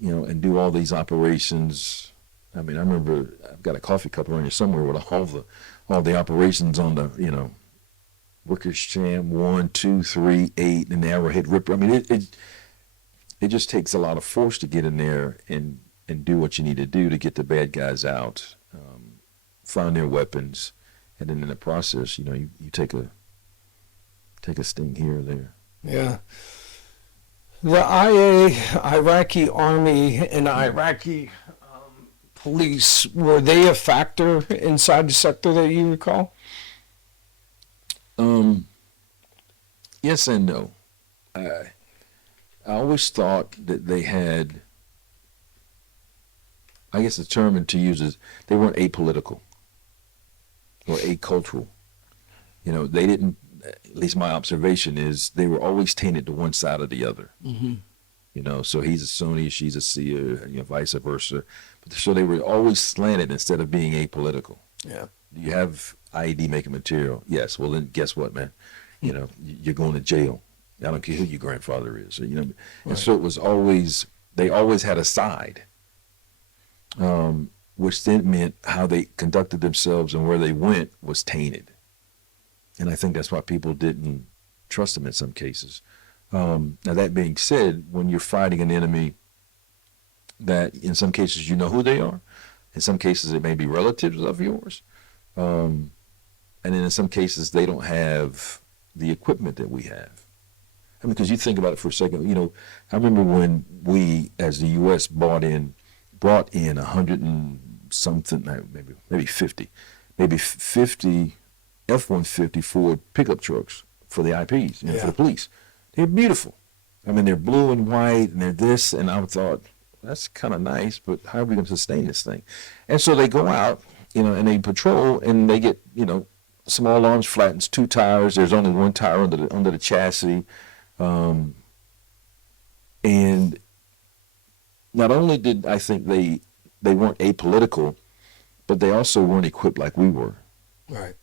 and do all these operations. I mean, I remember I've got a coffee cup around here somewhere with all the operations on the, Wickersham 1, 2, 3, 8, and the Arrowhead Ripper. I mean, it just takes a lot of force to get in there and do what you need to do to get the bad guys out, find their weapons, and then in the process, you take a sting here or there. Yeah. The Iraqi army and Iraqi police, were they a factor inside the sector that you recall? Yes and no. I always thought that they had, I guess the term to use is, they weren't apolitical or acultural. They didn't, at least my observation is, they were always tainted to one side or the other. So he's a Sunni, she's a Shia, vice versa. So they were always slanted instead of being apolitical. Yeah. Do you have IED making material? Yes. Well, then guess what, man? You're going to jail. I don't care who your grandfather is. And so it was always, they always had a side, which then meant how they conducted themselves and where they went was tainted. And I think that's why people didn't trust them in some cases. Now, that being said, when you're fighting an enemy that in some cases you know who they are, in some cases it may be relatives of yours, and then in some cases they don't have the equipment that we have. I mean, because you think about it for a second, I remember when we, as the U.S., brought in 100 and something, maybe 50 F-150 Ford pickup trucks for the IPs, for the police. They're beautiful. I mean, they're blue and white, and they're this, and I thought, that's kind of nice, but how are we going to sustain this thing? And so they go out, and they patrol, and they get, small arms flattens 2 tires. There's only 1 tire under the chassis. And not only did I think they weren't apolitical, but they also weren't equipped like we were. Right.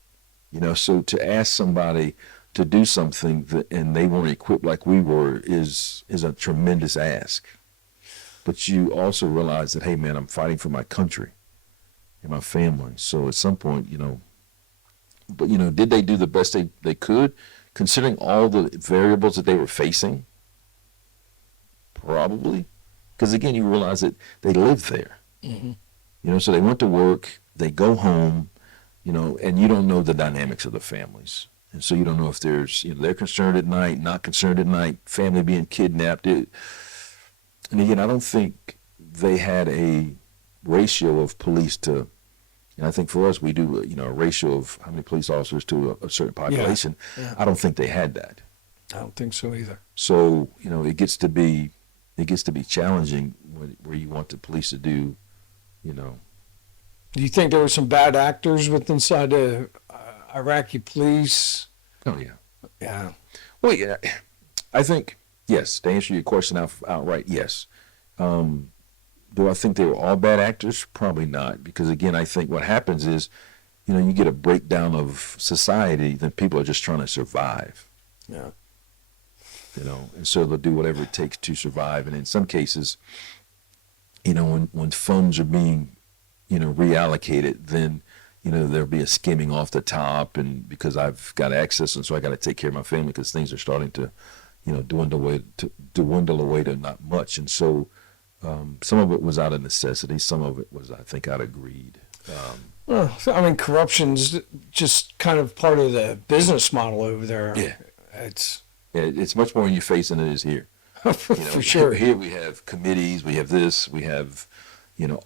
So to ask somebody to do something and they weren't equipped like we were is a tremendous ask. But you also realize that, hey, man, I'm fighting for my country and my family. So at some point, but did they do the best they could, considering all the variables that they were facing? Probably. Because again, you realize that they live there. So they went to work, they go home, and you don't know the dynamics of the families. And so you don't know if there's, they're concerned at night, not concerned at night, family being kidnapped. And again, I don't think they had a ratio of police to, and I think for us, we do, a ratio of how many police officers to a certain population. Yeah. I don't think they had that. I don't think so either. So, it gets to be challenging where you want the police to do, Do you think there were some bad actors inside the Iraqi police? Oh, yeah. Yeah. Well, yeah, I think, yes, to answer your question outright, yes. Do I think they were all bad actors? Probably not, because again, I think what happens is, you get a breakdown of society, then people are just trying to survive. Yeah. And so they'll do whatever it takes to survive. And in some cases, when funds are being, reallocated, then, there'll be a skimming off the top, and because I've got access, and so I got to take care of my family because things are starting to, dwindle away to not much. And so some of it was out of necessity. Some of it was, I think, out of greed. Well, I mean, corruption's just kind of part of the business model over there. Yeah. It's much more in your face than it is here. for sure. Here we have committees, we have this, we have,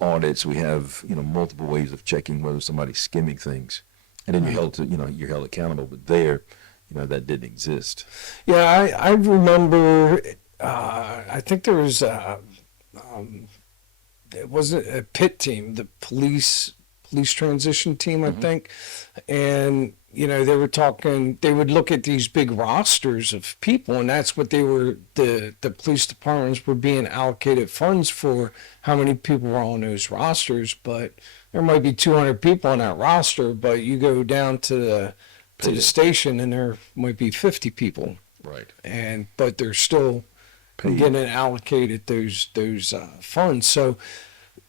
audits. We have, multiple ways of checking whether somebody's skimming things. And then you're held accountable. But there, that didn't exist. Yeah, I remember, I think there was, it wasn't a pit team, the police transition team, I think. And, they were talking, they would look at these big rosters of people, and that's what the police departments were being allocated funds for, how many people were on those rosters. But there might be 200 people on that roster, but you go down to the station and there might be 50 people. Right. But they're still getting allocated those funds. So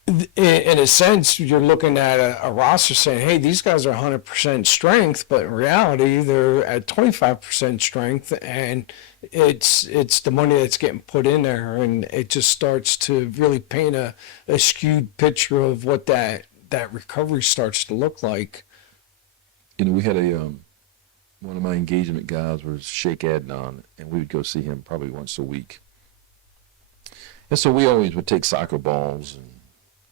in a sense, you're looking at a roster saying, hey, these guys are 100% strength, but in reality, they're at 25% strength, and it's the money that's getting put in there, and it just starts to really paint a skewed picture of what that recovery starts to look like. We had one of my engagement guys was Sheikh Adnan, and we would go see him probably once a week. And so we always would take soccer balls,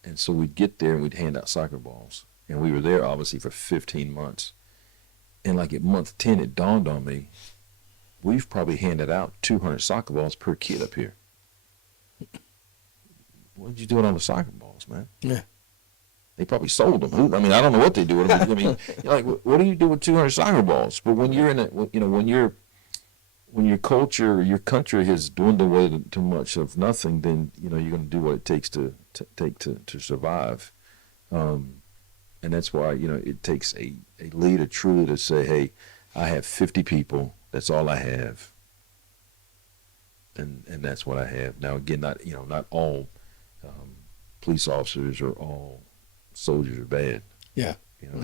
and so we'd get there and we'd hand out soccer balls. And we were there obviously for 15 months. And like at month 10, it dawned on me, we've probably handed out 200 soccer balls per kid up here. What did you do with all the soccer balls, man? Yeah. They probably sold them. I don't know what they do with them. You're like, what do you do with 200 soccer balls? But when you're when your culture, your country has dwindled away to much of nothing, then you're going to do what it takes to survive. And that's why it takes a leader truly to say, hey, I have 50 people. That's all I have. And that's what I have. Now again, not all police officers or all soldiers are bad. Yeah.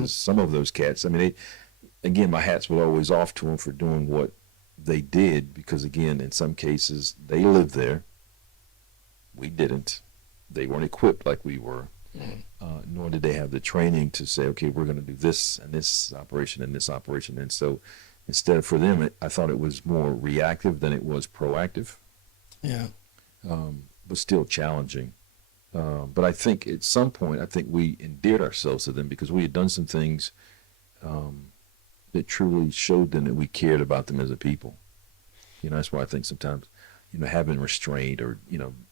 Some of those cats, again, my hats were always off to them for doing what they did, because again, in some cases, they lived there. We didn't. They weren't equipped like we were, nor did they have the training to say, okay, we're going to do this and this operation and this operation. And so instead, for them, I thought it was more reactive than it was proactive. Yeah. But still challenging. But I think at some point, we endeared ourselves to them because we had done some things that truly showed them that we cared about them as a people. That's why I think sometimes, having restraint or,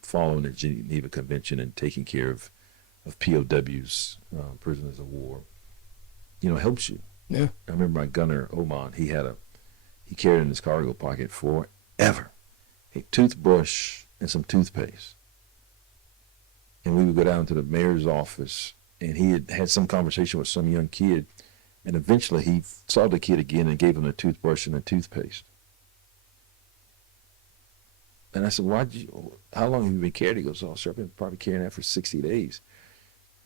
following the Geneva Convention and taking care of POWs, prisoners of war, helps you. Yeah. I remember my gunner, Oman, he carried in his cargo pocket forever a toothbrush and some toothpaste. And we would go down to the mayor's office, and he had some conversation with some young kid, and eventually he saw the kid again and gave him a toothbrush and a toothpaste. And I said, how long have you been carrying? He goes, sir, I've been probably carrying that for 60 days.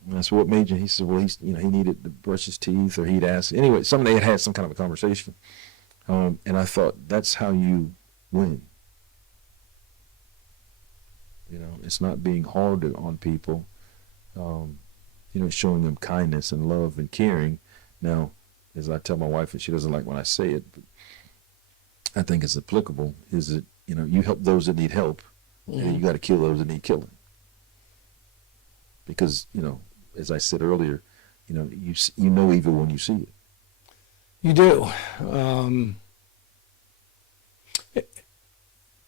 And I said, what made you? He said, well, he needed to brush his teeth, or he'd ask. Anyway, they had some kind of a conversation. And I thought, that's how you win. It's not being hard on people, showing them kindness and love and caring. Now, as I tell my wife, and she doesn't like when I say it, but I think it's applicable, is that, you help those that need help, and you got to kill those that need killing. Because, as I said earlier, you know evil when you see it. You do.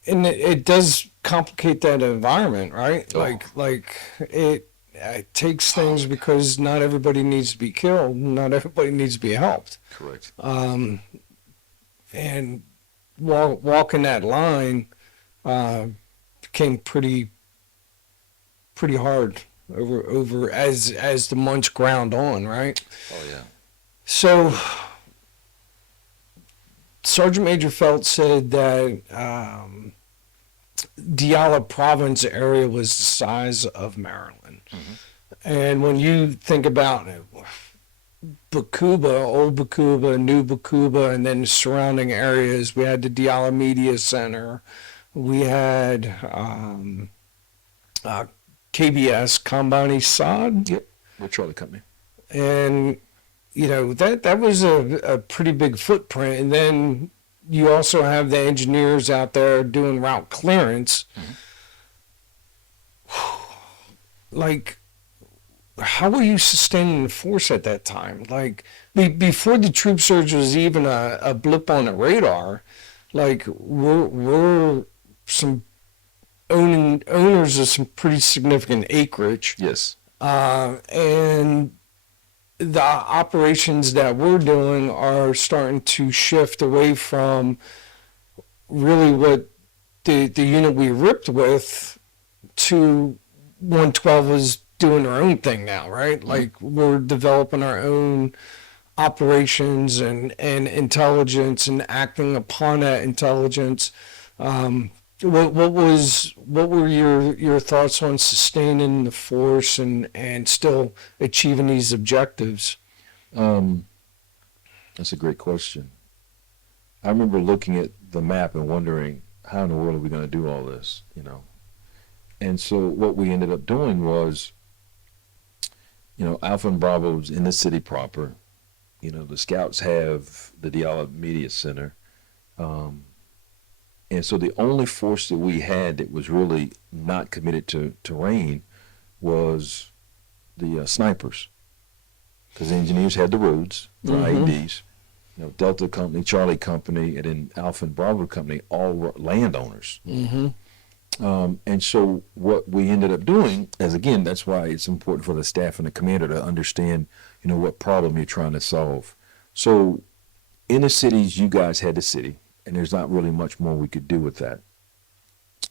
And it does complicate that environment, right? Oh. Like it takes things because not everybody needs to be killed, not everybody needs to be helped. Correct. And walking that line became pretty hard over as the months ground on, right? Oh yeah. So Sergeant Major Felt said that Diyala province area was the size of Maryland. Mm-hmm. And when you think about it, Baqubah, old Baqubah, new Baqubah, and then the surrounding areas, we had the Diyala Media Center, we had KBS, Kambani Sod. Yep, we're Charlie Company. And, that was a pretty big footprint. And then you also have the engineers out there doing route clearance. Mm-hmm. Like, how were you sustaining the force at that time? Like before the troop surge was even a blip on the radar, like we're some owners of some pretty significant acreage. Yes. And the operations that we're doing are starting to shift away from really what the unit we ripped with to 112 was doing their own thing now, right? Like we're developing our own operations and intelligence and acting upon that intelligence. What were your thoughts on sustaining the force and still achieving these objectives? That's a great question. I remember looking at the map and wondering, how in the world are we going to do all this, you know? And so what we ended up doing was, you know, Alpha and Bravo's in the city proper. You know, the Scouts have the Diala Media Center. And so the only force that we had that was really not committed to terrain was the snipers. Because the engineers had the roads, the IEDs. You know, Delta Company, Charlie Company, and then Alpha and Bravo Company, all were landowners. And so what we ended up doing, as again, that's why it's important for the staff and the commander to understand, you know, what problem you're trying to solve. So in the cities, you guys had the city, and there's not really much more we could do with that.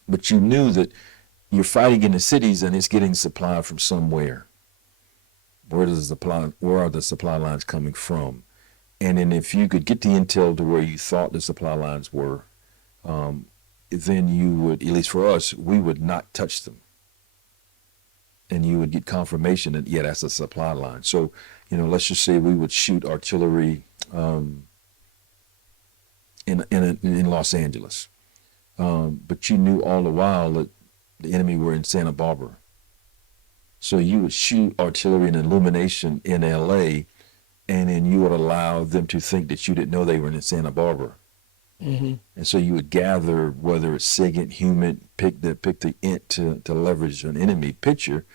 But you knew that you're fighting in the cities and it's getting supply from somewhere. Where are the supply lines coming from? And then if you could get the intel to where you thought the supply lines were, then you would, at least for us, we would not touch them. And you would get confirmation that, yeah, that's a supply line. So, you know, let's just say we would shoot artillery in Los Angeles. But you knew all the while that the enemy were in Santa Barbara. So you would shoot artillery and illumination in LA, and then you would allow them to think that you didn't know they were in Santa Barbara. And so you would gather whether it's SIGINT, HUMINT, pick the int to leverage an enemy picture.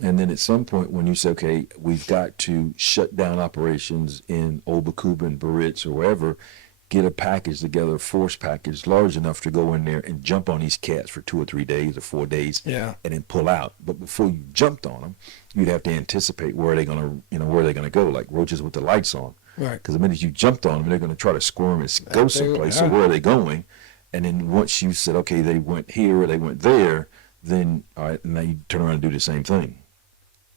And then at some point when you say, okay, we've got to shut down operations in Old Baqubah and Biarritz or wherever, get a package together, a force package large enough to go in there and jump on these cats for 2 or 3 days or 4 days, and then pull out. But before you jumped on them, you'd have to anticipate where they're gonna go, like roaches with the lights on. Right. Because the minute you jumped on them, they're going to try to squirm and go someplace. So where are they going? And then once you said, okay, they went here or they went there, then all right, now you turn around and do the same thing.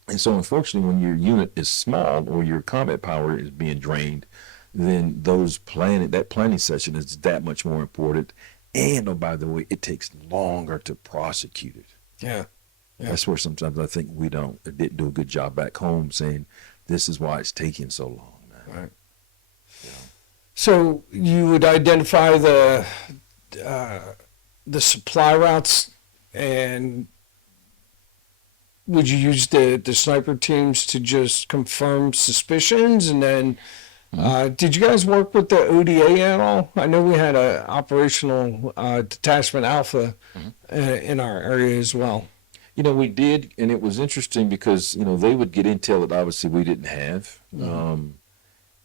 And so unfortunately, when your unit is small or your combat power is being drained, then that planning session is that much more important. And oh, by the way, it takes longer to prosecute it. Yeah. That's where sometimes I think we didn't do a good job back home saying this is why it's taking so long. Right. Yeah. So you would identify the supply routes, and would you use the sniper teams to just confirm suspicions? And then did you guys work with the ODA at all? I know we had a operational detachment Alpha in our area as well. You know, we did, and it was interesting because, you know, they would get intel that obviously we didn't have.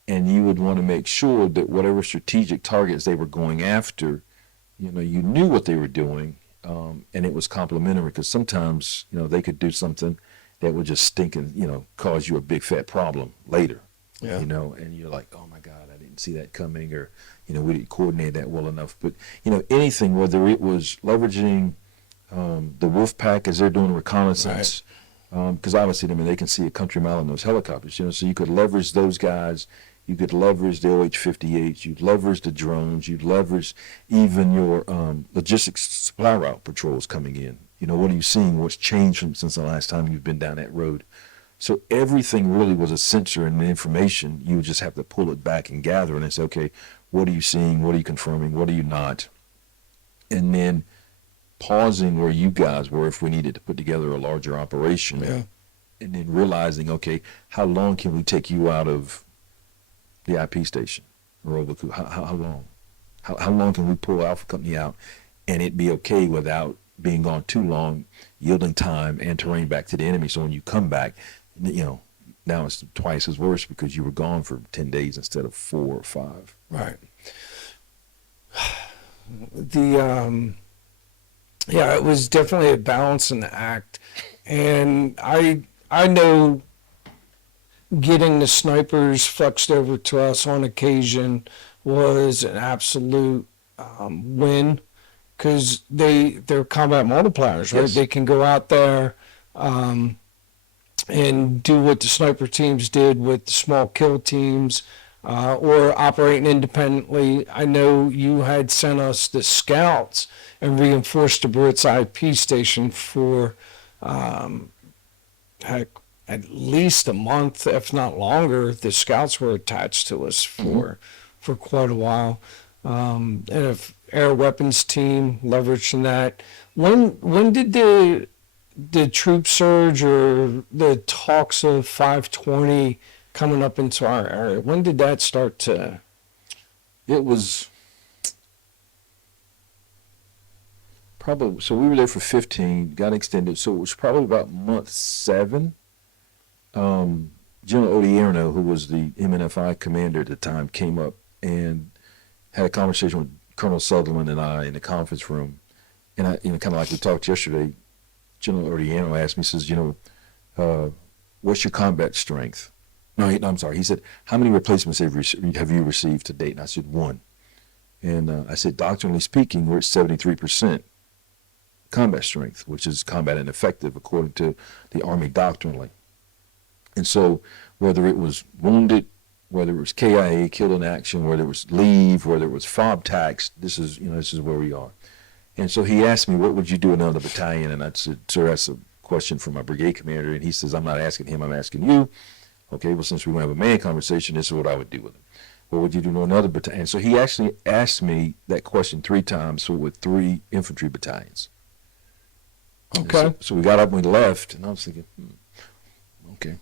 And you would want to make sure that whatever strategic targets they were going after, you know, you knew what they were doing, and it was complementary, because sometimes, you know, they could do something that would just stink and, you know, cause you a big fat problem later, you know, and you're like, oh my God, I didn't see that coming, or, you know, we didn't coordinate that well enough. But, you know, anything, whether it was leveraging the Wolfpack as they're doing reconnaissance, because obviously, I mean, they can see a country mile in those helicopters, you know, so you could leverage those guys. You could leverage the OH-58s, you'd leverage the drones, you'd leverage even your logistics supply route patrols coming in. You know, what are you seeing? What's changed since the last time you've been down that road? So everything really was a sensor and the information. You would just have to pull it back and gather and say, okay, what are you seeing? What are you confirming? What are you not? And then pausing where you guys were if we needed to put together a larger operation. And then realizing, okay, how long can we take you out of the IP station, or how long? How long can we pull Alpha Company out and it be okay without being gone too long, yielding time and terrain back to the enemy? So when you come back, you know, now it's twice as worse because you were gone for 10 days instead of 4 or 5. Right. Yeah, it was definitely a balancing act. And I know getting the snipers flexed over to us on occasion was an absolute win, because they're combat multipliers, right? Yes. They can go out there and do what the sniper teams did with the small kill teams, or operating independently. I know you had sent us the scouts and reinforced the Brits IP station for heck, at least a month, if not longer. The scouts were attached to us for quite a while. And if air weapons team leveraged in that. When did the troop surge or the talks of 520 coming up into our area, when did that start to? It was probably, so we were there for 15, got extended, so it was probably about month 7. General Odierno, who was the MNFI commander at the time, came up and had a conversation with Colonel Sutherland and I in the conference room. And I, kind of like we talked yesterday, General Odierno asked me, says, what's your combat strength? No, I'm sorry. He said, how many replacements have you received to date? And I said, 1. And I said, doctrinally speaking, we're at 73% combat strength, which is combat ineffective according to the Army doctrinally. And so whether it was wounded, whether it was KIA, killed in action, whether it was leave, whether it was fob tax, this is where we are. And so he asked me, what would you do in another battalion? And I said, sir, that's a question for my brigade commander. And he says, I'm not asking him, I'm asking you. Okay, well, since we want to have a man conversation, this is what I would do with him. What would you do in another battalion? And so he actually asked me that question 3 times, so with 3 infantry battalions. Okay. So we got up and we left, and I was thinking, okay.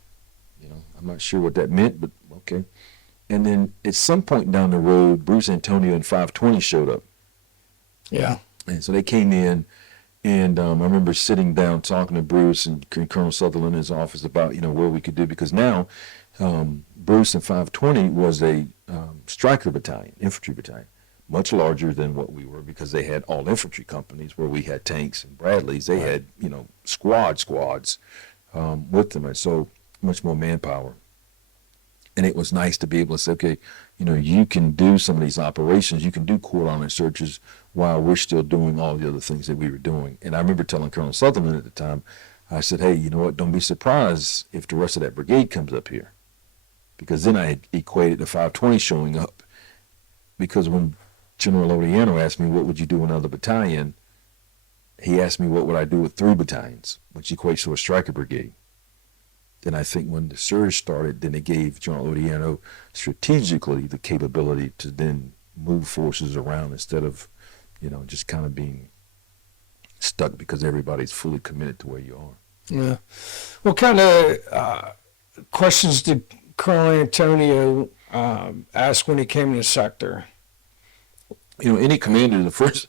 I'm not sure what that meant, but okay. And then at some point down the road, Bruce Antonio and 520 showed up. Yeah. And so they came in, and I remember sitting down talking to Bruce and Colonel Sutherland in his office about, what we could do, because now Bruce and 520 was a striker battalion, infantry battalion, much larger than what we were, because they had all infantry companies where we had tanks and Bradleys. They had, squads with them. And so much more manpower. And it was nice to be able to say, okay, you can do some of these operations, you can do cordon searches while we're still doing all the other things that we were doing. And I remember telling Colonel Sutherland at the time, I said, hey, you know what, don't be surprised if the rest of that brigade comes up here. Because then I had equated the 520 showing up. Because when General Odierno asked me, what would you do in another battalion? He asked me, what would I do with 3 battalions, which equates to a striker brigade. Then I think when the surge started, then it gave General Odierno strategically the capability to then move forces around instead of, just kind of being stuck because everybody's fully committed to where you are. Yeah. What kind of questions did Colonel Antonio ask when he came to the sector? Any commander, the first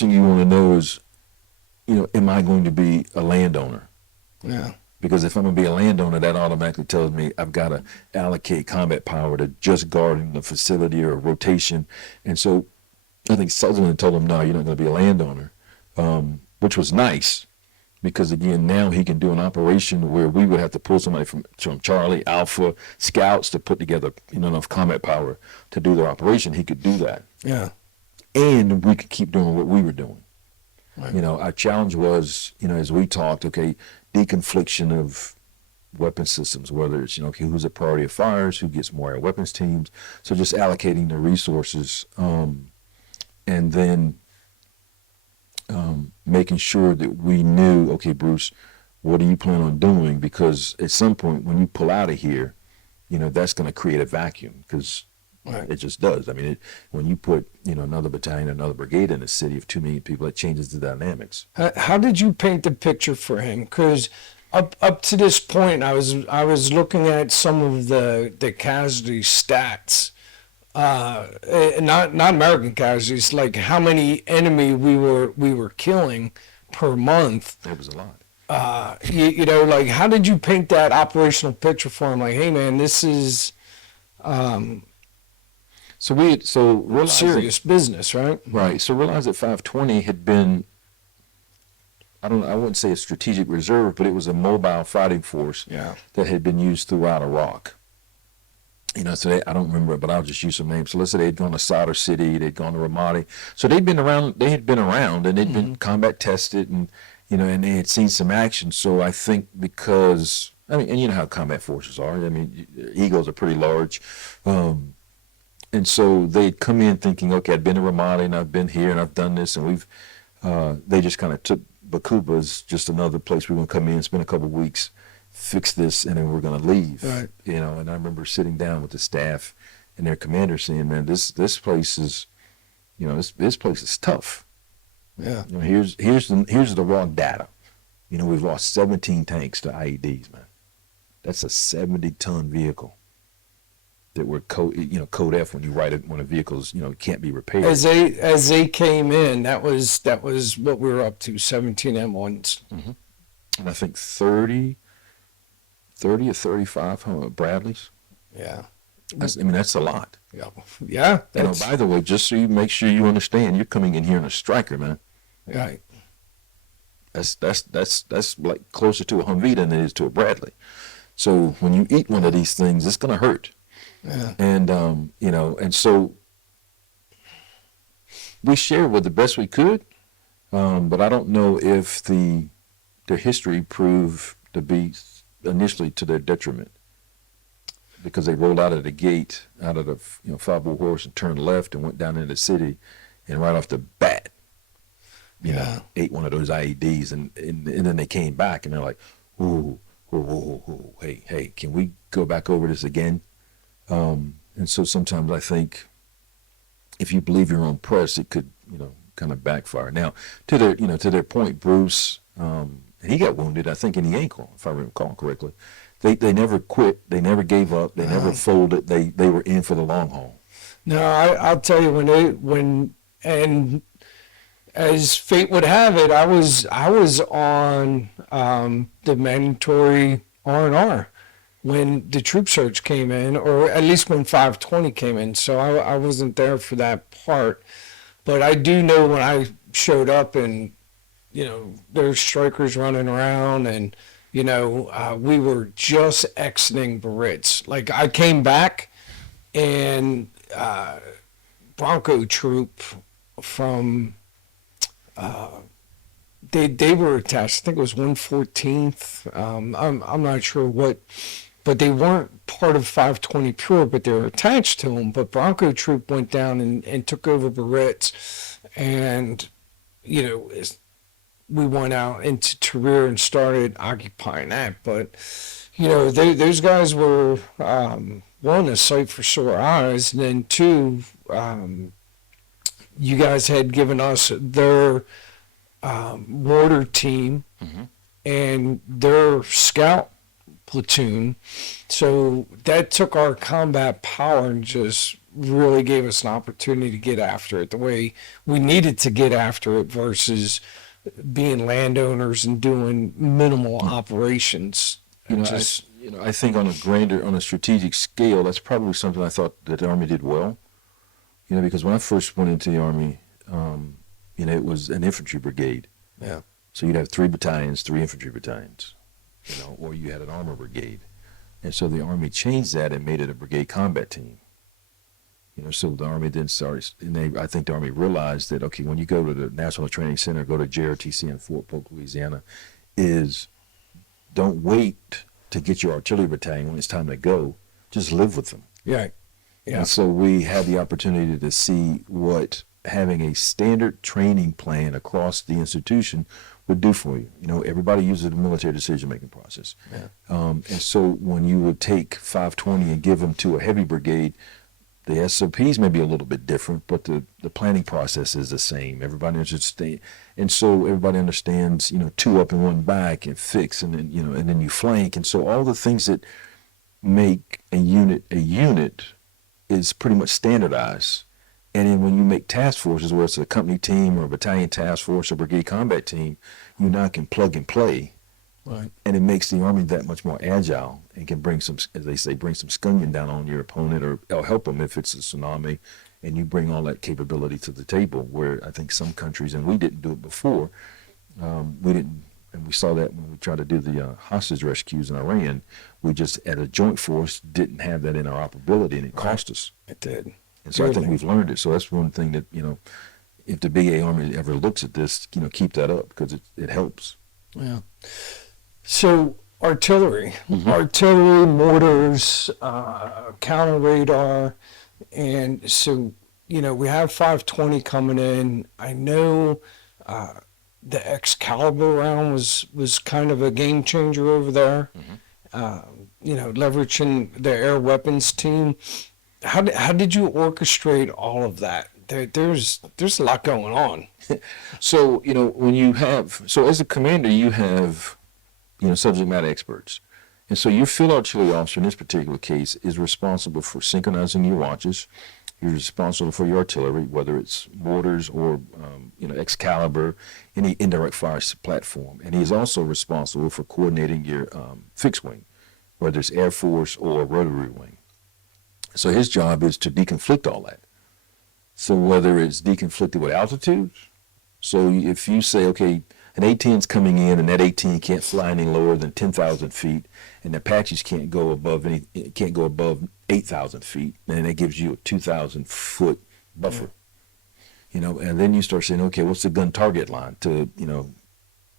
thing you want to know is, am I going to be a landowner? Yeah. Because if I'm going to be a landowner, that automatically tells me I've got to allocate combat power to just guarding the facility or rotation. And so I think Sutherland told him, no, you're not going to be a landowner, which was nice, because, again, now he can do an operation where we would have to pull somebody from Charlie, Alpha, Scouts to put together enough combat power to do their operation. He could do that. Yeah. And we could keep doing what we were doing. Right. Our challenge was, as we talked, okay, deconfliction of weapon systems, whether it's, who's a priority of fires, who gets more air weapons teams. So just allocating the resources, and then making sure that we knew, okay, Bruce, what do you plan on doing? Because at some point when you pull out of here, that's going to create a vacuum, because it just does. I mean, when you put, another battalion, another brigade in a city of 2 million people, it changes the dynamics. How did you paint the picture for him? Because up to this point, I was looking at some of the casualty stats, not American casualties, like how many enemy we were killing per month. That was a lot. you know, like, how did you paint that operational picture for him? Like, hey, man, this is So realize serious business, right? right. So realize that 520 had been, I wouldn't say a strategic reserve, but it was a mobile fighting force Yeah. that had been used throughout Iraq. You know, so I don't remember it, but I'll just use some names. So let's say they'd gone to Sadr City, they'd gone to Ramadi. So they had been around and they'd been combat tested and, you know, and they had seen some action. So I think because, I mean, and you know how combat forces are. I mean, egos are pretty large. And so they'd come in thinking, okay, I've been to Ramadi and I've been here and I've done this. And they just kind of took Baqubah as just another place we were going to come in, spend a couple of weeks, fix this, and then we're going to leave. Right. You know, and I remember sitting down with the staff and their commander saying, man, this place is, you know, this place is tough. Yeah. You know, here's the raw data. You know, we've lost 17 tanks to IEDs, man. That's a 70-ton vehicle that were code F when you write it when a vehicle's, you know, can't be repaired. As they came in, that was what we were up to, 17 M1s. Mm-hmm. And I think 30 or 35 Bradleys. Yeah. That's a lot. Yeah. Yeah. You know, by the way, just so you make sure you understand, you're coming in here in a Striker, man. Right. That's like closer to a Humvee than it is to a Bradley. So when you eat one of these things, it's gonna hurt. Yeah. And you know, and so we shared with the best we could, but I don't know if their history proved to be initially to their detriment, because they rolled out of the gate, out of the 5-0 horse, and turned left and went down into the city, and right off the bat, you know, ate one of those IEDs, and then they came back and they're like, ooh, hey, can we go back over this again? And so sometimes I think if you believe your own press, it could, you know, kind of backfire. Now, to their point, Bruce, he got wounded, I think, in the ankle, if I recall correctly. They never quit. They never gave up. They never folded. They were in for the long haul. No, I'll tell you, when as fate would have it, I was on the mandatory R&R when the troop surge came in, or at least when 520 came in. So I wasn't there for that part, but I do know when I showed up and, you know, there's strikers running around, and, you know, we were just exiting Barrett's. Like, I came back and Bronco troop from they were attached. I think it was 114th. I'm not sure what, but they weren't part of 520 Pure, but they were attached to them. But Bronco troop went down and took over Barrett's, and, you know, we went out into Tahrir and started occupying that. But, you know, those guys were, one, a sight for sore eyes, and then two, you guys had given us their mortar team and their scout platoon. So that took our combat power and just really gave us an opportunity to get after it the way we needed to get after it, versus being landowners and doing minimal operations. You know, I think on a strategic scale, that's probably something I thought that the Army did well. You know, because when I first went into the Army, you know, it was an infantry brigade. Yeah. So you'd have 3 battalions, 3 infantry battalions, you know, or you had an armor brigade. And so the Army changed that and made it a brigade combat team. You know, so the Army then started, and I think the Army realized that, okay, when you go to the National Training Center, go to JRTC in Fort Polk, Louisiana, is don't wait to get your artillery battalion when it's time to go. Just live with them. Yeah. Yeah. And so we had the opportunity to see what having a standard training plan across the institution would do for you. You know, everybody uses the military decision-making process. Yeah. And so when you would take 520 and give them to a heavy brigade, the SOPs may be a little bit different, but the planning process is the same. Everybody understands, and so everybody understands, you know, 2 up and 1 back and fix, and then, you know, and then you flank. And so all the things that make a unit is pretty much standardized. And then when you make task forces, whether it's a company team or a battalion task force or brigade combat team, you now can plug and play Right. And it makes the Army that much more agile and can bring some, as they say, bring some scunion down on your opponent, or help them if it's a tsunami, and you bring all that capability to the table, where I think some countries, and we didn't do it before, we didn't, and we saw that when we tried to do the hostage rescues in Iran, we just, at a joint force, didn't have that interoperability, and it cost us. It did. And so I think we've learned it. So that's one thing that, if the BA Army ever looks at this, keep that up, because it helps. Yeah. So artillery, Mm-hmm. artillery, mortars, counter radar, and so we have 520 coming in. I know the Excalibur round was kind of a game changer over there. Mm-hmm. Leveraging the air weapons team. How did you orchestrate all of that? There's a lot going on. So, when you have, so as a commander, you have, subject matter experts. And so your field artillery officer in this particular case is responsible for synchronizing your watches. You're responsible for your artillery, whether it's mortars or, Excalibur, any indirect fire platform. And he's also responsible for coordinating your fixed wing, whether it's Air Force or rotary wing. So his job is to deconflict all that. So whether it's deconflicted with altitudes, so if you say, okay, an A-10's coming in and that A-10 can't fly any lower than 10,000 feet, and the Apaches can't go above 8,000 feet, and that gives you a 2,000 foot buffer. And then you start saying, okay, what's the gun target line to,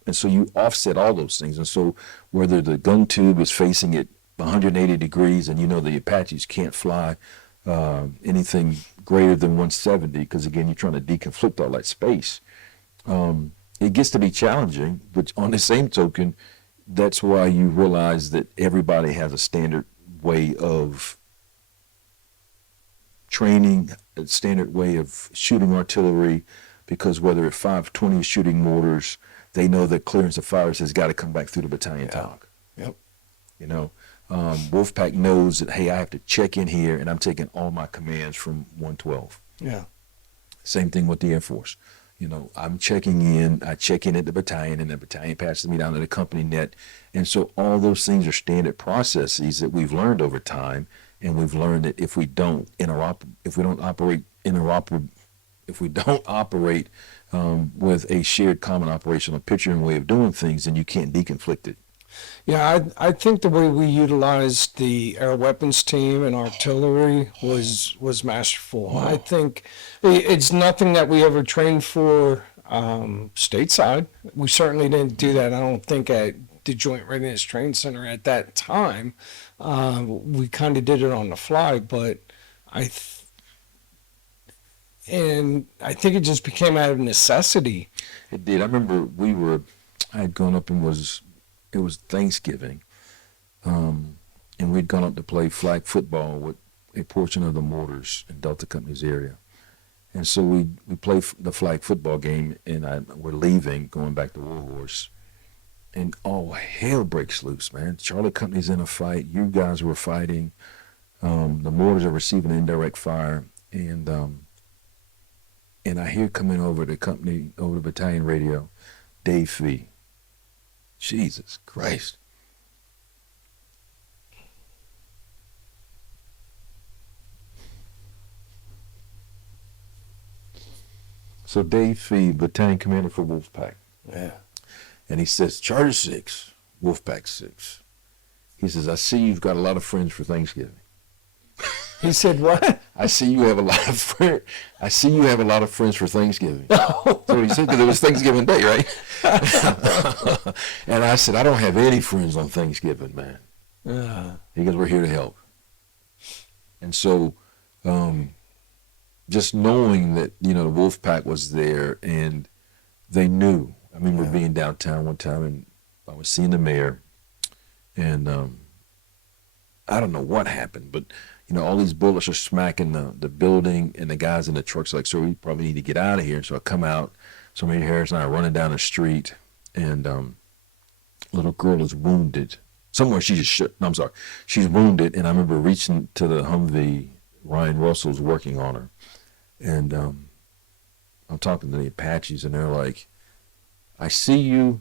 and so you offset all those things. And so whether the gun tube is facing it 180 degrees, and the Apaches can't fly anything greater than 170, because again, you're trying to deconflict all that space. It gets to be challenging, but on the same token, that's why you realize that everybody has a standard way of training, a standard way of shooting artillery, because whether at 520 is shooting mortars, they know that clearance of fires has got to come back through the battalion talk. Yep. Wolfpack knows that, hey, I have to check in here, and I'm taking all my commands from 112. Yeah. Same thing with the Air Force. I'm checking in, I check in at the battalion, and the battalion passes me down to the company net. And so all those things are standard processes that we've learned over time, and we've learned that if we don't operate with a shared common operational picture and way of doing things, then you can't deconflict it. Yeah, I think the way we utilized the air weapons team and artillery was masterful. Wow. I think it's nothing that we ever trained for stateside. We certainly didn't do that, I don't think, at the Joint Readiness Training Center at that time. We kind of did it on the fly, but I think it just became out of necessity. It did. I remember I had gone up and it was Thanksgiving, and we'd gone up to play flag football with a portion of the mortars in Delta Company's area. And so we played the flag football game, and we're leaving, going back to Warhorse, and all hell breaks loose, man. Charlie Company's in a fight. You guys were fighting. The mortars are receiving indirect fire, and I hear coming over the battalion radio, Dave Fee. Jesus Christ. So Dave Fee, battalion commander for Wolfpack. Yeah. And he says, Charter 6, Wolfpack 6. He says, I see you've got a lot of friends for Thanksgiving. He said what? I see you have a lot of friends. I see you have a lot of friends for Thanksgiving. That's what he said, because it was Thanksgiving Day, right? And I said, I don't have any friends on Thanksgiving, man. He goes, we're here to help. And so, just knowing that, the Wolfpack was there, and they knew. I remember being downtown one time, and I was seeing the mayor, and I don't know what happened, but all these bullets are smacking the building, and the guys in the trucks are like, so we probably need to get out of here. And so I come out, so Mayor Harris and I are running down the street, and little girl is wounded. Somewhere she just she's wounded, and I remember reaching to the Humvee, Ryan Russell's working on her, and I'm talking to the Apaches, and they're like, I see you,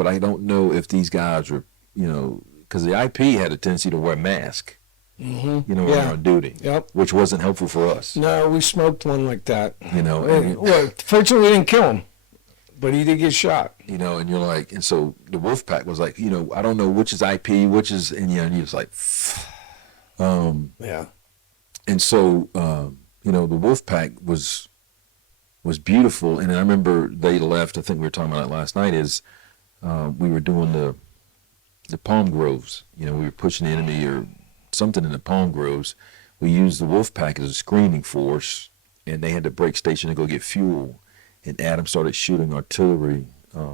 but I don't know if these guys were, because the IP had a tendency to wear masks, when they're on duty, which wasn't helpful for us. No, we smoked one like that. Well, fortunately, we didn't kill him, but he did get shot. And you're like, and so the Wolfpack was like, I don't know which is IP, which is, and he was like, yeah. And so, the Wolfpack was beautiful. And I remember they left, I think we were talking about it last night, is we were doing the palm groves. We were pushing the enemy or something in the palm groves. We used the Wolfpack as a screening force, and they had to break station to go get fuel. And Adam started shooting artillery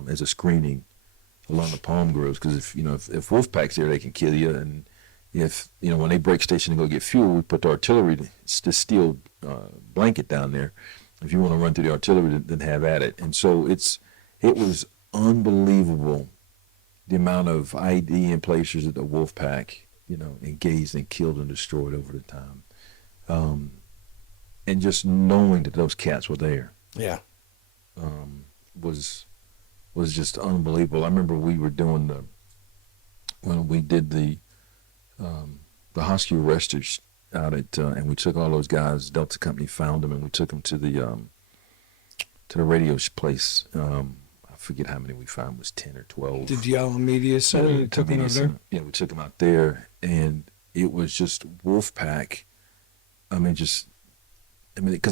as a screening along the palm groves, because if Wolfpack's there, they can kill you. And if when they break station to go get fuel, we put the artillery, the steel blanket down there. If you want to run through the artillery, then have at it. And so it was unbelievable the amount of ID and placers that the Wolfpack engaged and killed and destroyed over the time, and just knowing that those cats were there, was just unbelievable. I remember we were doing when we did the hostage arresters out at, and we took all those guys. Delta Company found them, and we took them to the radio place. I forget how many we found. It was 10 or 12. Did y'all media center? You took them out there? Yeah, we took them out there, and it was just Wolfpack. Because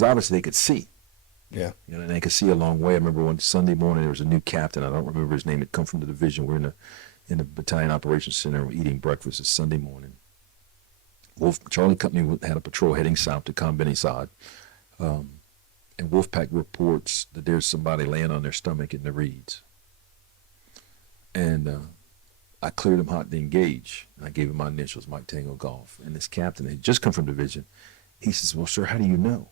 obviously they could see. Yeah. And they could see a long way. I remember one Sunday morning there was a new captain. I don't remember his name. It come from the division. We're in the battalion operations center. We're eating breakfast. It's Sunday morning. Charlie Company had a patrol heading south to Combat Team. And Wolfpack reports that there's somebody laying on their stomach in the reeds. And I cleared him hot to engage. I gave him my initials, Mike Tango Golf. And this captain had just come from division. He says, "Well, sir, how do you know?"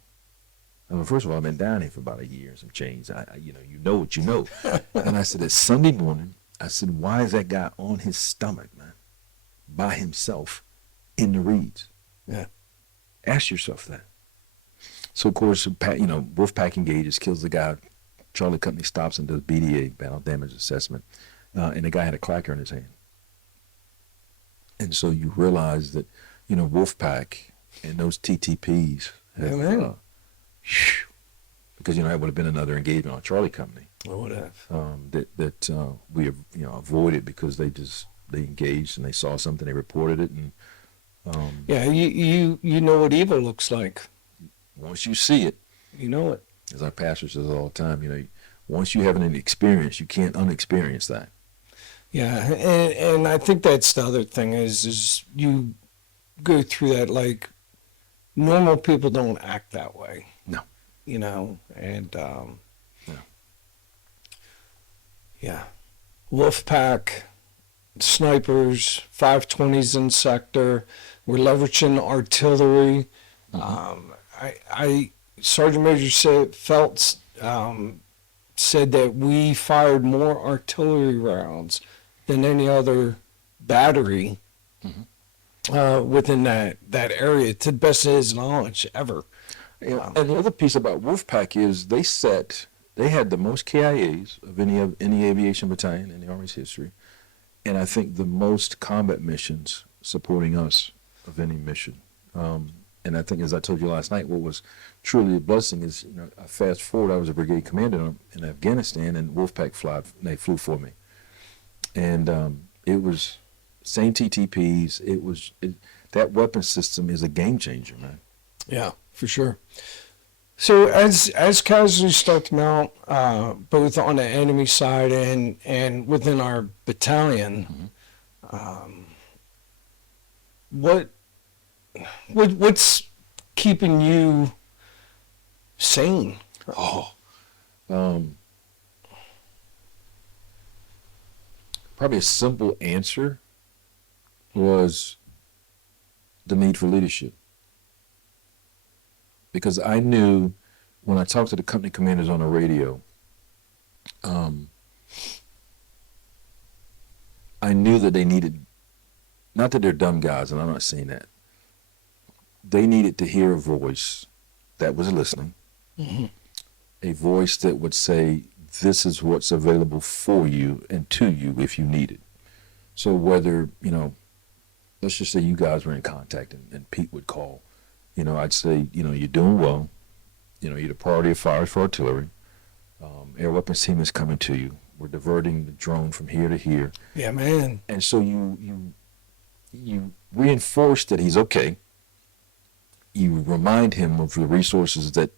First of all, I've been down here for about a year and some change. You know what you know. And I said, it's Sunday morning. I said, why is that guy on his stomach, man, by himself in the reeds? Yeah. Ask yourself that. So, of course, Wolfpack engages, kills the guy. Charlie Company stops and does BDA, battle damage assessment. And the guy had a clacker in his hand. And so you realize that, Wolfpack and those TTPs have, because that would have been another engagement on Charlie Company. I would have. That we avoided because they engaged and they saw something, they reported it, and you know what evil looks like. Once you see it, you know it. As our pastor says all the time, once you have an experience, you can't unexperience that. Yeah, and I think that's the other thing is you go through that like normal people don't act that way. No. And Wolfpack, snipers, 520s in sector, we're leveraging artillery. Sergeant Major Phelps said that we fired more artillery rounds than any other battery within that area, to the best of his knowledge ever. And the other piece about Wolfpack is they had the most KIAs of any aviation battalion in the Army's history, and I think the most combat missions supporting us of any mission. And I think, as I told you last night, what was truly a blessing is, I fast forward, I was a brigade commander in Afghanistan, and Wolfpack flew for me. And it was same TTPs. That weapon system is a game changer, man. Yeah, for sure. So as casualties start to mount, both on the enemy side and within our battalion, what's keeping you sane? Probably a simple answer was the need for leadership. Because I knew when I talked to the company commanders on the radio, I knew that they needed, not that they're dumb guys, and I'm not saying that, they needed to hear a voice that was listening, a voice that would say, this is what's available for you and to you if you need it. So whether, let's just say you guys were in contact and Pete would call, I'd say, you're doing well. You're the priority of fires for artillery. Air weapons team is coming to you. We're diverting the drone from here to here. Yeah, man. And so you reinforce that he's okay. You remind him of the resources that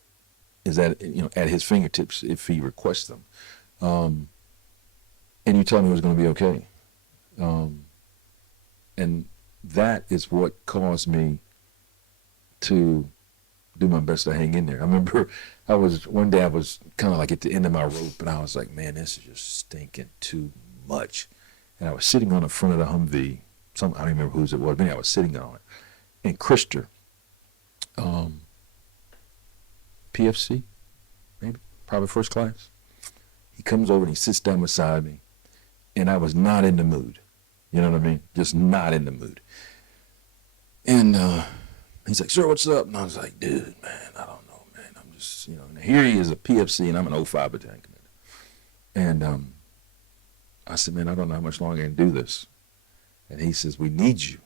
is at his fingertips if he requests them. And you tell him it was going to be okay. And that is what caused me to do my best to hang in there. I remember one day I was kind of like at the end of my rope, and I was like, man, this is just stinking too much. And I was sitting on the front of the Humvee. I don't remember whose it was, but I was sitting on it. And Krister, PFC, maybe, probably first class. He comes over and he sits down beside me, and I was not in the mood. You know what I mean? Just not in the mood. And he's like, sir, what's up? And I was like, dude, man, I don't know, man. I'm just, and here he is, a PFC, and I'm an 05 battalion commander. And I said, man, I don't know how much longer I can do this. And he says, we need you.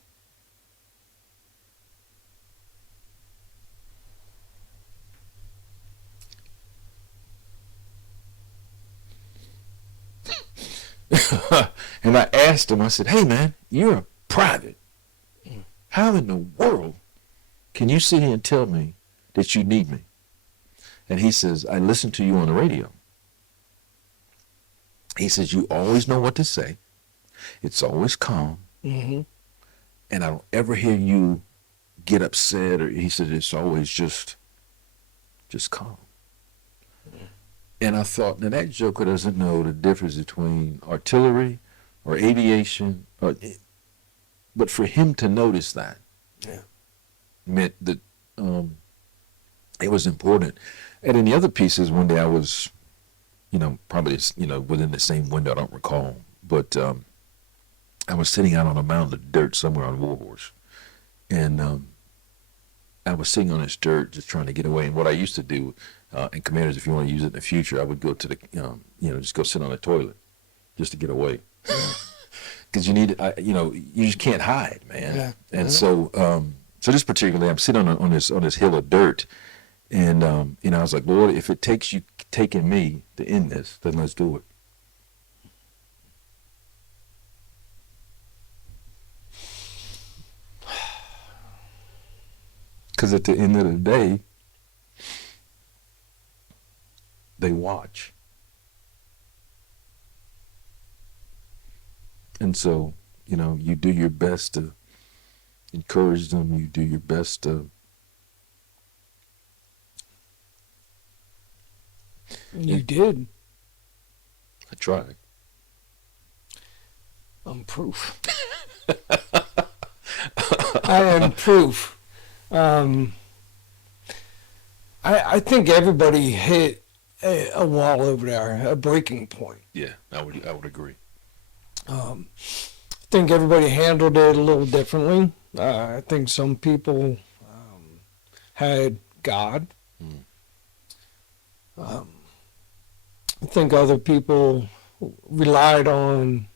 And I asked him, I said, hey, man, you're a private. How in the world can you sit here and tell me that you need me? And he says, I listen to you on the radio. He says, you always know what to say. It's always calm. Mm-hmm. And I don't ever hear you get upset. Or he said, it's always just calm. Mm-hmm. And I thought, now that joker doesn't know the difference between artillery or aviation. But for him to notice that meant that it was important. And in the other pieces, one day I was, probably, within the same window, I don't recall. But I was sitting out on a mound of dirt somewhere on Warhorse. And I was sitting on this dirt just trying to get away. And what I used to do, and commanders, if you want to use it in the future, I would go to the, just go sit on the toilet just to get away. Because you need, you just can't hide, man. Yeah. And so this particularly, I'm sitting on this hill of dirt, and I was like, Lord, if it takes you taking me to end this, then let's do it. Because at the end of the day, they watch. And so, you do your best to encourage them. You do your best to... You did. I tried. I'm proof. I am proof. I think everybody hit a wall over there, a breaking point. Yeah, I would agree. I think everybody handled it a little differently. I think some people had God. I think other people relied on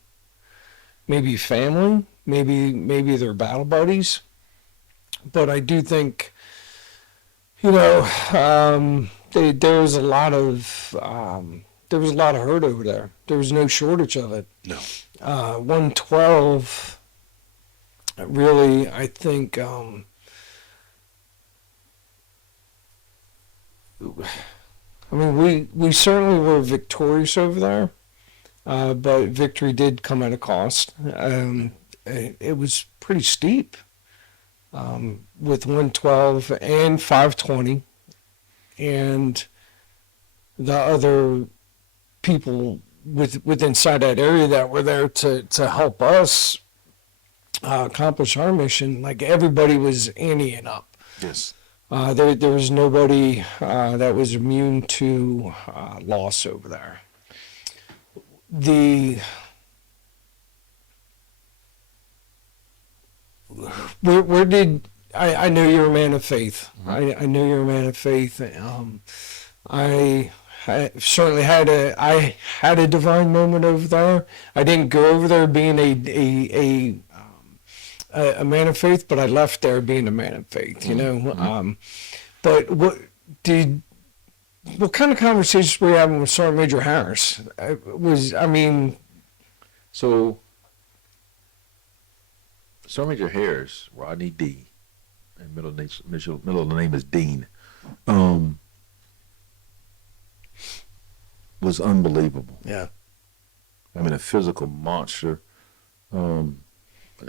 maybe family, maybe their battle buddies. But I do think, there was a lot of hurt over there. There was no shortage of it. No. 112, really, I think, we certainly were victorious over there, but victory did come at a cost. It was pretty steep. With 112 and 520 and the other people with inside that area that were there to help us accomplish our mission, like everybody was anteing up. Yes. There was nobody that was immune to loss over there. Where did I know you're a man of faith. Mm-hmm. I know you're a man of faith. I I certainly I had a divine moment over there. I didn't go over there being a man of faith, but I left there being a man of faith, you know. But what kind of conversations were you having with Sergeant Major Harris? So, Sergeant Major Harris, Rodney D, and middle of the name is Dean, was unbelievable. Yeah. I mean, a physical monster, all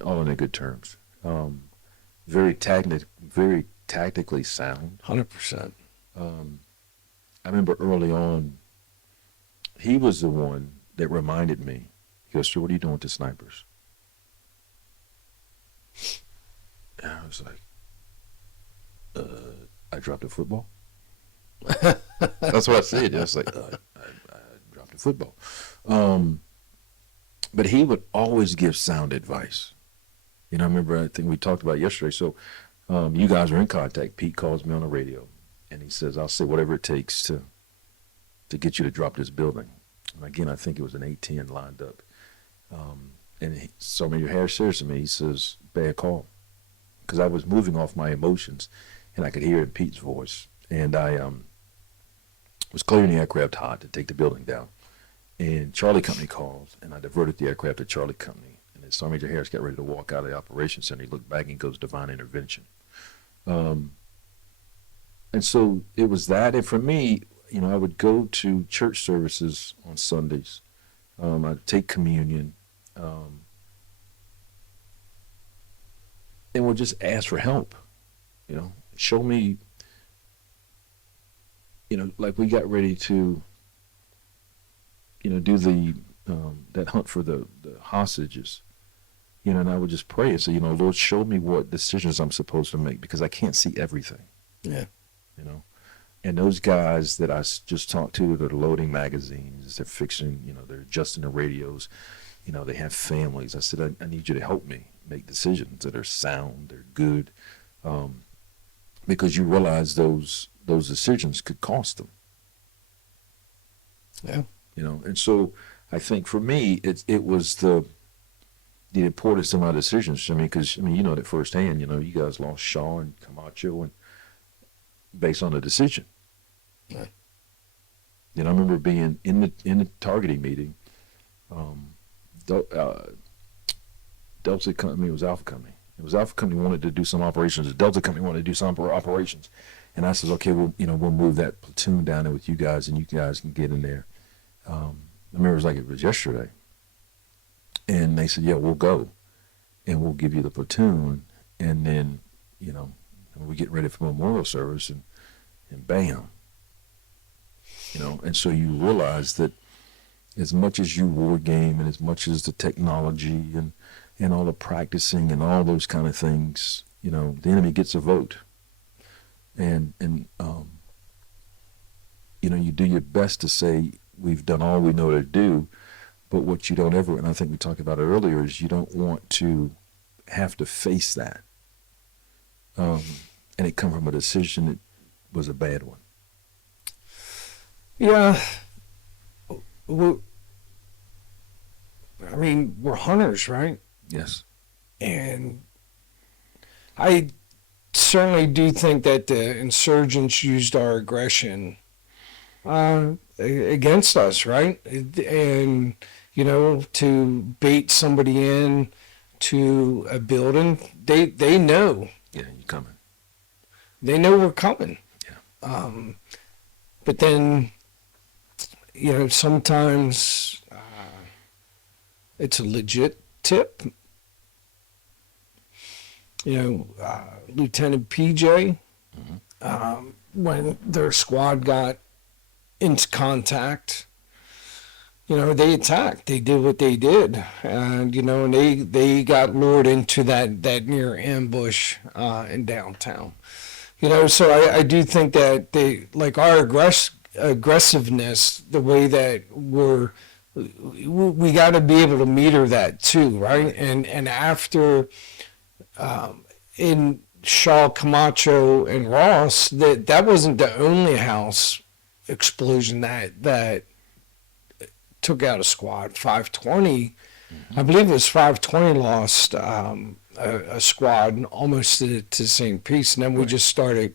on the good terms. Very tactically sound. 100%. I remember early on, he was the one that reminded me. He goes, "Sir, what are you doing with the snipers?" And I was like, I dropped a football. That's what I said. I was like, I dropped a football. But he would always give sound advice. You know, I remember, I think we talked about it yesterday. So you guys are in contact. Pete calls me on the radio, and he says, "I'll say whatever it takes to get you to drop this building." And again, I think it was an 810 lined up. And Sergeant Major Harris says to me, he says, "Bad call." Because I was moving off my emotions, and I could hear it in Pete's voice. And I was clearing the aircraft hot to take the building down. And Charlie Company calls, and I diverted the aircraft to Charlie Company. And as Sergeant Major Harris got ready to walk out of the operations center, he looked back and he goes, "Divine intervention." And so it was that. And for me, you know, I would go to church services on Sundays. I'd take communion. And would just ask for help, you know, show me, you know, like we got ready to, you know, do that hunt for the hostages, you know, and I would just pray and say, you know, Lord, show me what decisions I'm supposed to make because I can't see everything. Yeah. You know, and those guys that I just talked to, they're loading magazines, they're fixing, you know, they're adjusting the radios, you know, they have families. I said, I need you to help me make decisions that are sound, they're good, because you realize those decisions could cost them. Yeah. You know, and so I think for me, it was the importance of my decisions. I mean, because you know that firsthand. You know, you guys lost Shaw and Camacho, and based on a decision. Yeah. You know, I remember being in the targeting meeting. Delta Company, it was Alpha Company. It was Alpha Company wanted to do some operations. The Delta Company wanted to do some operations. And I said, okay, we'll move that platoon down there with you guys, and you guys can get in there. I remember it was like it was yesterday. And they said, yeah, we'll go. And we'll give you the platoon. And then, you know, we get ready for memorial service, and bam. You know, and so you realize that as much as you war game and as much as the technology and all the practicing and all those kind of things, you know, the enemy gets a vote. And you know, you do your best to say, we've done all we know to do, but what you don't ever, and I think we talked about it earlier, is you don't want to have to face that. And it come from a decision that was a bad one. Yeah. We're hunters, right? Yes. And I certainly do think that the insurgents used our aggression against us, right? And, you know, to bait somebody in to a building, they know. Yeah, you're coming. They know we're coming. Yeah. But then, you know, sometimes it's a legit tip. You know, Lieutenant PJ, when their squad got into contact, you know, they attacked. They did what they did. And, you know, and they got lured into that near ambush in downtown. You know, so I do think that they, like our aggressiveness, the way that we got to be able to meter that too, right? And after in Shaw, Camacho, and Ross, that wasn't the only house explosion that took out a squad. 520, I believe it was 520 lost a squad almost to St. Peace, and then we just started.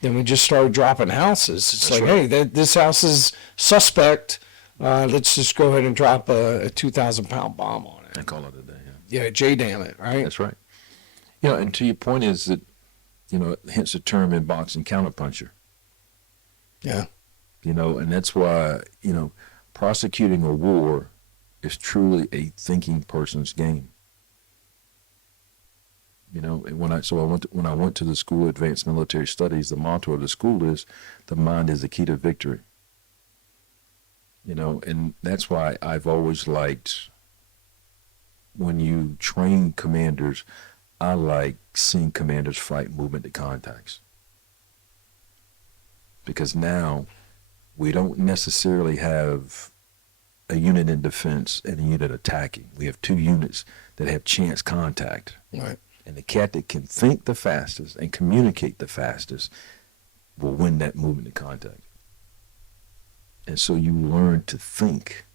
Then we just started dropping houses. It's That's like, right. hey, this house is suspect. Let's just go ahead and drop a 2,000-pound bomb on it. And call it a day. Yeah. Yeah, J-damn it, right? That's right. You know, and to your point is that, you know, hence the term in boxing, counterpuncher. Yeah. You know, and that's why, you know, prosecuting a war is truly a thinking person's game. You know, and when I went to the School of Advanced Military Studies, the motto of the school is, "The mind is the key to victory." You know, and that's why I've always liked, when you train commanders, I like seeing commanders fight movement to contacts. Because now we don't necessarily have a unit in defense and a unit attacking. We have two units that have chance contact. Right. And the cat that can think the fastest and communicate the fastest will win that movement to contact. And so you learn to think.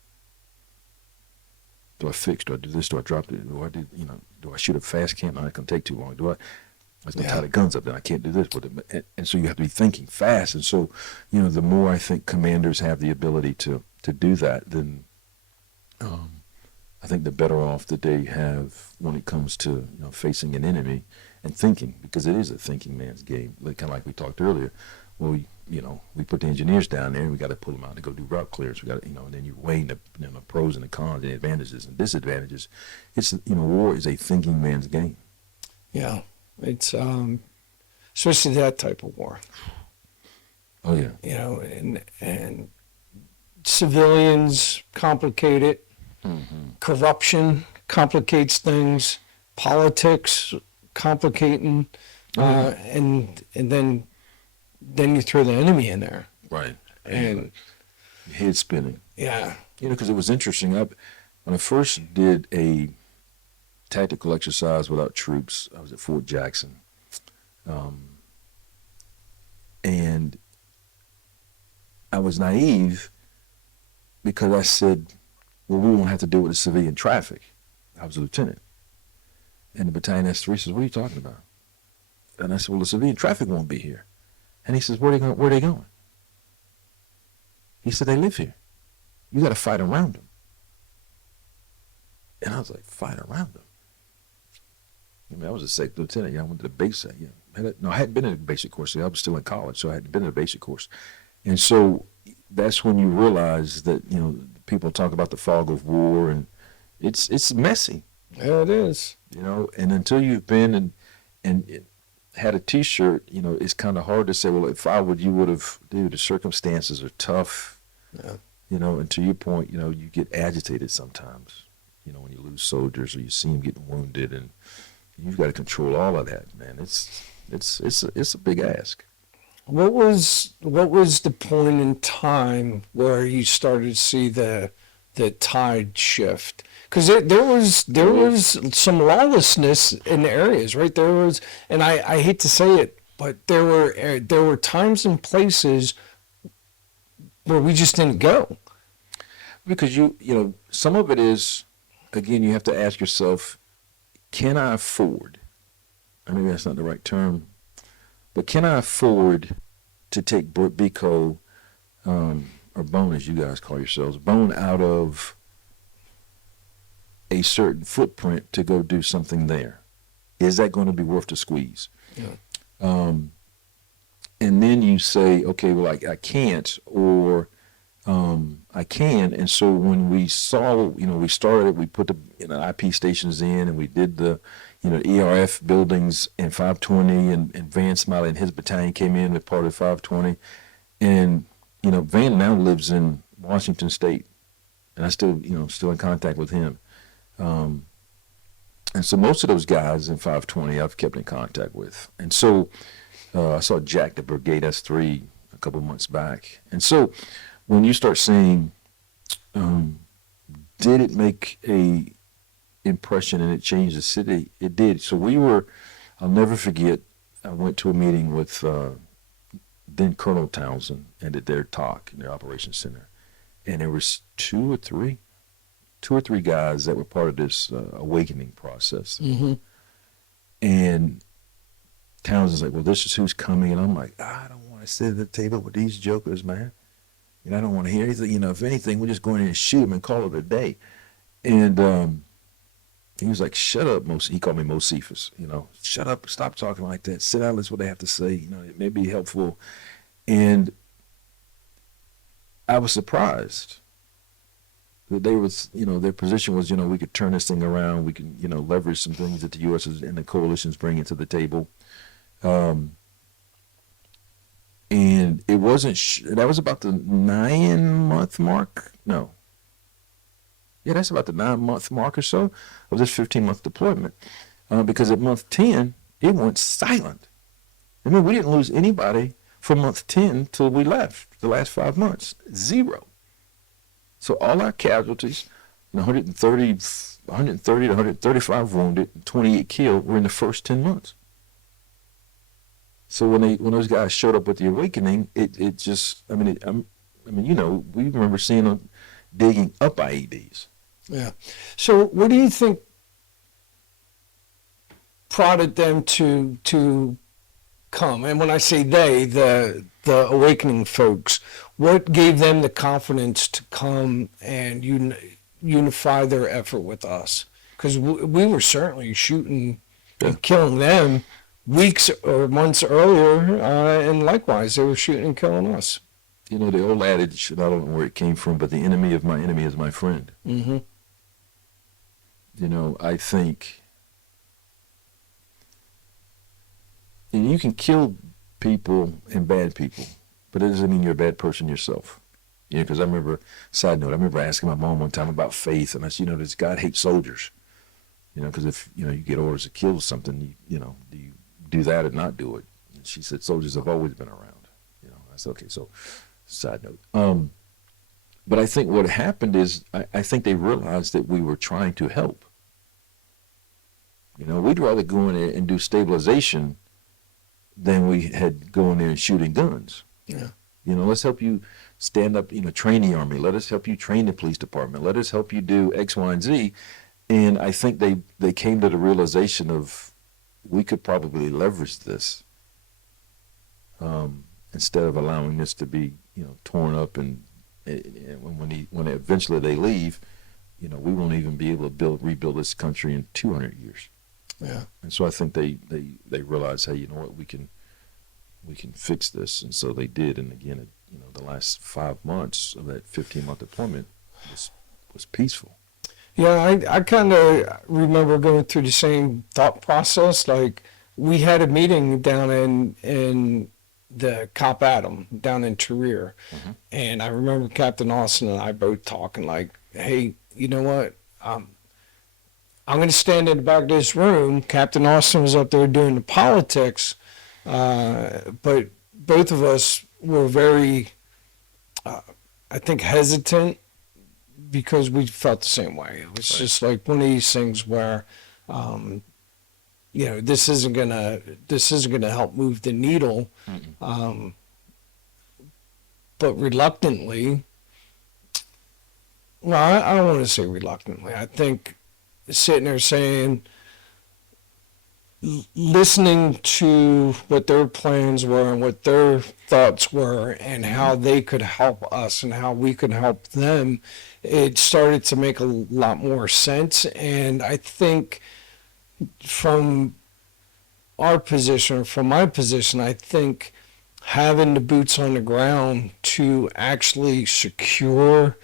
Do I fix? Do I do this? Do I drop it? Do I shoot a fast cannon? It's going to take too long. I was going to tie the guns up, then I can't do this. And so you have to be thinking fast. And so, you know, the more I think commanders have the ability to do that, then I think the better off that they have when it comes to, you know, facing an enemy and thinking, because it is a thinking man's game. Kind of like we talked earlier. Well, we put the engineers down there, and we got to pull them out to go do route clearance. We got to, and then you're weighing the pros and the cons, the advantages and disadvantages. It's, war is a thinking man's game. Yeah. It's especially that type of war. Oh yeah. You know, and civilians complicate it. Mm-hmm. Corruption complicates things. Politics complicating, and then you throw the enemy in there. Right. And head spinning. yeah. Because it was interesting. When I first did a tactical exercise without troops, I was at Fort Jackson. And I was naive because I said, well, we won't have to deal with the civilian traffic. I was a lieutenant. And the battalion S3 says, what are you talking about? And I said, well, the civilian traffic won't be here. And he says, where are they going? He said, they live here. You got to fight around them. And I was like, fight around them? I mean, I was a second lieutenant. Yeah, I went to the basic. Yeah, I hadn't been in the basic course. I was still in college, so I hadn't been in the basic course. And so that's when you realize that, people talk about the fog of war, and it's messy. Yeah, it is. And until you've been and had a T-shirt, it's kind of hard to say, well, if I would, you would have. Dude, the circumstances are tough. Yeah. And to your point, you get agitated sometimes. When you lose soldiers or you see them getting wounded, and you've got to control all of that, man. It's a big ask. What was the point in time where you started to see the tide shift? Because there was some lawlessness in the areas, right? There was, and I hate to say it, but there were times and places where we just didn't go. Because some of it is, again, you have to ask yourself, can I afford? Maybe that's not the right term, but can I afford to take BCO or bone, as you guys call yourselves, bone out of a certain footprint to go do something there? Is that going to be worth the squeeze? Yeah. And then you say, okay, well, I can't, or I can. And so when we saw, we started, we put the IP stations in, and we did the, ERF buildings in 520, and Van Smiley and his battalion came in with part of 520. And, Van now lives in Washington State, and I still in contact with him. And so most of those guys in 520 I've kept in contact with. And so I saw Jack, the Brigade S3, a couple months back. And so when you start saying, did it make a impression and it changed the city? It did. So I'll never forget, I went to a meeting with then Colonel Townsend ended their talk in their operations center, and there was two or three guys that were part of this awakening process. Mm-hmm. And Townsend's like, well, this is who's coming. And I'm like, I don't want to sit at the table with these jokers, man. And I don't want to hear anything. You know, if anything, we're just going in and shoot them and call it a day. And he was like, shut up, he called me Mosefus, you know, shut up, stop talking like that. Sit down, listen what they have to say. You know, it may be helpful. And I was surprised that they was, you know, their position was, you know, we could turn this thing around. We can, you know, leverage some things that the U.S. and the coalition's bringing to the table. And it wasn't, that was about the 9-month mark. No. Yeah, that's about the 9-month mark or so of this 15-month deployment. Because at month 10, it went silent. I mean, we didn't lose anybody from month 10 till we left, the last 5 months. 0. So all our casualties, 130 to 135 wounded, 28 killed, were in the first 10 months. So when those guys showed up with the awakening, it just, I mean, you know, we remember seeing them digging up IEDs. Yeah. So what do you think prodded them to come? And when I say they, the awakening folks, what gave them the confidence to come and unify their effort with us? Because we were certainly shooting and killing them weeks or months earlier, and likewise, they were shooting and killing us. You know, the old adage, I don't know where it came from, but the enemy of my enemy is my friend. Mm-hmm. You know, I think, and you can kill people and bad people, but it doesn't mean you're a bad person yourself. You know, because I remember, side note, I remember asking my mom one time about faith, and I said, you know, does God hate soldiers? You know, because if, you know, you get orders to kill something, you know, do you do that or not do it? And she said, soldiers have always been around. You know, I said, okay, so side note. But I think what happened is I think they realized that we were trying to help. You know, we'd rather go in there and do stabilization than we had go in there and shooting guns. Yeah. You know, let's help you stand up, you know, train the Army. Let us help you train the police department. Let us help you do X, Y, and Z. And I think they came to the realization of we could probably leverage this instead of allowing this to be, you know, torn up and when eventually they leave, you know, we won't even be able to rebuild this country in 200 years. Yeah. And so I think they realized, hey, you know what, we can fix this, and so they did. And again, you know, the last 5 months of that 15-month deployment was peaceful. Yeah, I kind of remember going through the same thought process. Like, we had a meeting down in the Cop Adam down in Tahrir. Mm-hmm. And I remember Captain Austin and I both talking like, hey, you know what? I'm going to stand in the back of this room. Captain Austin was up there doing the politics, but both of us were very, I think, hesitant because we felt the same way. It was just like one of these things where, you know, this isn't gonna help move the needle, but reluctantly. Well, I don't want to say reluctantly. I think sitting there saying, listening to what their plans were and what their thoughts were and how they could help us and how we could help them, it started to make a lot more sense. And I think from our position, or from my position, I think having the boots on the ground to actually secure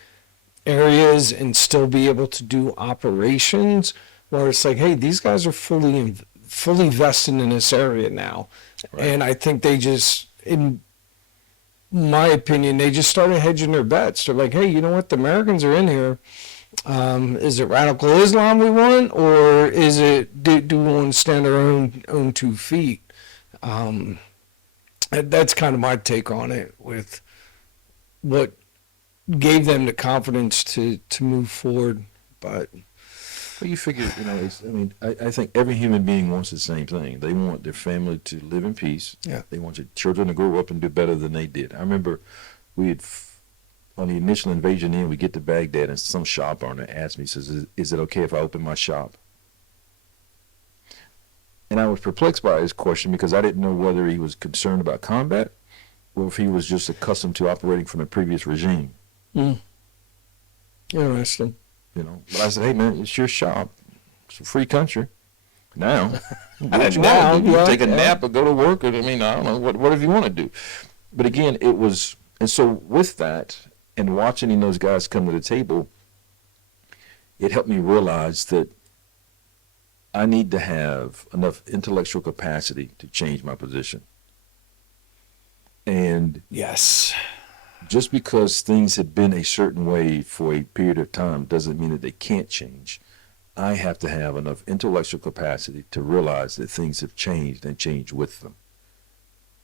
areas and still be able to do operations where it's like, hey, these guys are fully vested in this area now. Right. And I think they just, in my opinion, they just started hedging their bets. They're like, hey, you know what? The Americans are in here. Is it radical Islam we want, or is it do we want to stand our own 2 feet? That's kind of my take on it, with what gave them the confidence to move forward. But Well, you figure, I think every human being wants the same thing. They want their family to live in peace. Yeah. They want their children to grow up and do better than they did. I remember on the initial invasion we get to Baghdad, and some shop owner asked me, says, is it okay if I open my shop? And I was perplexed by his question because I didn't know whether he was concerned about combat or if he was just accustomed to operating from a previous regime. Interesting. But I said, hey, man, it's your shop. It's a free country. Now, do what you Now, want to do. You yeah, take a yeah. nap or go to work. I don't know, whatever you want to do. But again, and so with that, and watching those guys come to the table, it helped me realize that I need to have enough intellectual capacity to change my position. And Yes. just because things have been a certain way for a period of time doesn't mean that they can't change. I have to have enough intellectual capacity to realize that things have changed and change with them.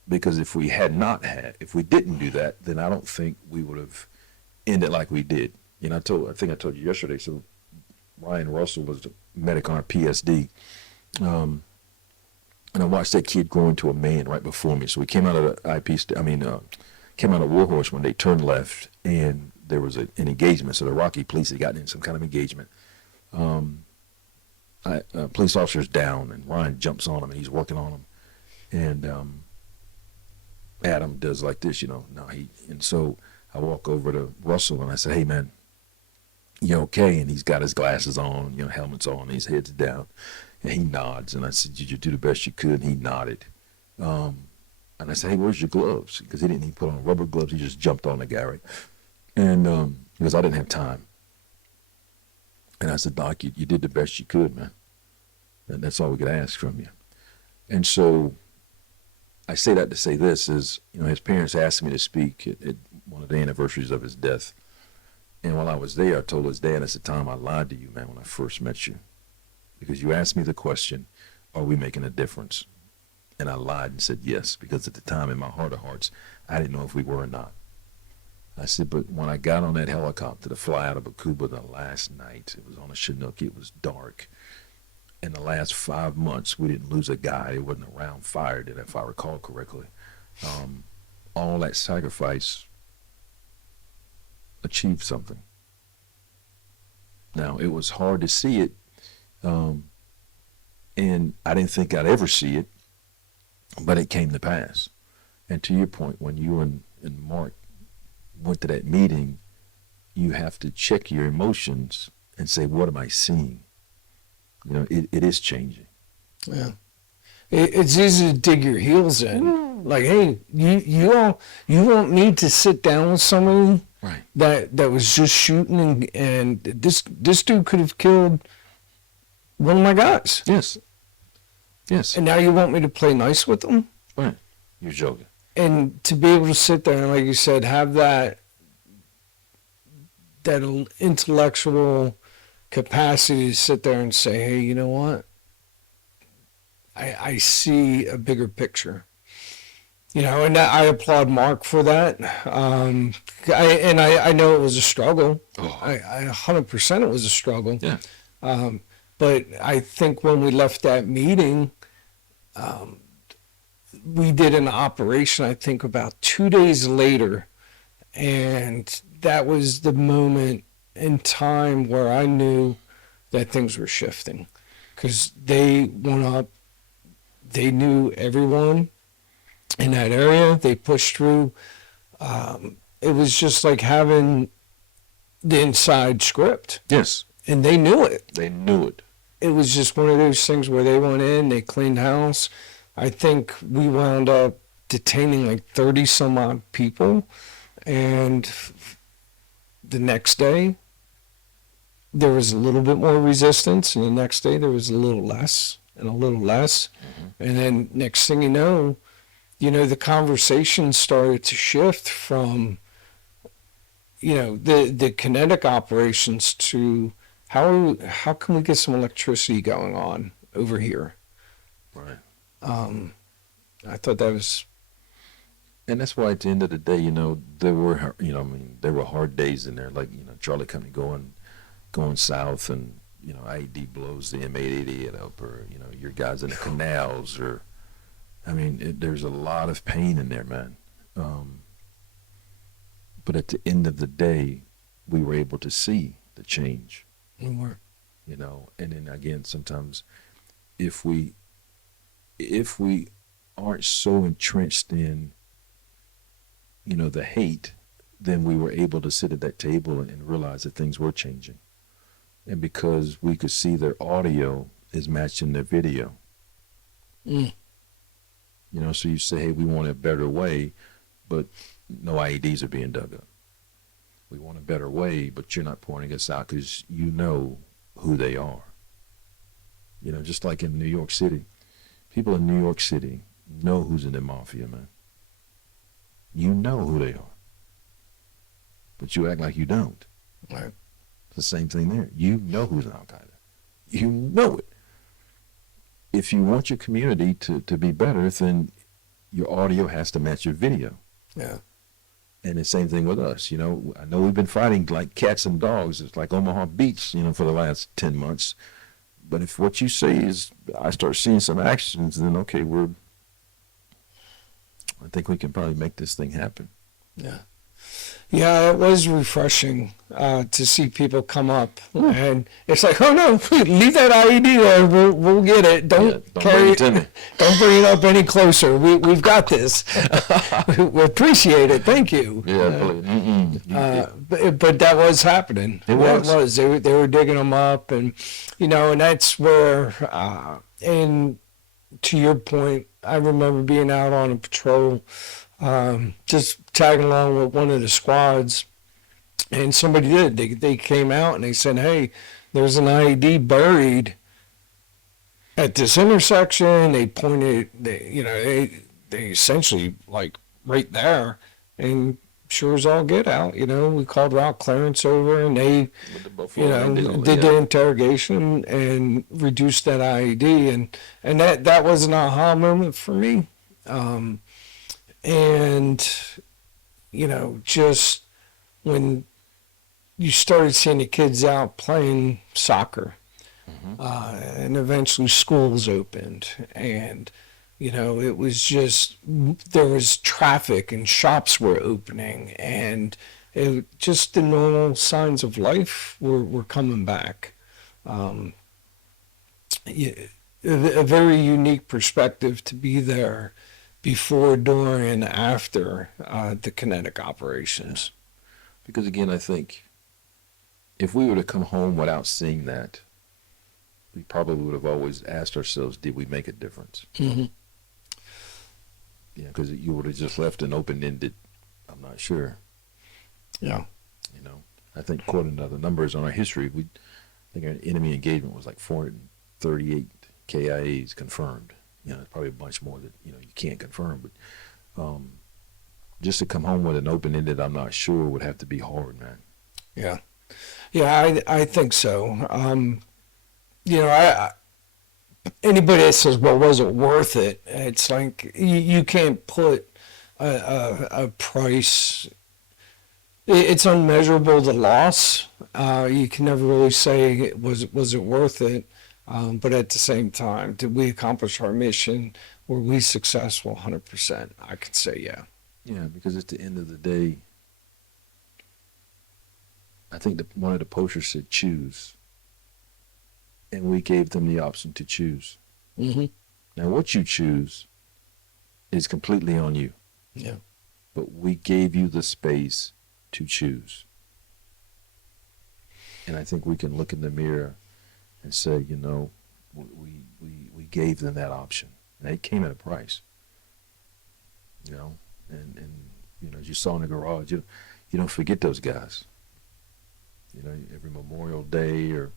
Because if we didn't do that, then I don't think we would have ended like we did. I think I told you yesterday, so Ryan Russell was a medic on our PSD. And I watched that kid grow into a man right before me. So we came out of the came out of Warhorse when they turned left, and there was an engagement. So the Iraqi police had gotten in some kind of engagement. Police officer's down, and Ryan jumps on him, and he's working on him. And Adam does like this, and so I walk over to Russell, and I say, hey, man, you okay? And he's got his glasses on, helmets on, his head's down. And he nods, and I said, did you do the best you could? And he nodded. And I said, hey, where's your gloves? Because he didn't even put on rubber gloves. He just jumped on the guy, right? And because I didn't have time. And I said, Doc, you did the best you could, man. And that's all we could ask from you. And so I say that to say this is, his parents asked me to speak at one of the anniversaries of his death. And while I was there, I told his dad, I said, Tom, I lied to you, man, when I first met you. Because you asked me the question, are we making a difference? And I lied and said yes, because at the time, in my heart of hearts, I didn't know if we were or not. I said, but when I got on that helicopter to fly out of Baqubah the last night, it was on a Chinook, it was dark. In the last 5 months, we didn't lose a guy. It wasn't a round fired, if I recall correctly. All that sacrifice achieved something. Now, it was hard to see it, and I didn't think I'd ever see it, but it came to pass. And to your point, when you and Mark went to that meeting, you have to check your emotions and say, what am I seeing? It is changing. Yeah. It's easy to dig your heels in. Like, hey, you won't need to sit down with somebody Right. that was just shooting, and this dude could have killed one of my guys. Yes. Yes. And now you want me to play nice with them? Right. You're joking. And to be able to sit there and, like you said, have that intellectual capacity to sit there and say, hey, you know what? I see a bigger picture. And I applaud Mark for that. I know it was a struggle. Oh. I 100% it was a struggle. Yeah. But I think when we left that meeting, we did an operation, I think, about 2 days later. And that was the moment in time where I knew that things were shifting. Because they went up, they knew everyone in that area, they pushed through. It was just like having the inside script. Yes. And they knew it. They knew it. It was just one of those things where they went in, they cleaned house. I think we wound up detaining like 30 some odd people. And the next day, there was a little bit more resistance. And the next day, there was a little less and a little less. Mm-hmm. And then next thing you know, the conversation started to shift from, the kinetic operations to how can we get some electricity going on over here? Right. I thought that was, and that's why at the end of the day, there were, there were hard days in there, like, Charlie Company going south, and, IED blows the M888 up, or, your guys in the canals, or, I mean, there's a lot of pain in there, man. But at the end of the day, we were able to see the change, More. and then again, sometimes if we aren't so entrenched in, the hate, then we were able to sit at that table and realize that things were changing. And because we could see their audio is matching their video. So you say, hey, we want a better way, but no IEDs are being dug up. We want a better way, but you're not pointing us out because you know who they are. Just like in New York City. People in New York City know who's in the mafia, man. You know who they are. But you act like you don't. Right. It's the same thing there. You know who's in Al-Qaeda. You know it. If you want your community to be better, then your audio has to match your video. Yeah. And the same thing with us. I know we've been fighting like cats and dogs. It's like Omaha Beach, for the last 10 months. But if what you say is, I start seeing some actions, then okay, I think we can probably make this thing happen. Yeah. Yeah, it was refreshing to see people come up, and it's like, oh no, leave that IED there. We'll get it. Don't bring it to me. Don't bring it up any closer. We've got this. We appreciate it. Thank you. Yeah, but that was happening. It was. They were digging them up, and and that's where. And to your point, I remember being out on a patrol. Just tagging along with one of the squads, and somebody did. They came out and they said, "Hey, there's an IED buried at this intersection." They pointed, they essentially like right there, and sure as all get out, we called route clearance over, and they, did the interrogation and reduced that IED, and that was an aha moment for me. And, just when you started seeing the kids out playing soccer, and eventually schools opened, and, it was just, there was traffic and shops were opening, and just the normal signs of life were coming back. A very unique perspective to be there before, during, and after the kinetic operations. Because again, I think if we were to come home without seeing that, we probably would have always asked ourselves, did we make a difference? Mm-hmm. Yeah, because you would have just left an open-ended, I'm not sure. Yeah. I think according to the numbers on our history, I think our enemy engagement was like 438 KIAs confirmed. There's probably a bunch more that, you can't confirm, but just to come home with an open-ended, I'm not sure, would have to be hard, man. Yeah. Yeah, I think so. Anybody that says, well, was it worth it? It's like, you can't put a price. It's unmeasurable, the loss. You can never really say, was it worth it? But at the same time, did we accomplish our mission? Were we successful 100%? I could say yeah. Yeah, because at the end of the day, I think one of the posters said choose. And we gave them the option to choose. Mm-hmm. Now, what you choose is completely on you. Yeah. But we gave you the space to choose. And I think we can look in the mirror and say, we gave them that option. And it came at a price. And as you saw in the garage, you don't forget those guys. Every Memorial Day, or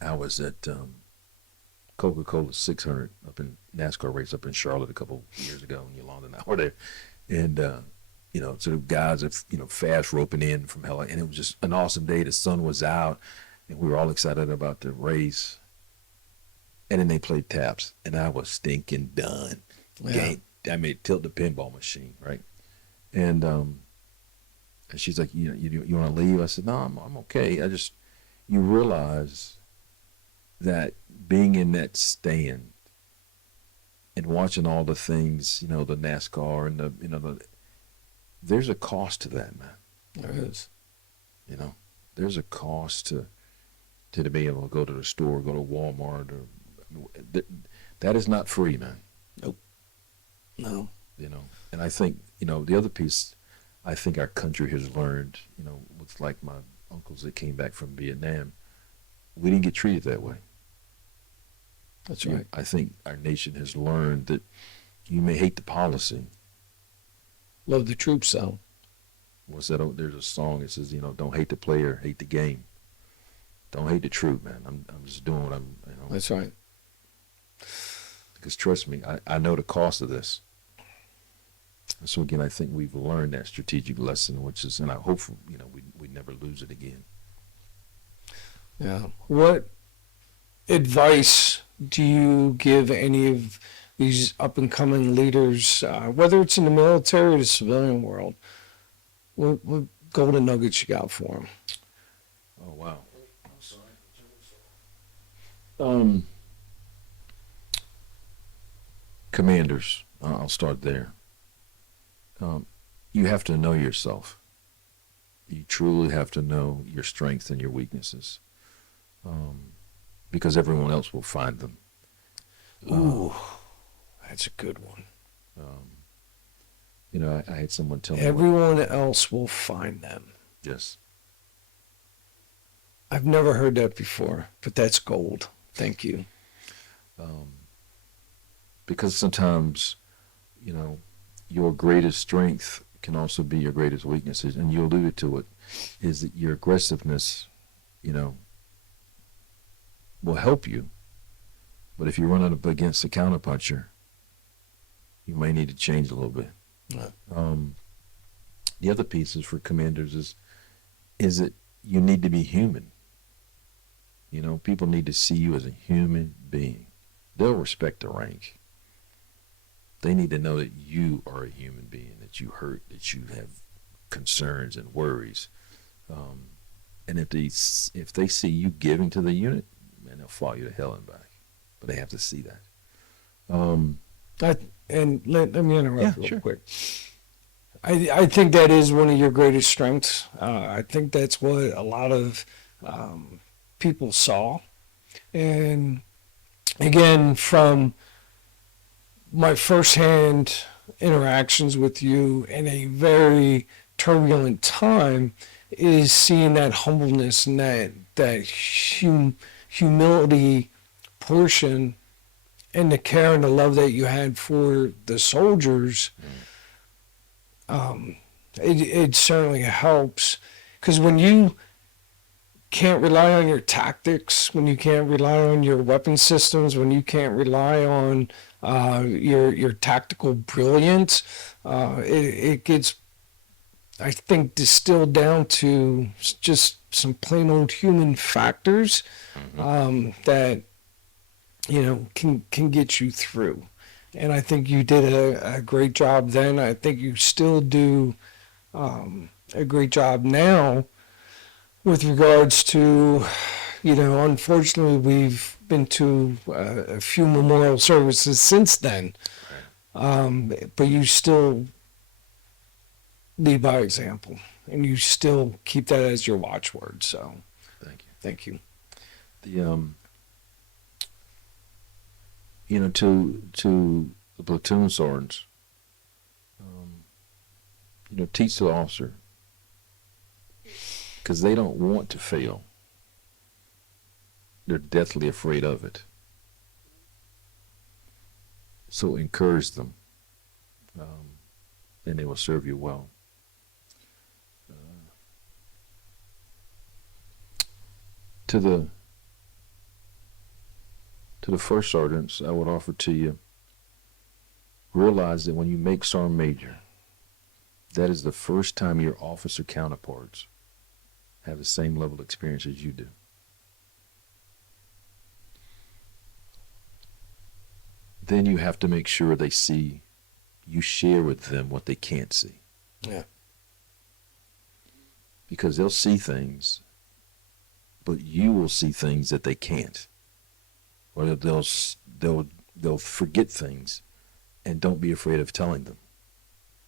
I was at Coca-Cola 600 up in NASCAR race up in Charlotte a couple years ago, and Yolanda and I were there. And, so the guys are, fast roping in from hell. And it was just an awesome day. The sun was out, and we were all excited about the race. And then they played taps, and I was stinking done. Yeah. Tilt the pinball machine, right? And she's like, you want to leave? I said, no, I'm okay. You realize that being in that stand and watching all the things, you know, the NASCAR and the, you know, there's a cost to that, man. There is. You know, there's a cost to be able to go to the store, go to Walmart, or that is not free, man. Nope. No. You know, and I think, you know, the other piece I think our country has learned, you know, with like my uncles that came back from Vietnam, we didn't get treated that way. That's right. I think our nation has learned that you may hate the policy. Love the troops, though. What's that? There's a song that says, you know, don't hate the player, hate the game. Don't hate the troop, man. I'm just doing what I'm, you know. That's right. Because trust me, I know the cost of this. And so again, I think we've learned that strategic lesson, which is, and I hope, you know, we never lose it again. Yeah. What advice do you give any of these up-and-coming leaders, whether it's in the military or the civilian world? What golden nuggets you got for them? Oh, wow. Commanders, I'll start there. You have to know yourself. You truly have to know your strengths and your weaknesses, because everyone else will find them. Ooh, that's a good one. You know, I had someone tell me. Everyone else will find them. Yes. I've never heard that before, but that's gold. Thank you. Because sometimes, you know, your greatest strength can also be your greatest weaknesses, and you alluded to it, is that your aggressiveness, you know, will help you. But if you run up against a counterpuncher, you may need to change a little bit. Yeah. The other piece is for commanders is that you need to be human. You know, people need to see you as a human being. They'll respect the rank. They need to know that you are a human being, that you hurt, that you have concerns and worries. And if they see you giving to the unit, man, they'll follow you to hell and back. But they have to see that. And let me interrupt real sure. quick. I think that is one of your greatest strengths. I think that's what a lot of people saw. And again, from my firsthand interactions with you in a very turbulent time, is seeing that humbleness and that humility portion, and the care and the love that you had for the soldiers. It certainly helps, because when you can't rely on your tactics, when you can't rely on your weapon systems, when you can't rely on your tactical brilliance, it gets, I think, distilled down to just some plain old human factors that, you know, can get you through. And I think you did a great job then. I think you still do a great job now with regards to, you know, unfortunately we've been to a few memorial services since then. But you still lead by example, and you still keep that as your watchword. So thank you. The you know, to the platoon sergeants, you know, teach the officer, because they don't want to fail. They're deathly afraid of it. So encourage them, and they will serve you well. To the first sergeants, I would offer to you, realize that when you make Sergeant Major, that is the first time your officer counterparts have the same level of experience as you do. Then you have to make sure they see you share with them what they can't see. Yeah. Because they'll see things, but you will see things that they can't. or they'll forget things, and don't be afraid of telling them.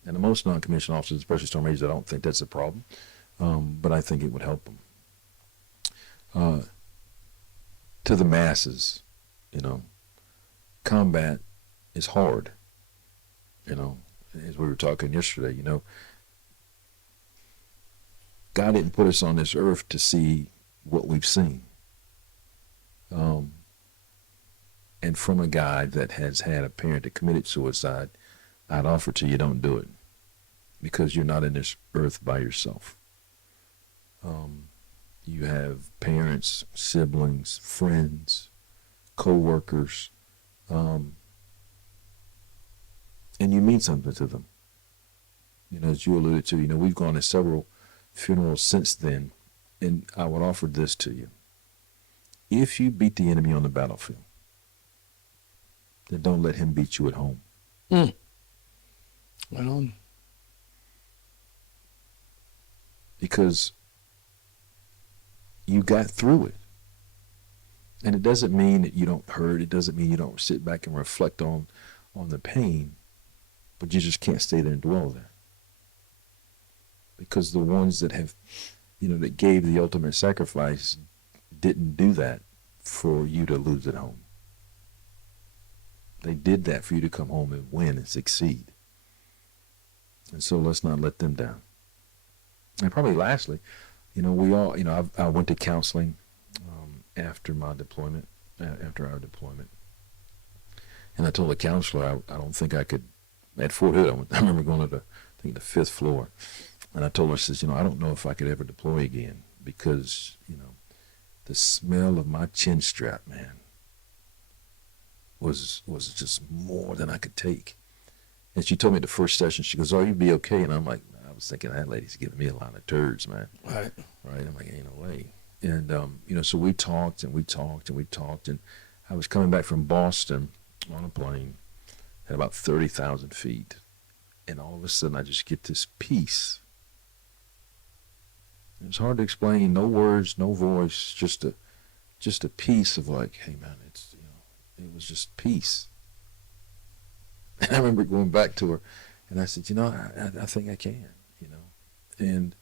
And most non-commissioned officers, especially Storm Agents, I don't think that's a problem, but I think it would help them. To the masses, combat is hard. As we were talking yesterday, God didn't put us on this earth to see what we've seen. And from a guy that has had a parent that committed suicide, I'd offer to you, don't do it, because you're not in this earth by yourself. You have parents, siblings, friends, co-workers, and you mean something to them. As you alluded to, we've gone to several funerals since then, and I would offer this to you. If you beat the enemy on the battlefield, then don't let him beat you at home. Well, because you got through it. And it doesn't mean that you don't hurt. It doesn't mean you don't sit back and reflect on the pain, but you just can't stay there and dwell there. Because the ones that have, that gave the ultimate sacrifice didn't do that for you to lose at home. They did that for you to come home and win and succeed. And so let's not let them down. And probably lastly, we all, I went to counseling after my deployment, after our deployment. And I told the counselor I don't think I could, at Fort Hood, I remember going to the 5th floor. And I told her, I says, I don't know if I could ever deploy again because, the smell of my chin strap, man, was just more than I could take. And she told me the first session, she goes, "Oh, you'll be okay." And I'm like, I was thinking, that lady's giving me a line of turds, man. right. I'm like, ain't no way. And, so we talked and we talked and we talked. And I was coming back from Boston on a plane at about 30,000 feet. And all of a sudden, I just get this peace. It's hard to explain, no words, no voice, just a peace of like, hey man, it was just peace. And I remember going back to her, and I said, I think I can, and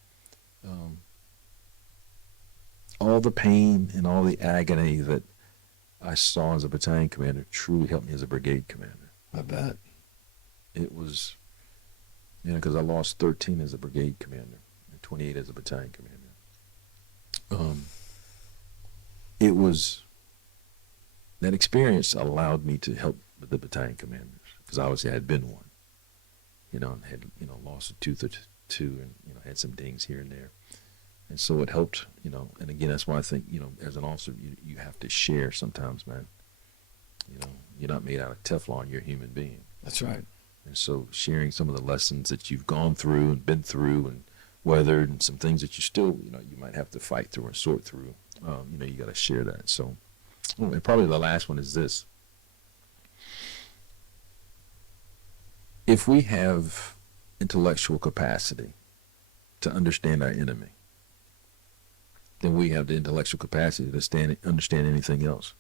all the pain and all the agony that I saw as a battalion commander truly helped me as a brigade commander. I bet. It was, because I lost 13 as a brigade commander. 28 as a battalion commander. It was, that experience allowed me to help the battalion commanders, because obviously I had been one, and had, lost a tooth or two and, had some dings here and there. And so it helped, and again, that's why I think, as an officer, you have to share sometimes, man. You're not made out of Teflon, you're a human being. That's right. And so sharing some of the lessons that you've gone through and been through and weathered, and some things that you still, you might have to fight through and sort through. You got to share that. So, and probably the last one is this. If we have intellectual capacity to understand our enemy, then we have the intellectual capacity to understand anything else.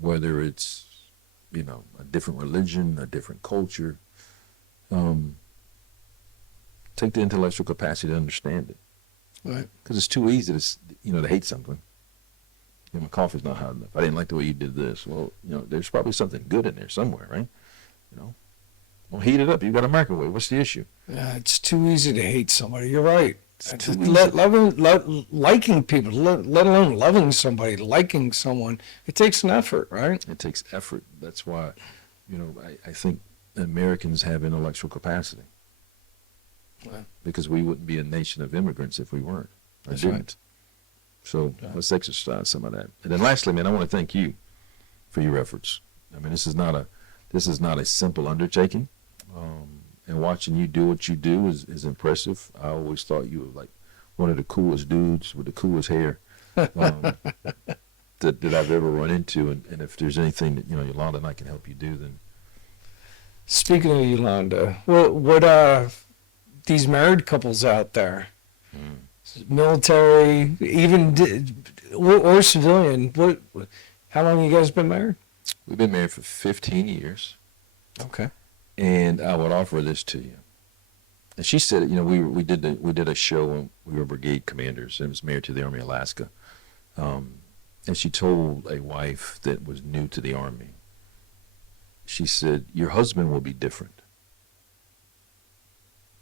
Whether it's, a different religion, a different culture, take the intellectual capacity to understand it. Right. Because it's too easy to hate something. My coffee's not hot enough. I didn't like the way you did this. Well, there's probably something good in there somewhere, right? Well, heat it up. You've got a microwave. What's the issue? Yeah, it's too easy to hate somebody. You're right. It's too Liking people, let alone loving somebody, liking someone, it takes an effort, right? It takes effort. That's why, I think Americans have intellectual capacity. Wow. Because we wouldn't be a nation of immigrants if we weren't. That's didn't. right. So let's exercise some of that. And then lastly, man, I want to thank you for your efforts. I mean, this is not a simple undertaking. And watching you do what you do is impressive. I always thought you were like one of the coolest dudes with the coolest hair that I've ever run into. And if there's anything that, Yolanda and I can help you do, then. Speaking of Yolanda, what these married couples out there, military, even or civilian, what How long you guys been married? We've been married for 15 years. Okay. And I would offer this to you. And she said, you know, we did a show when we were brigade commanders. And was married to the Army of Alaska. And she told a wife that was new to the Army, she said, your husband will be different,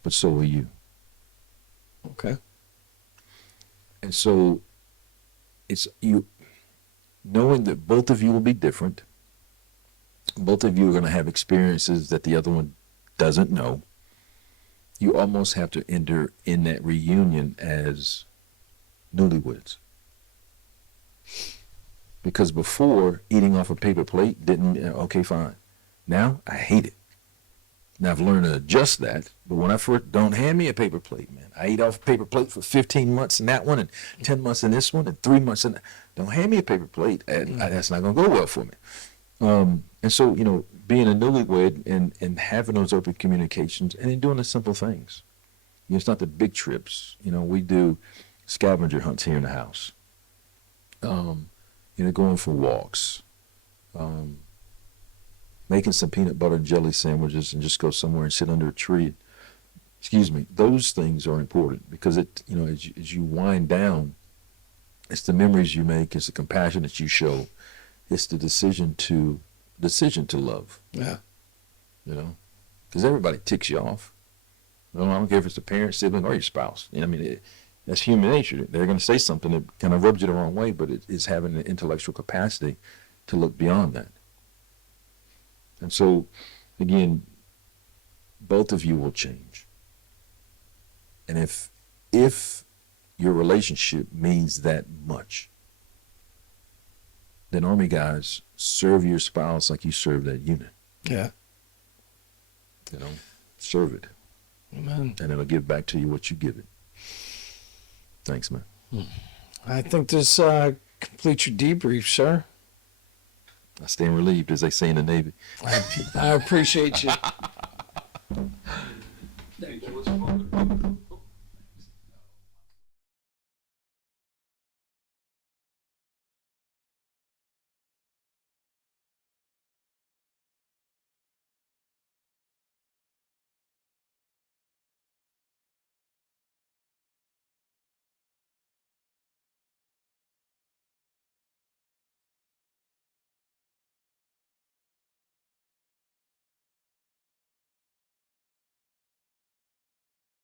but so will you. Okay. And so it's you knowing that both of you will be different. Both of you are going to have experiences that the other one doesn't know. You almost have to enter in that reunion as newlyweds. Because before, eating off a paper plate didn't, okay, fine. Now, I hate it. Now, I've learned to adjust that, but when I first, don't hand me a paper plate, man. I eat off a paper plate for 15 months in that one, and 10 months in this one, and 3 months in that. Don't hand me a paper plate. That's not going to go well for me. And so, you know, being a newlywed and having those open communications and then doing the simple things. You know, it's not the big trips. You know, we do scavenger hunts here in the house. You know, going for walks. Making some peanut butter and jelly sandwiches and just go somewhere and sit under a tree. Excuse me. Those things are important because it, you know, as you wind down, it's the memories you make, it's the compassion that you show, it's the decision to love. Yeah. You know, because everybody ticks you off. I don't care if it's a parent, sibling, or your spouse. You know, I mean, that's human nature. They're going to say something that kind of rubs you the wrong way, but it is having the intellectual capacity to look beyond that. And so, again, both of you will change. And if your relationship means that much, then Army guys, serve your spouse like you serve that unit. Yeah. You know, serve it. Amen. And it'll give back to you what you give it. Thanks, man. I think this completes your debrief, sir. I stand relieved, as they say in the Navy. I appreciate you.